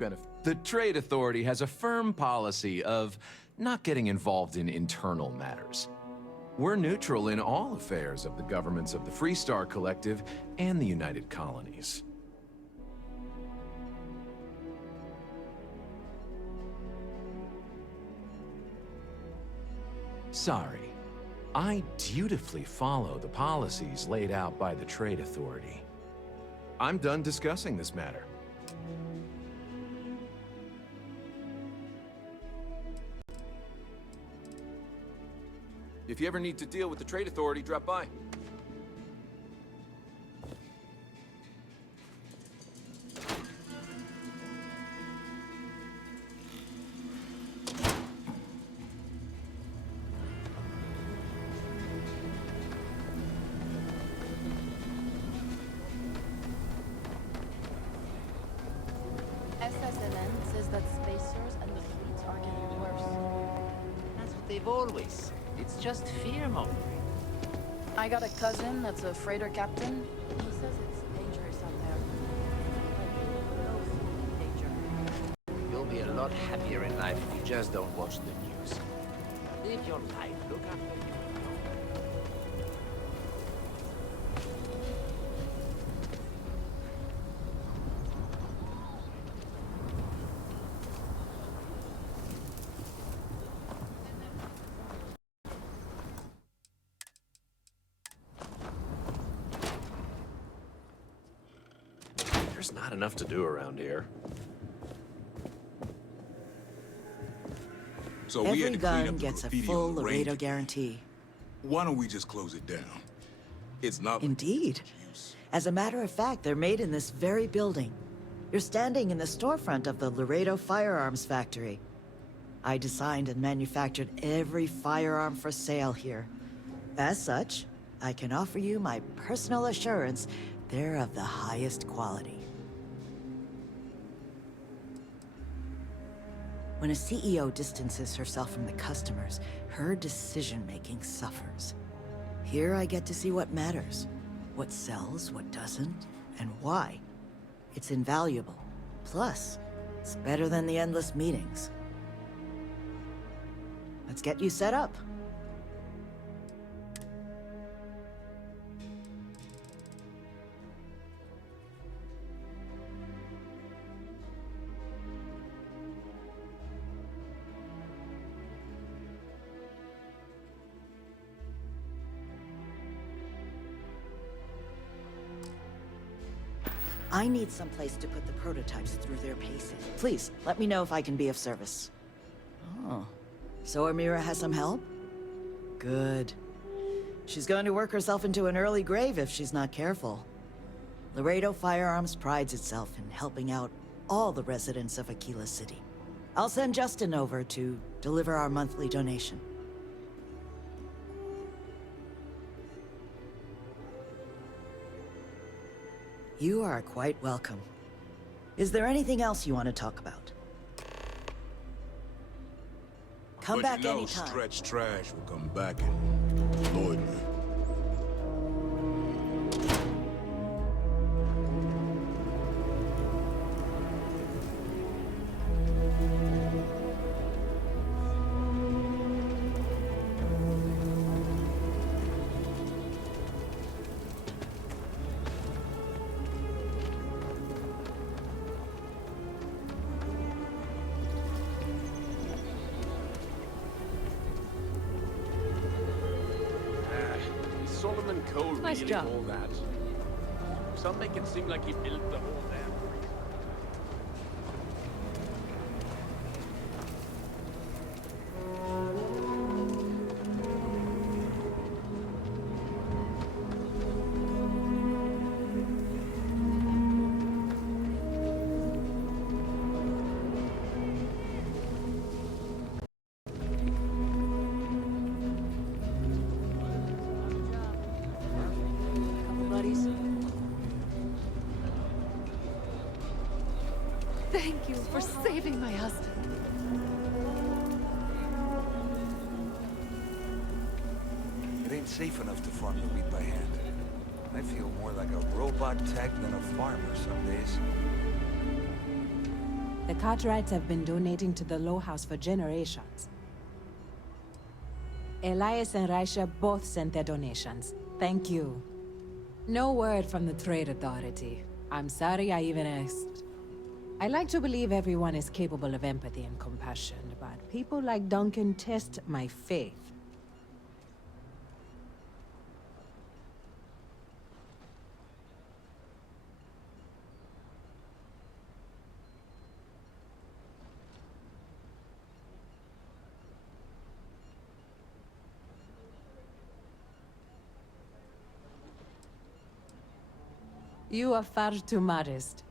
The Trade Authority has a firm policy of not getting involved in internal matters. We're neutral in all affairs of the governments of the Freestar Collective and the United Colonies. Sorry. I dutifully follow the policies laid out by the Trade Authority. I'm done discussing this matter. If you ever need to deal with the Trade Authority, drop by. SSLN says that spacers and the fleets are getting worse. That's what they've always said. It's just fear-mongering. I got a cousin that's a freighter captain. He says it's dangerous out there. Like, no food danger. You'll be a lot happier in life if you just don't watch the news. Live your life. Look after you. There's not enough to do around here. So we had Every to clean gun up the gets a graffiti full on the Laredo Ranger. guarantee. Why don't we just close it down? It's not Indeed. As a matter of fact, they're made in this very building. You're standing in the storefront of the Laredo Firearms Factory. I designed and manufactured every firearm for sale here. As such, I can offer you my personal assurance they're of the highest quality. When a CEO distances herself from the customers, her decision-making suffers. Here I get to see what matters, what sells, what doesn't, and why. It's invaluable. Plus, it's better than the endless meetings. Let's get you set up. I need someplace to put the prototypes through their paces. Please, let me know if I can be of service. Oh, so Amira has some help? Good. She's going to work herself into an early grave if she's not careful. Laredo Firearms prides itself in helping out all the residents of Aquila City. I'll send Justin over to deliver our monthly donation. You are quite welcome. Is there anything else you want to talk about? Come back anytime. Stretch Trash will come back and annoy me. Solomon Cole Nice really job. all that? Some make it seem like he built the whole damn place. Buddies. Thank you for saving my husband. It ain't safe enough to farm the wheat by hand. I feel more like a robot tech than a farmer some days. The Cartwrights have been donating to the Low House for generations. Elias and Raisha both sent their donations. Thank you. No word from the Trade Authority. I'm sorry I even asked. I like to believe everyone is capable of empathy and compassion, but people like Duncan test my faith. You are far too modest.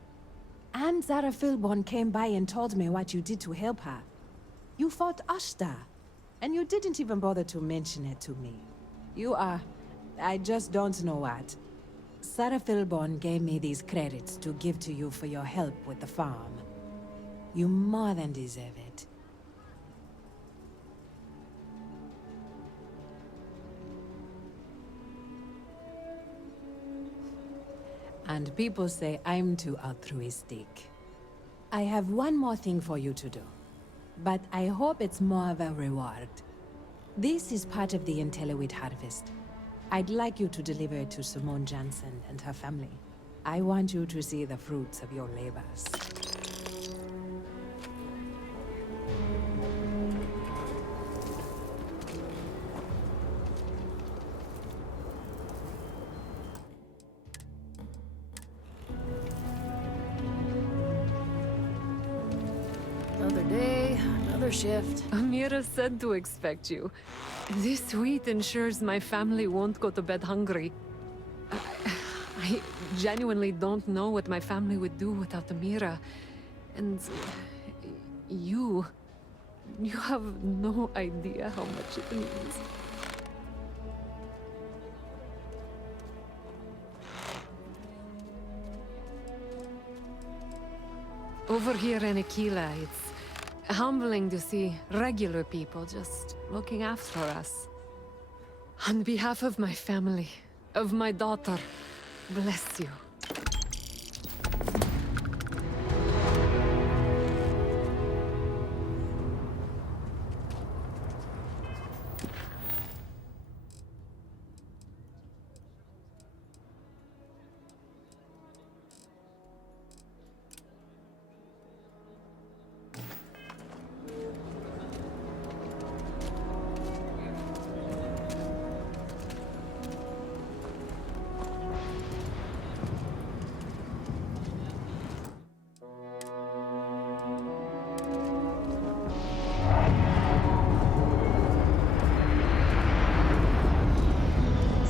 And Zara Philborn came by and told me what you did to help her. You fought Ashta, and you didn't even bother to mention it to me. You are... I just don't know what. Sarah Philborn gave me these credits to give to you for your help with the farm. You more than deserve it. And people say I'm too altruistic. I have one more thing for you to do, but I hope it's more of a reward. This is part of the Intellowit harvest. I'd like you to deliver it to Simone Jansen and her family. I want you to see the fruits of your labors. Another day, another shift. Amira said to expect you. This wheat ensures my family won't go to bed hungry. I genuinely don't know what my family would do without Amira. And you have no idea how much it means. Over here in Aquila, it's humbling to see regular people just looking after us. On behalf of my family, of my daughter, bless you.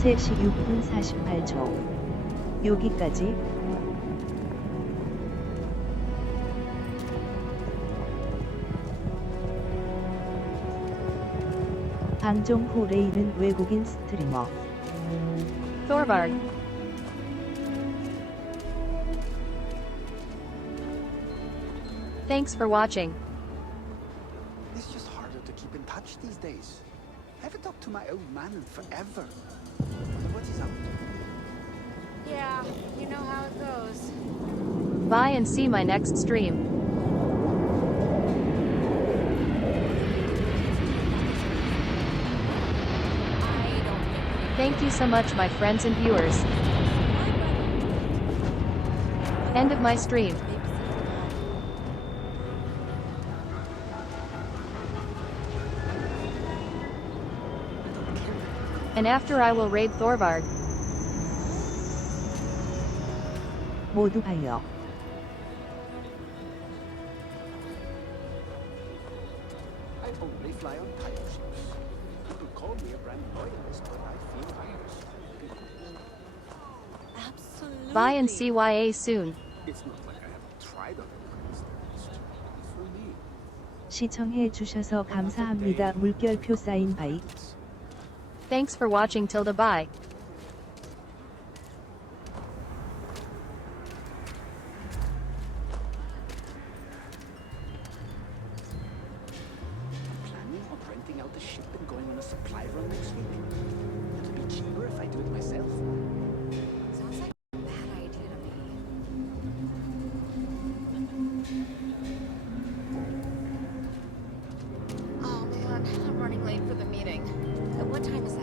시 6분 48초. 여기까지. 방종 후 레일은 외국인 스트리머. Thorvard. Thanks for watching. It's just harder to keep in touch these days. I haven't talked to my old man in forever. What is up? Yeah, you know how it goes. Bye and see my next stream. Thank you so much, my friends and viewers. End of my stream. And after I will raid Thorvard. 모두 하여. I only fly on type ships. People call me a brand loyalist, but I feel I Absolutely. Bye and CYA soon. It's not like I haven't tried on anybody's list. For me. 시청해 주셔서 감사합니다. 물결표 사인 바이. Thanks for watching. Tilda bye. Planning on renting out the ship and going on a supply run next week. It'll be cheaper if I do it myself. meeting. What time is